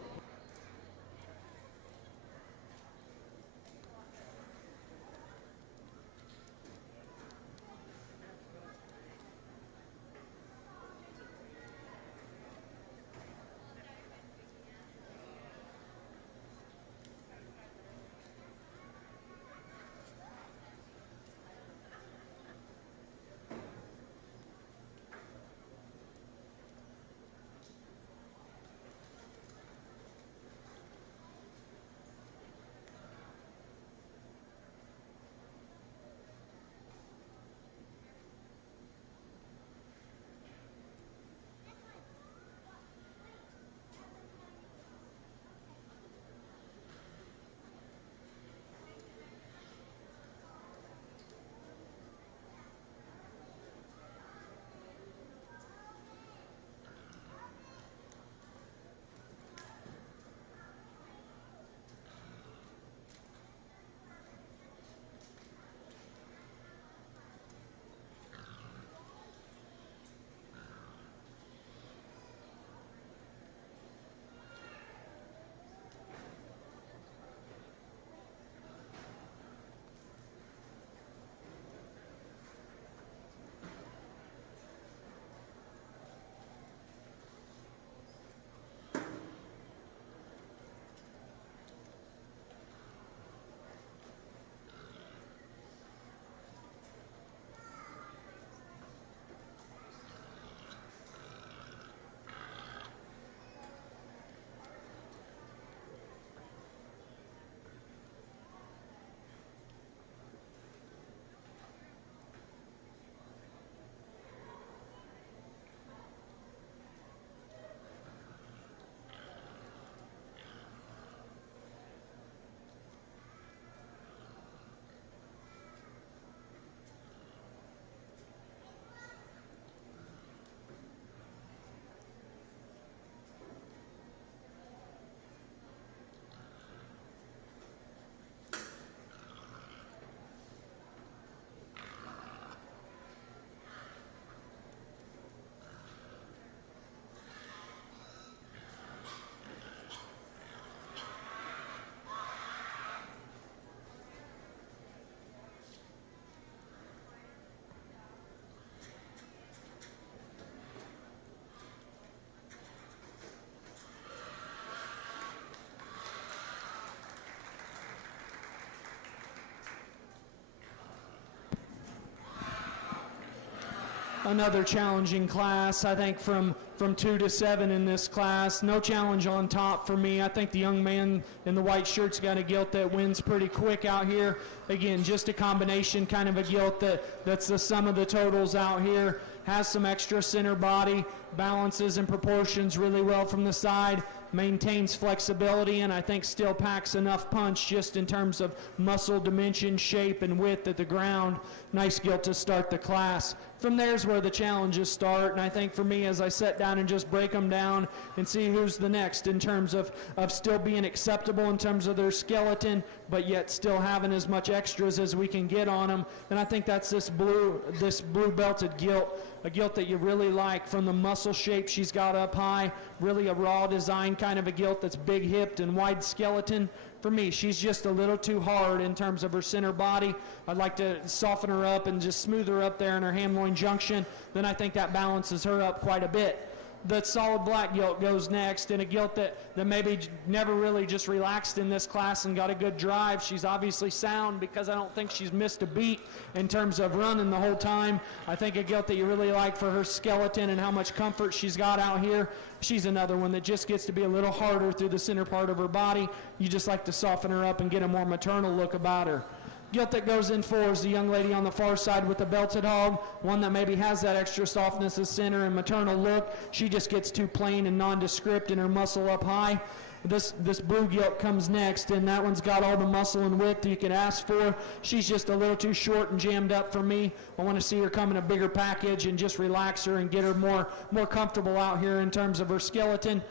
another challenging class. I think from 2 to 7 in this class. No challenge on top for me. I think the young man in the white shirt's got a gilt that wins pretty quick out here. Again, just a combination kind of a gilt that's the sum of the totals out here. Has some extra center body, balances and proportions really well from the side, maintains flexibility, and I think still packs enough punch just in terms of muscle dimension, shape, and width at the ground. Nice gilt to start the class. From there's where the challenges start, and I think for me, as I sit down and just break them down and see who's the next in terms of still being acceptable in terms of their skeleton, but yet still having as much extras as we can get on them. And I think that's this blue belted gilt, a gilt that you really like from the muscle shape she's got up high, really a raw design kind of a gilt that's big hipped and wide skeleton. For me, she's just a little too hard in terms of her center body. I'd like to soften her up and just smooth her up there in her ham-loin junction. Then I think that balances her up quite a bit. The solid black gilt goes next, and a gilt that maybe never really just relaxed in this class and got a good drive. She's obviously sound because I don't think she's missed a beat in terms of running the whole time. I think a gilt that you really like for her skeleton and how much comfort she's got out here. She's another one that just gets to be a little harder through the center part of her body. You just like to soften her up and get a more maternal look about her. Gilt that goes in 4 is the young lady on the far side with the belted hog, one that maybe has that extra softness of center and maternal look. She just gets too plain and nondescript in her muscle up high. This blue gilt comes next, and that one's got all the muscle and width you could ask for. She's just a little too short and jammed up for me. I want to see her come in a bigger package and just relax her and get her more comfortable out here in terms of her skeleton.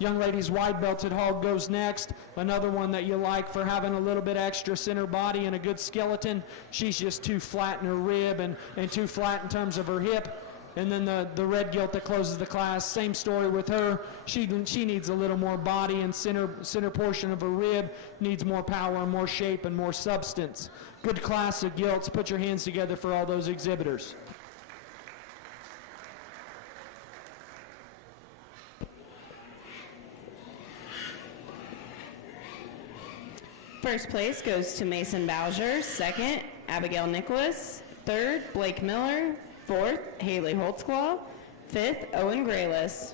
Young lady's wide belted hog goes next. Another one that you like for having a little bit extra center body and a good skeleton. She's just too flat in her rib and too flat in terms of her hip. And then the red gilt that closes the class, same story with her. She needs a little more body, and center portion of her rib needs more power and more shape and more substance. Good class of gilts. Put your hands together for all those exhibitors. First place goes to Mason Bowser. Second, Abigail Nicholas. Third, Blake Miller. Fourth, Haley Holtzclaw. Fifth, Owen Grayless.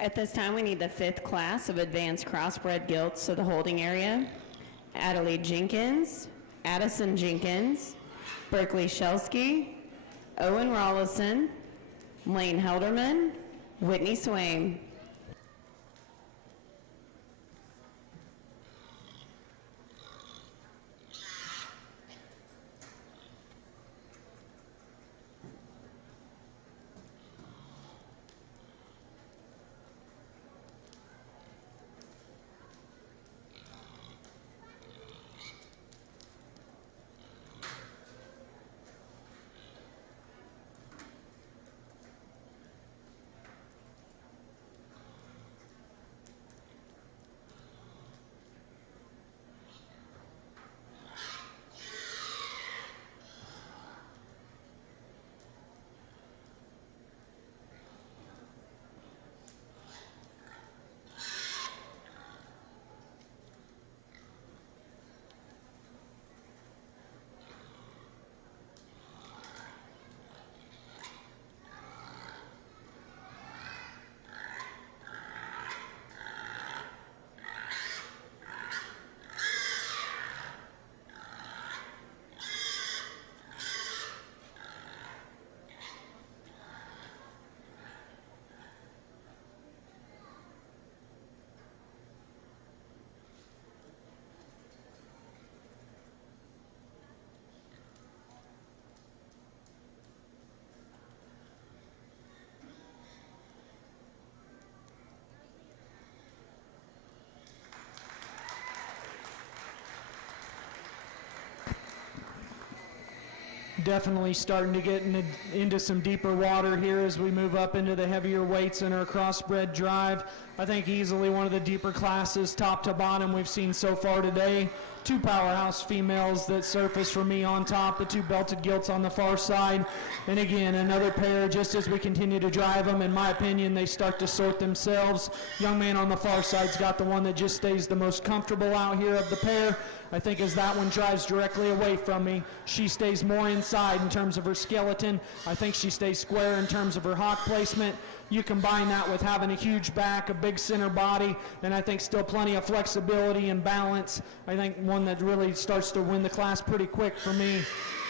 At this time, we need the 5th class of advanced crossbred gilts to the holding area. Adelaide Jenkins, Addison Jenkins, Berkeley Shelsky, Owen Rollison, Lane Helderman, Whitney Swain. definitely starting to get into some deeper water here as we move up into the heavier weights in our crossbred drive. I think easily one of the deeper classes, top to bottom, we've seen so far today. Two powerhouse females that surface for me on top, the two belted gilts on the far side. And again, another pair, just as we continue to drive them, in my opinion, they start to sort themselves. Young man on the far side's got the one that just stays the most comfortable out here of the pair. I think as that one drives directly away from me, she stays more inside in terms of her skeleton. I think she stays square in terms of her hock placement. You combine that with having a huge back, a big center body, and I think still plenty of flexibility and balance. I think one that really starts to win the class pretty quick for me.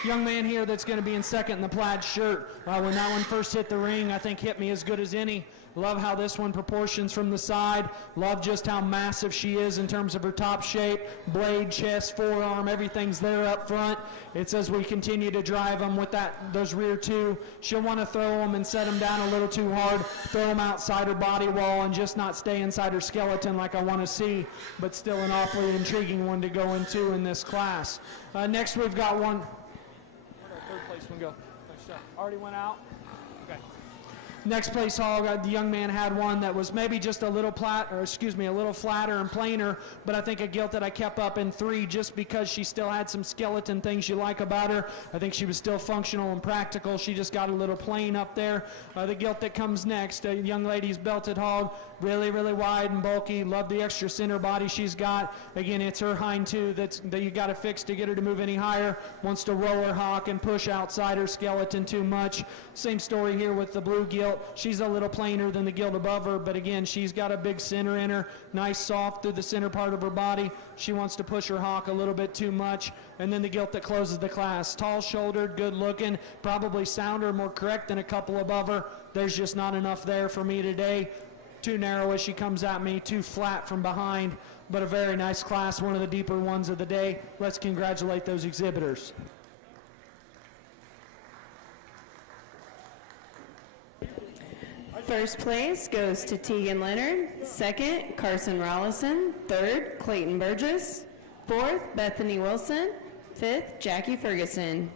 Young man here that's going to be in second in the plaid shirt. When that one first hit the ring, I think hit me as good as any. Love how this one proportions from the side. Love just how massive she is in terms of her top shape, blade, chest, forearm, everything's there up front. It's as we continue to drive them with those rear two, she'll want to throw them and set them down a little too hard, throw them outside her body wall and just not stay inside her skeleton like I want to see, but still an awfully intriguing one to go into in this class. Next we've got one. Where'd our third place one go? Nice shot. Already went out? Okay. Next place hog, the young man had one that was maybe just a little a little flatter and plainer, but I think a gilt that I kept up in 3 just because she still had some skeleton things you like about her. I think she was still functional and practical. She just got a little plain up there. The gilt that comes next, a young lady's belted hog, really, really wide and bulky. Love the extra center body she's got. Again, it's her hind two that you got to fix to get her to move any higher. Wants to roll her hock and push outside her skeleton too much. Same story here with the blue gilt. She's a little plainer than the gilt above her, but again, she's got a big center in her, nice soft through the center part of her body. She wants to push her hock a little bit too much. And then the gilt that closes the class, tall-shouldered, good-looking, probably sounder, more correct than a couple above her. There's just not enough there for me today. Too narrow as she comes at me, too flat from behind, but a very nice class, one of the deeper ones of the day. Let's congratulate those exhibitors. First place goes to Tegan Leonard. Second, Carson Rollison. Third, Clayton Burgess. Fourth, Bethany Wilson. Fifth, Jackie Ferguson.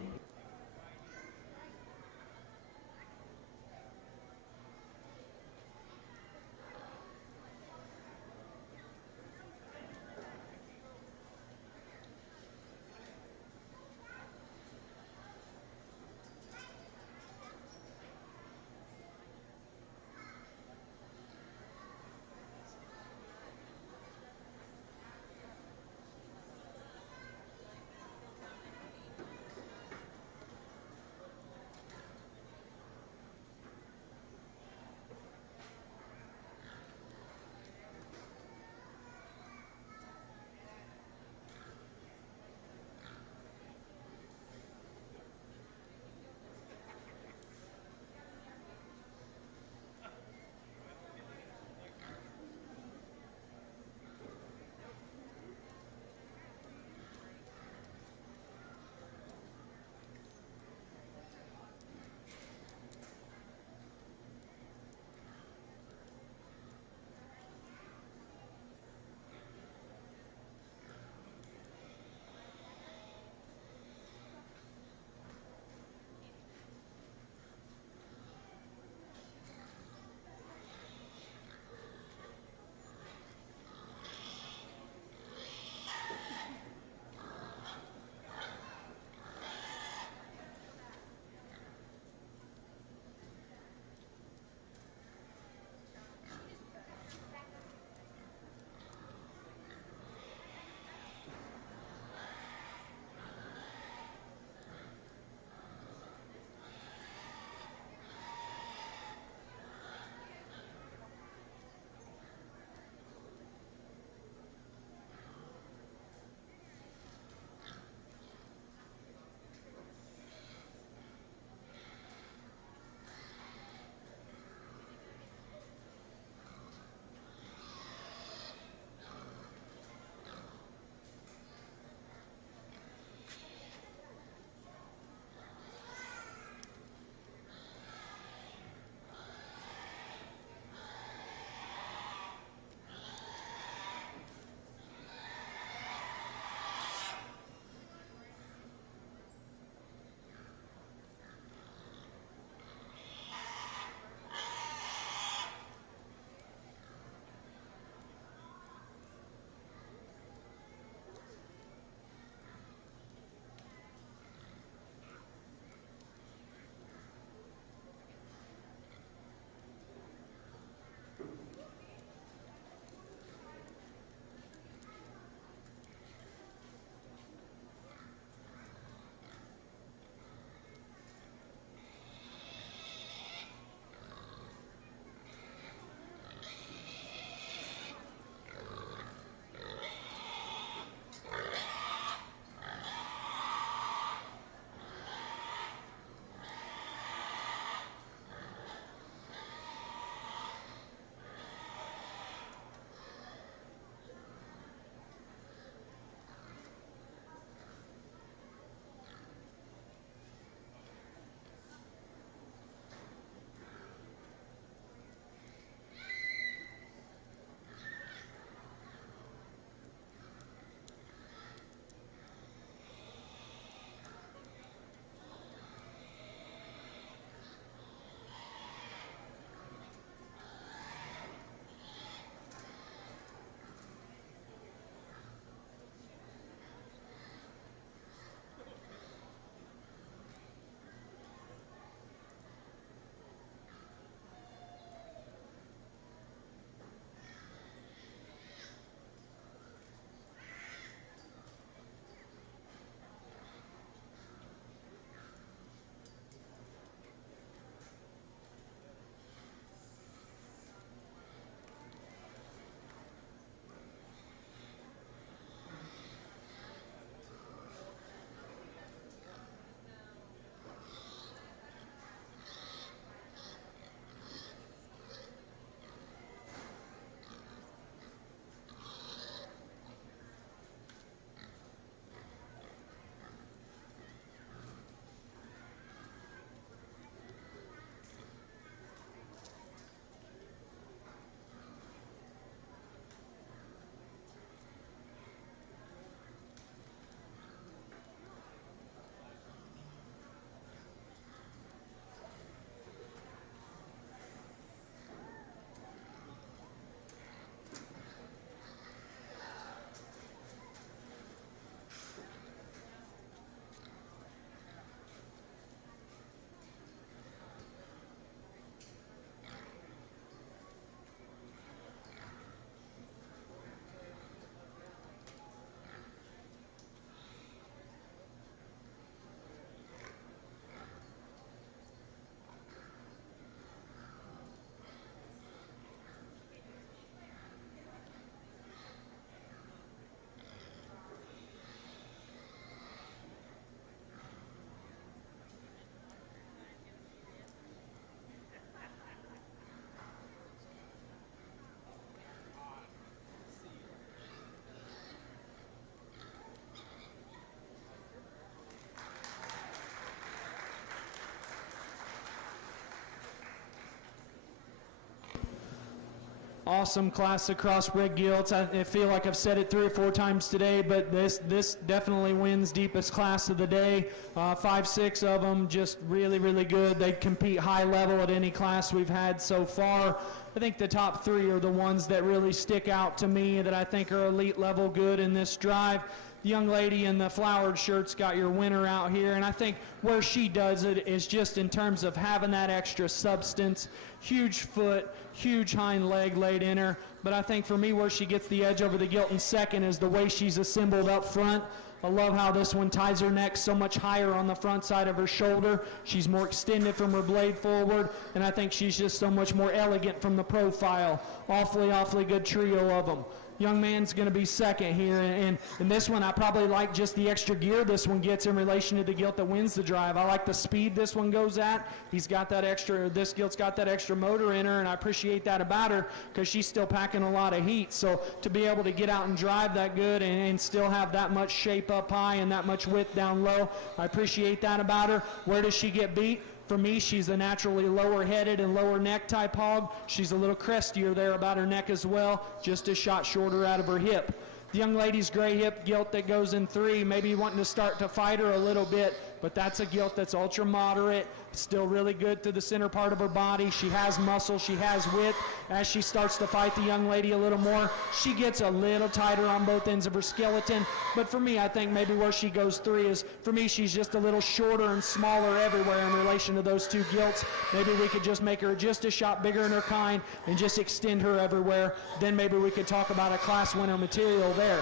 Awesome class of crossbred gilts. I feel like I've said it 3 or 4 times today, but this definitely wins deepest class of the day. 5, 6 of them just really, really good. They compete high level at any class we've had so far. I think the top 3 are the ones that really stick out to me that I think are elite level good in this drive. The young lady in the flowered shirt's got your winner out here, and I think where she does it is just in terms of having that extra substance. Huge foot, huge hind leg laid in her, but I think for me where she gets the edge over the gilt in second is the way she's assembled up front. I love how this one ties her neck so much higher on the front side of her shoulder. She's more extended from her blade forward, and I think she's just so much more elegant from the profile. Awfully good trio of them. Young man's going to be second here, and in this one I probably like just the extra gear this one gets in relation to the gilt that wins the drive. I like the speed this one goes at. He's got that extra, this gilt's got that extra motor in her, and I appreciate that about her because she's still packing a lot of heat. So to be able to get out and drive that good and still have that much shape up high and that much width down low, I appreciate that about her. Where does she get beat? For me, she's a naturally lower-headed and lower neck type hog. She's a little crestier there about her neck as well, just a shot shorter out of her hip. The young lady's gray hip gilt that goes in 3, maybe wanting to start to fight her a little bit, but that's a gilt that's ultra moderate, still really good to the center part of her body. She has muscle, she has width. As she starts to fight the young lady a little more, she gets a little tighter on both ends of her skeleton. But for me, I think maybe where she goes 3 is, for me, she's just a little shorter and smaller everywhere in relation to those 2 gilts. Maybe we could just make her just a shot bigger in her kind and just extend her everywhere. Then maybe we could talk about a class winner material there.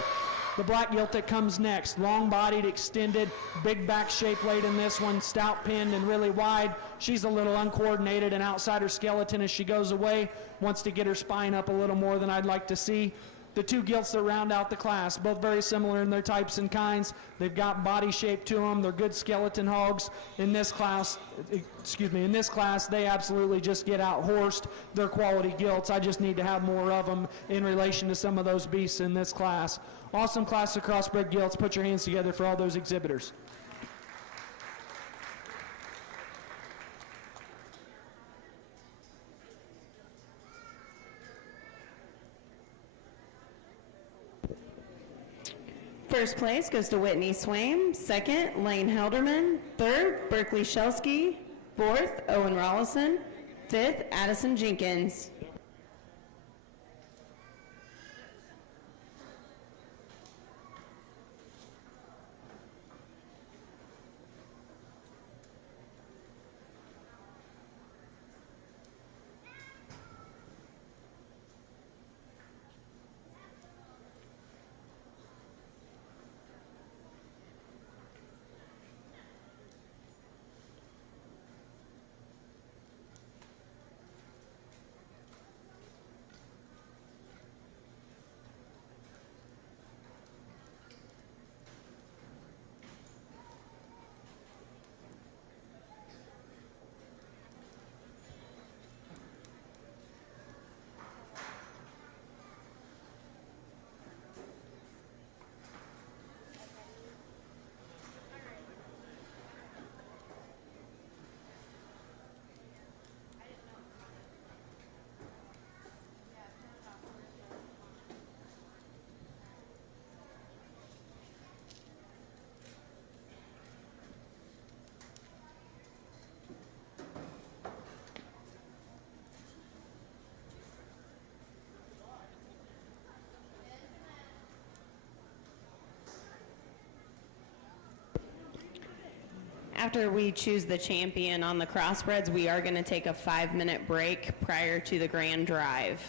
The black gilt that comes next, long-bodied, extended, big back shape laid in this one, stout pinned and really wide. She's a little uncoordinated and outside her skeleton as she goes away, wants to get her spine up a little more than I'd like to see. The 2 gilts that round out the class, both very similar in their types and kinds. They've got body shape to them. They're good skeleton hogs. In this class, they absolutely just get out-horsed. They're quality gilts. I just need to have more of them in relation to some of those beasts in this class. Awesome class of crossbred gilts. Put your hands together for all those exhibitors. First place goes to Whitney Swaim. Second, Lane Helderman. Third, Berkeley Shelsky. Fourth, Owen Rollison. Fifth, Addison Jenkins. After we choose the champion on the crossbreds, we are going to take a 5-minute break prior to the grand drive.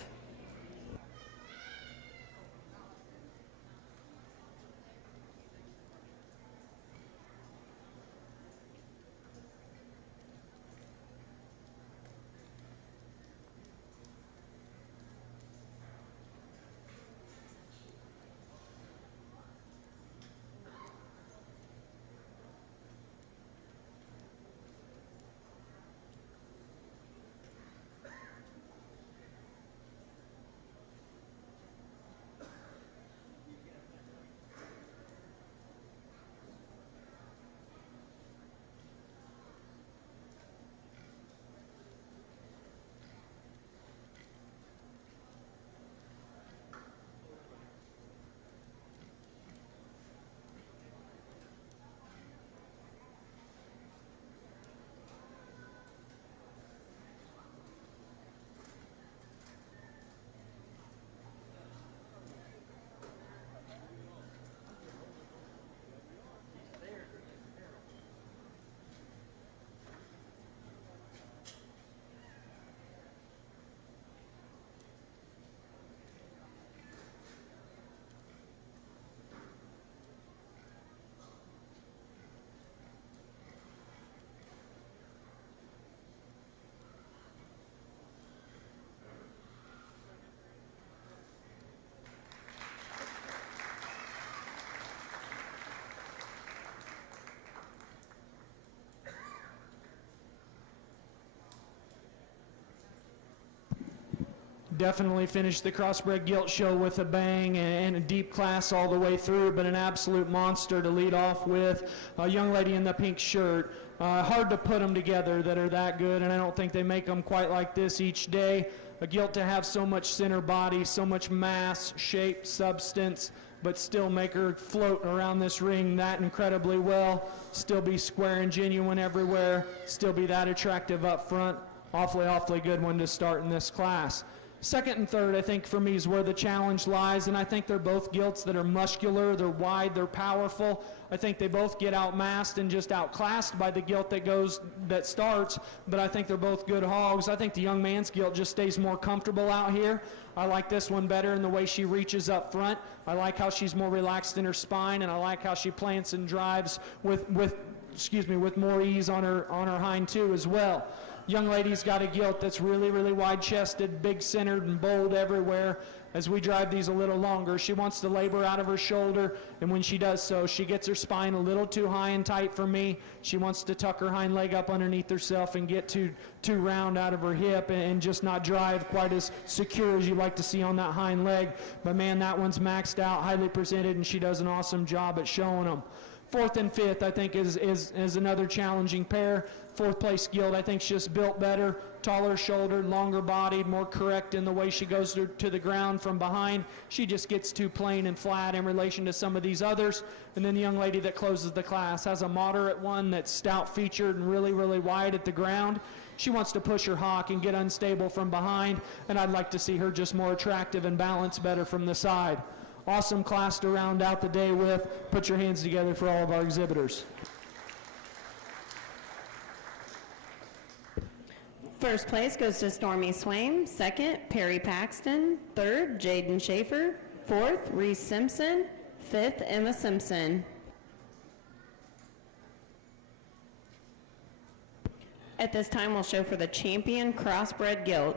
Definitely finished the Crossbred Gilt Show with a bang and a deep class all the way through, but an absolute monster to lead off with. A young lady in the pink shirt. Hard to put them together that are that good, and I don't think they make them quite like this each day. A gilt to have so much center body, so much mass, shape, substance, but still make her float around this ring that incredibly well, still be square and genuine everywhere, still be that attractive up front. Awfully good one to start in this class. Second and third, I think, for me, is where the challenge lies, and I think they're both gilts that are muscular, they're wide, they're powerful. I think they both get outmassed and just outclassed by the gilt that starts, but I think they're both good hogs. I think the young man's gilt just stays more comfortable out here. I like this one better in the way she reaches up front. I like how she's more relaxed in her spine, and I like how she plants and drives with more ease on her hind too as well. Young lady's got a gilt that's really wide-chested, big-centered, and bold everywhere. As we drive these a little longer, she wants to labor out of her shoulder, and when she does so, she gets her spine a little too high and tight for me. She wants to tuck her hind leg up underneath herself and get too round out of her hip and just not drive quite as secure as you like to see on that hind leg. But man, that one's maxed out, highly presented, and she does an awesome job at showing them. Fourth and fifth, I think, is another challenging pair. Fourth place gilt, I think, she's just built better, taller shouldered, longer bodied, more correct in the way she goes to the ground from behind. She just gets too plain and flat in relation to some of these others. And then the young lady that closes the class has a moderate one that's stout featured and really wide at the ground. She wants to push her hawk and get unstable from behind, and I'd like to see her just more attractive and balanced better from the side. Awesome class to round out the day with. Put your hands together for all of our exhibitors. First place goes to Stormy Swain. Second, Perry Paxton. Third, Jaden Schaefer. Fourth, Reese Simpson. Fifth, Emma Simpson. At this time, we'll show for the champion crossbred gilt.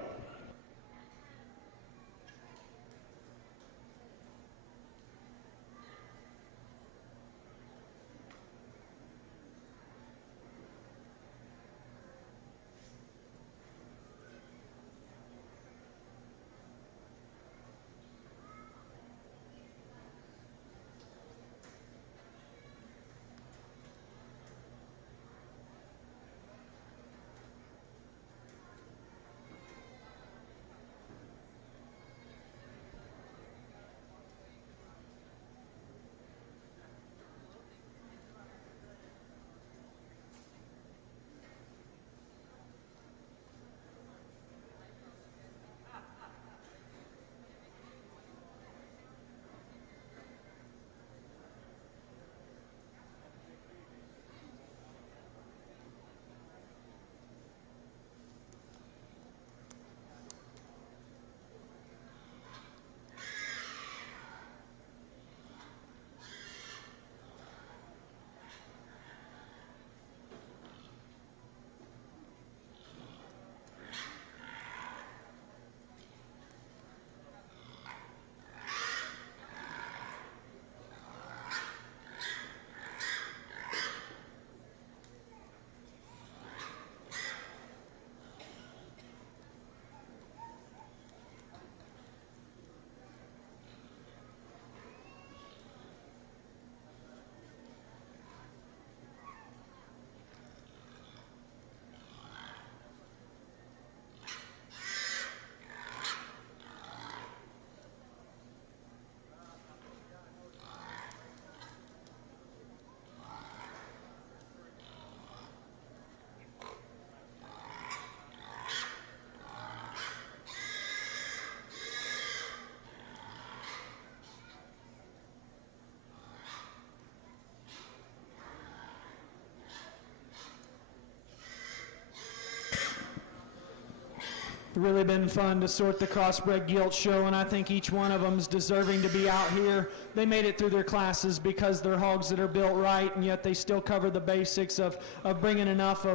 Really been fun to sort the Crossbred Gilt Show, and I think each one of them is deserving to be out here. They made it through their classes because they're hogs that are built right, and yet they still cover the basics of bringing enough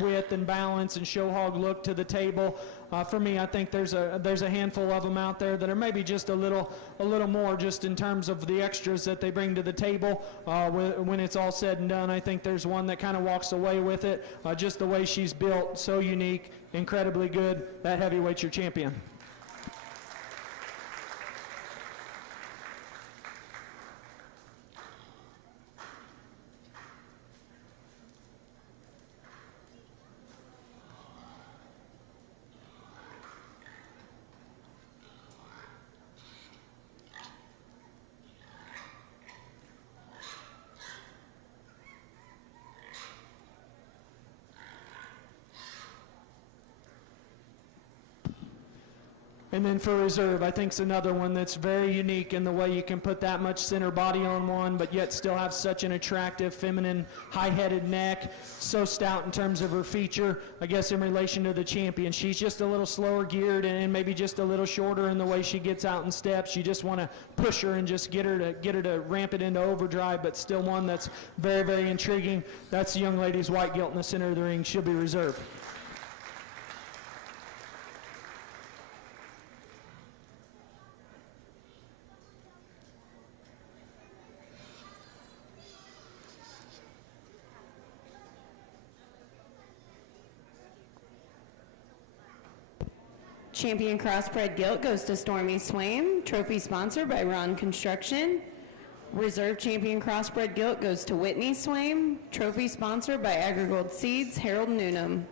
width and balance and show hog look to the table. For me, I think there's a handful of them out there that are maybe just a little more just in terms of the extras that they bring to the table. When it's all said and done, I think there's one that kind of walks away with it. Just the way she's built, so unique, incredibly good. That heavyweight's your champion. And then for reserve, I think it's another one that's very unique in the way you can put that much center body on one, but yet still have such an attractive, feminine, high-headed neck. So stout in terms of her feature, I guess in relation to the champion. She's just a little slower geared and maybe just a little shorter in the way she gets out in steps. You just want to push her and just get her to ramp it into overdrive, but still one that's very, very intriguing. That's the young lady's white gilt in the center of the ring. She'll be reserved. Champion Crossbred Gilt goes to Stormy Swain. Trophy sponsored by Ron Construction. Reserve Champion Crossbred Gilt goes to Whitney Swain. Trophy sponsored by Agrigold Seeds, Harold Noonan.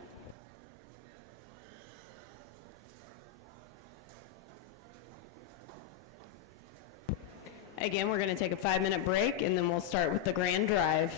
Again, we're going to take a 5-minute break, and then we'll start with the grand drive.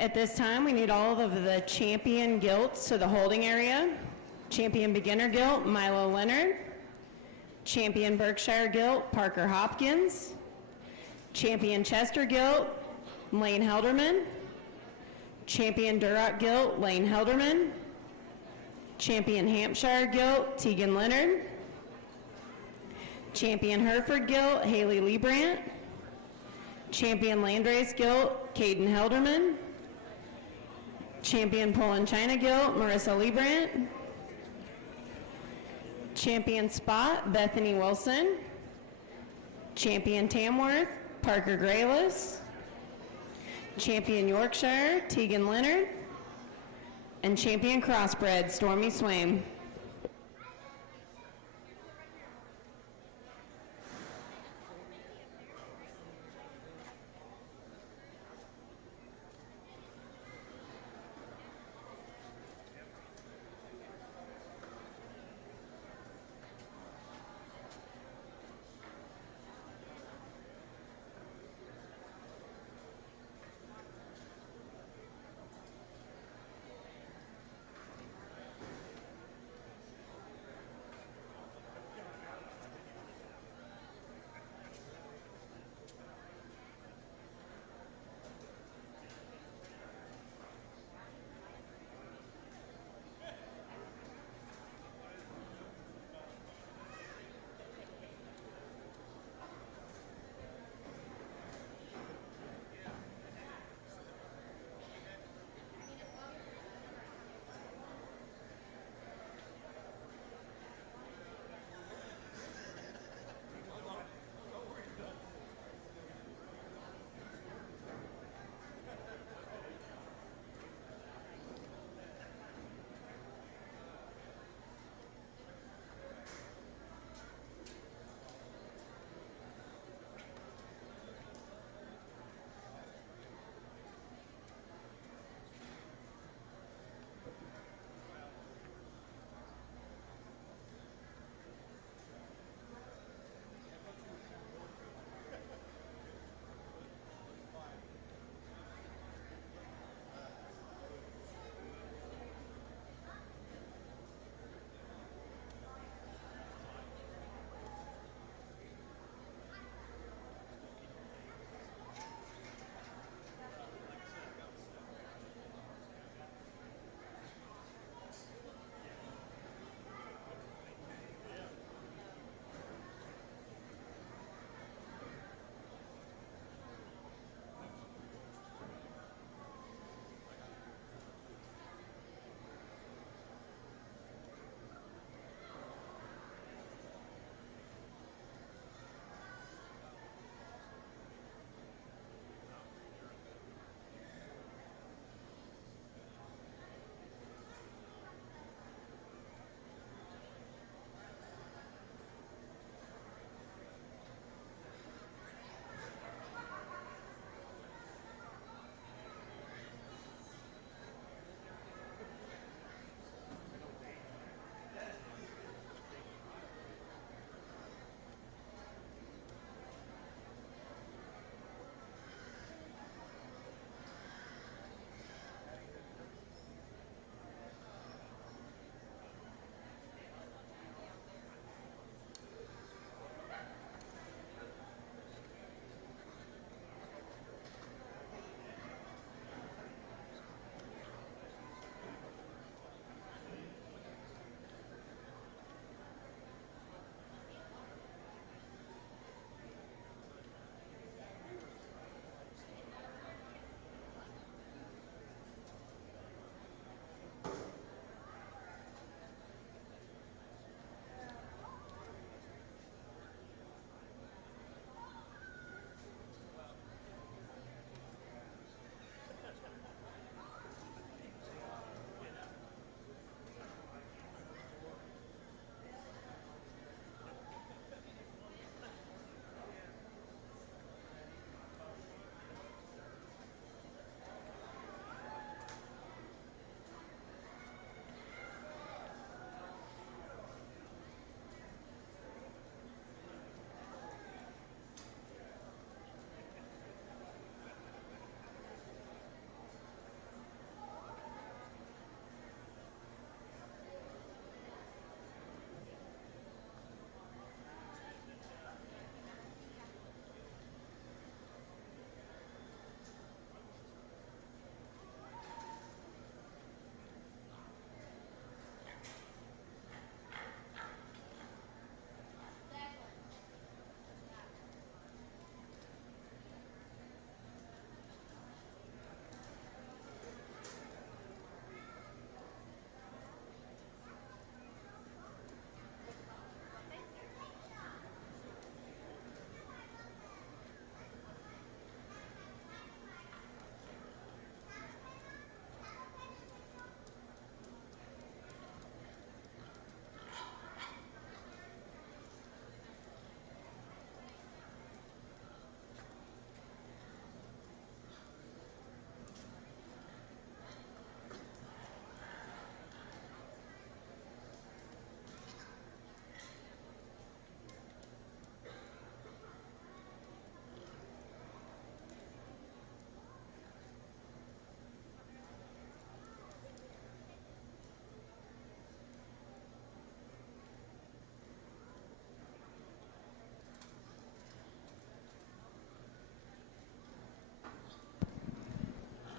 At this time, we need all of the champion gilts to the holding area. Champion beginner gilt, Milo Leonard. Champion Berkshire gilt, Parker Hopkins. Champion Chester gilt, Lane Helderman. Champion Duroc gilt, Lane Helderman. Champion Hampshire gilt, Tegan Leonard. Champion Hereford gilt, Haley Liebrandt. Champion Landrace gilt, Caden Helderman. Champion Poland China gilt, Marissa Liebrandt. Champion Spot, Bethany Wilson. Champion Tamworth, Parker Graylis. Champion Yorkshire, Tegan Leonard. And Champion Crossbred, Stormy Swain.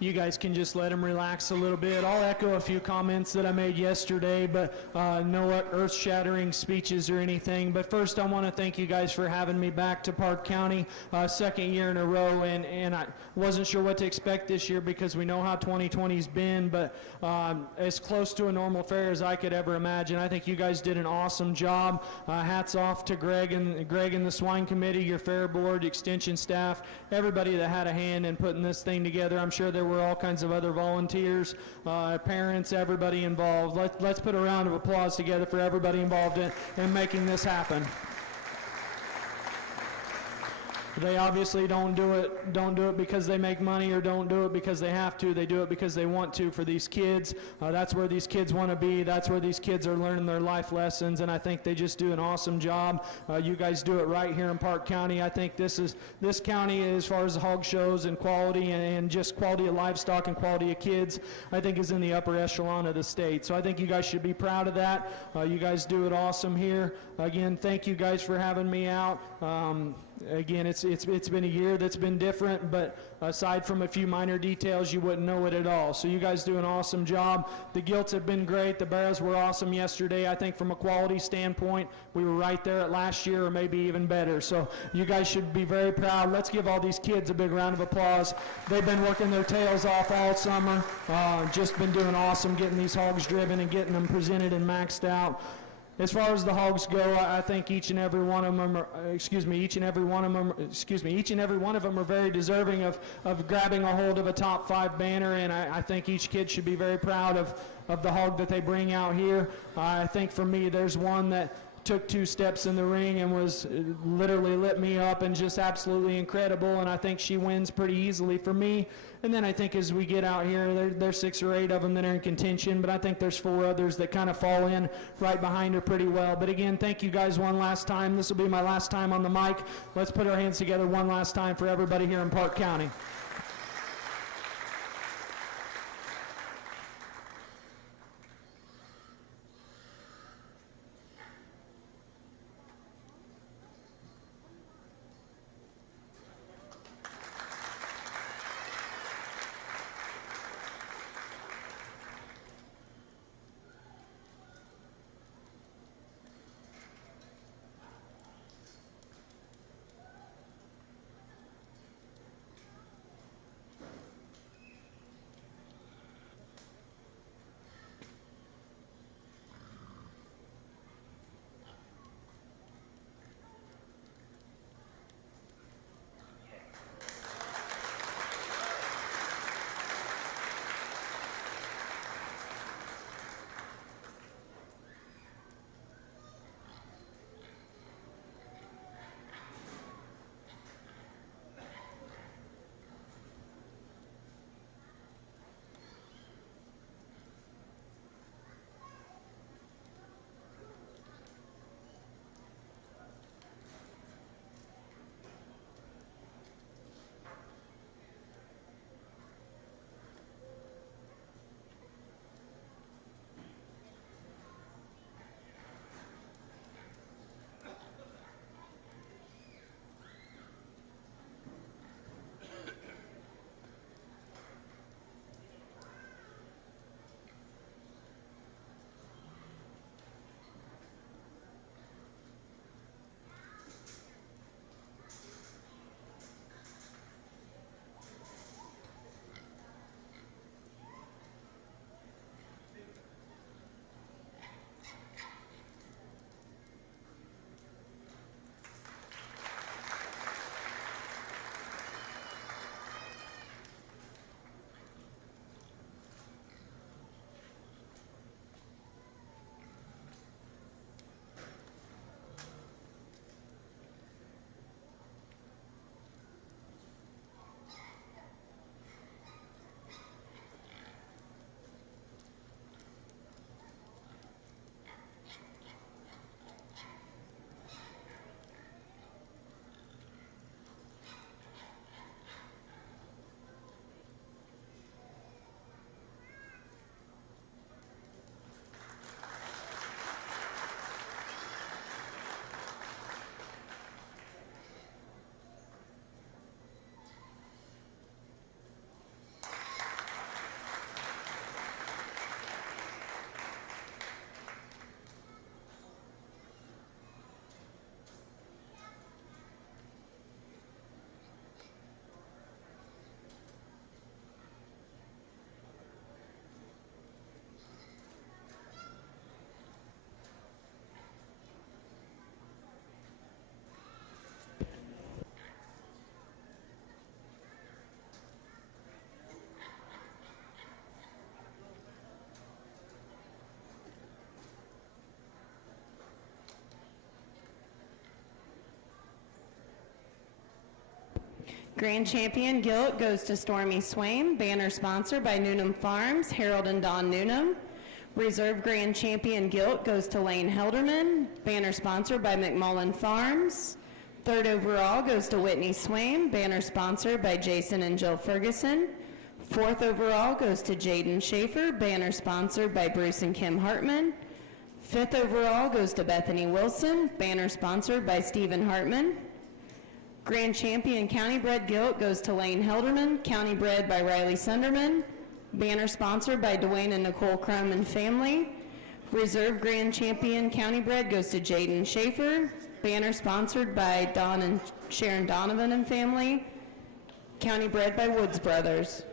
you guys can just let them relax a little bit. I'll echo a few comments that I made yesterday, but no earth-shattering speeches or anything. But first, I want to thank you guys for having me back to Parke County, second year in a row, and I wasn't sure what to expect this year because we know how 2020's been, but as close to a normal fair as I could ever imagine. I think you guys did an awesome job. Hats off to Greg and the Swine Committee, your fair board, extension staff, everybody that had a hand in putting this thing together. I'm sure there were all kinds of other volunteers, parents, everybody involved. Let's put a round of applause together for everybody involved in making this happen. They obviously don't do it because they make money or don't do it because they have to. They do it because they want to for these kids. That's where these kids want to be. That's where these kids are learning their life lessons, and I think they just do an awesome job. You guys do it right here in Parke County. I think this county, as far as hog shows and quality and just quality of livestock and quality of kids, I think is in the upper echelon of the state. So I think you guys should be proud of that. You guys do it awesome here. Again, thank you guys for having me out. Again, it's been a year that's been different, but aside from a few minor details, you wouldn't know it at all. So you guys do an awesome job. The gilts have been great. The barrows were awesome yesterday. I think from a quality standpoint, we were right there at last year or maybe even better. So you guys should be very proud. Let's give all these kids a big round of applause. They've been working their tails off all summer. Just been doing awesome getting these hogs driven and getting them presented and maxed out. As far as the hogs go, I think each and every one of them are very deserving of grabbing a hold of a top 5 banner, and I think each kid should be very proud of the hog that they bring out here. I think for me, there's one that took 2 steps in the ring and was literally lit me up and just absolutely incredible, and I think she wins pretty easily for me. And then I think as we get out here, there's 6 or 8 of them that are in contention, but I think there's 4 others that kind of fall in right behind her pretty well. But again, thank you guys one last time. This will be my last time on the mic. Let's put our hands together one last time for everybody here in Parke County. Grand Champion Gilt goes to Stormy Swain, banner sponsored by Newnham Farms, Harold and Don Newnham. Reserve Grand Champion Gilt goes to Lane Helderman, banner sponsored by McMullen Farms. Third overall goes to Whitney Swain, banner sponsored by Jason and Jill Ferguson. Fourth overall goes to Jaden Schaefer, banner sponsored by Bruce and Kim Hartman. Fifth overall goes to Bethany Wilson, banner sponsored by Stephen Hartman. Grand Champion County Bred Gilt goes to Lane Helderman, County Bred by Riley Sunderman, banner sponsored by Dwayne and Nicole Crum and family. Reserve Grand Champion County Bred goes to Jaden Schaefer, banner sponsored by Don and Sharon Donovan and family. County Bred by Woods Brothers.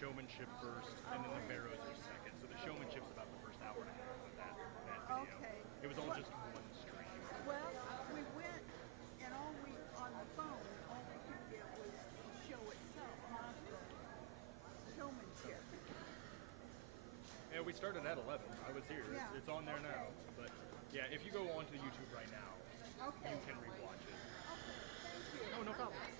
showmanship first, and then the barrows are second. So the showmanship's about the first hour and a half of that video. Okay. It was all just one stream. Well, we went, and all we, on the phone, all we could get was the show itself, not the showmanship. Yeah, we started at 11. I was here. Yeah. It's on there now. But yeah, if you go onto YouTube right now, Okay. you can rewatch it. Okay, thank you. Oh, no problem.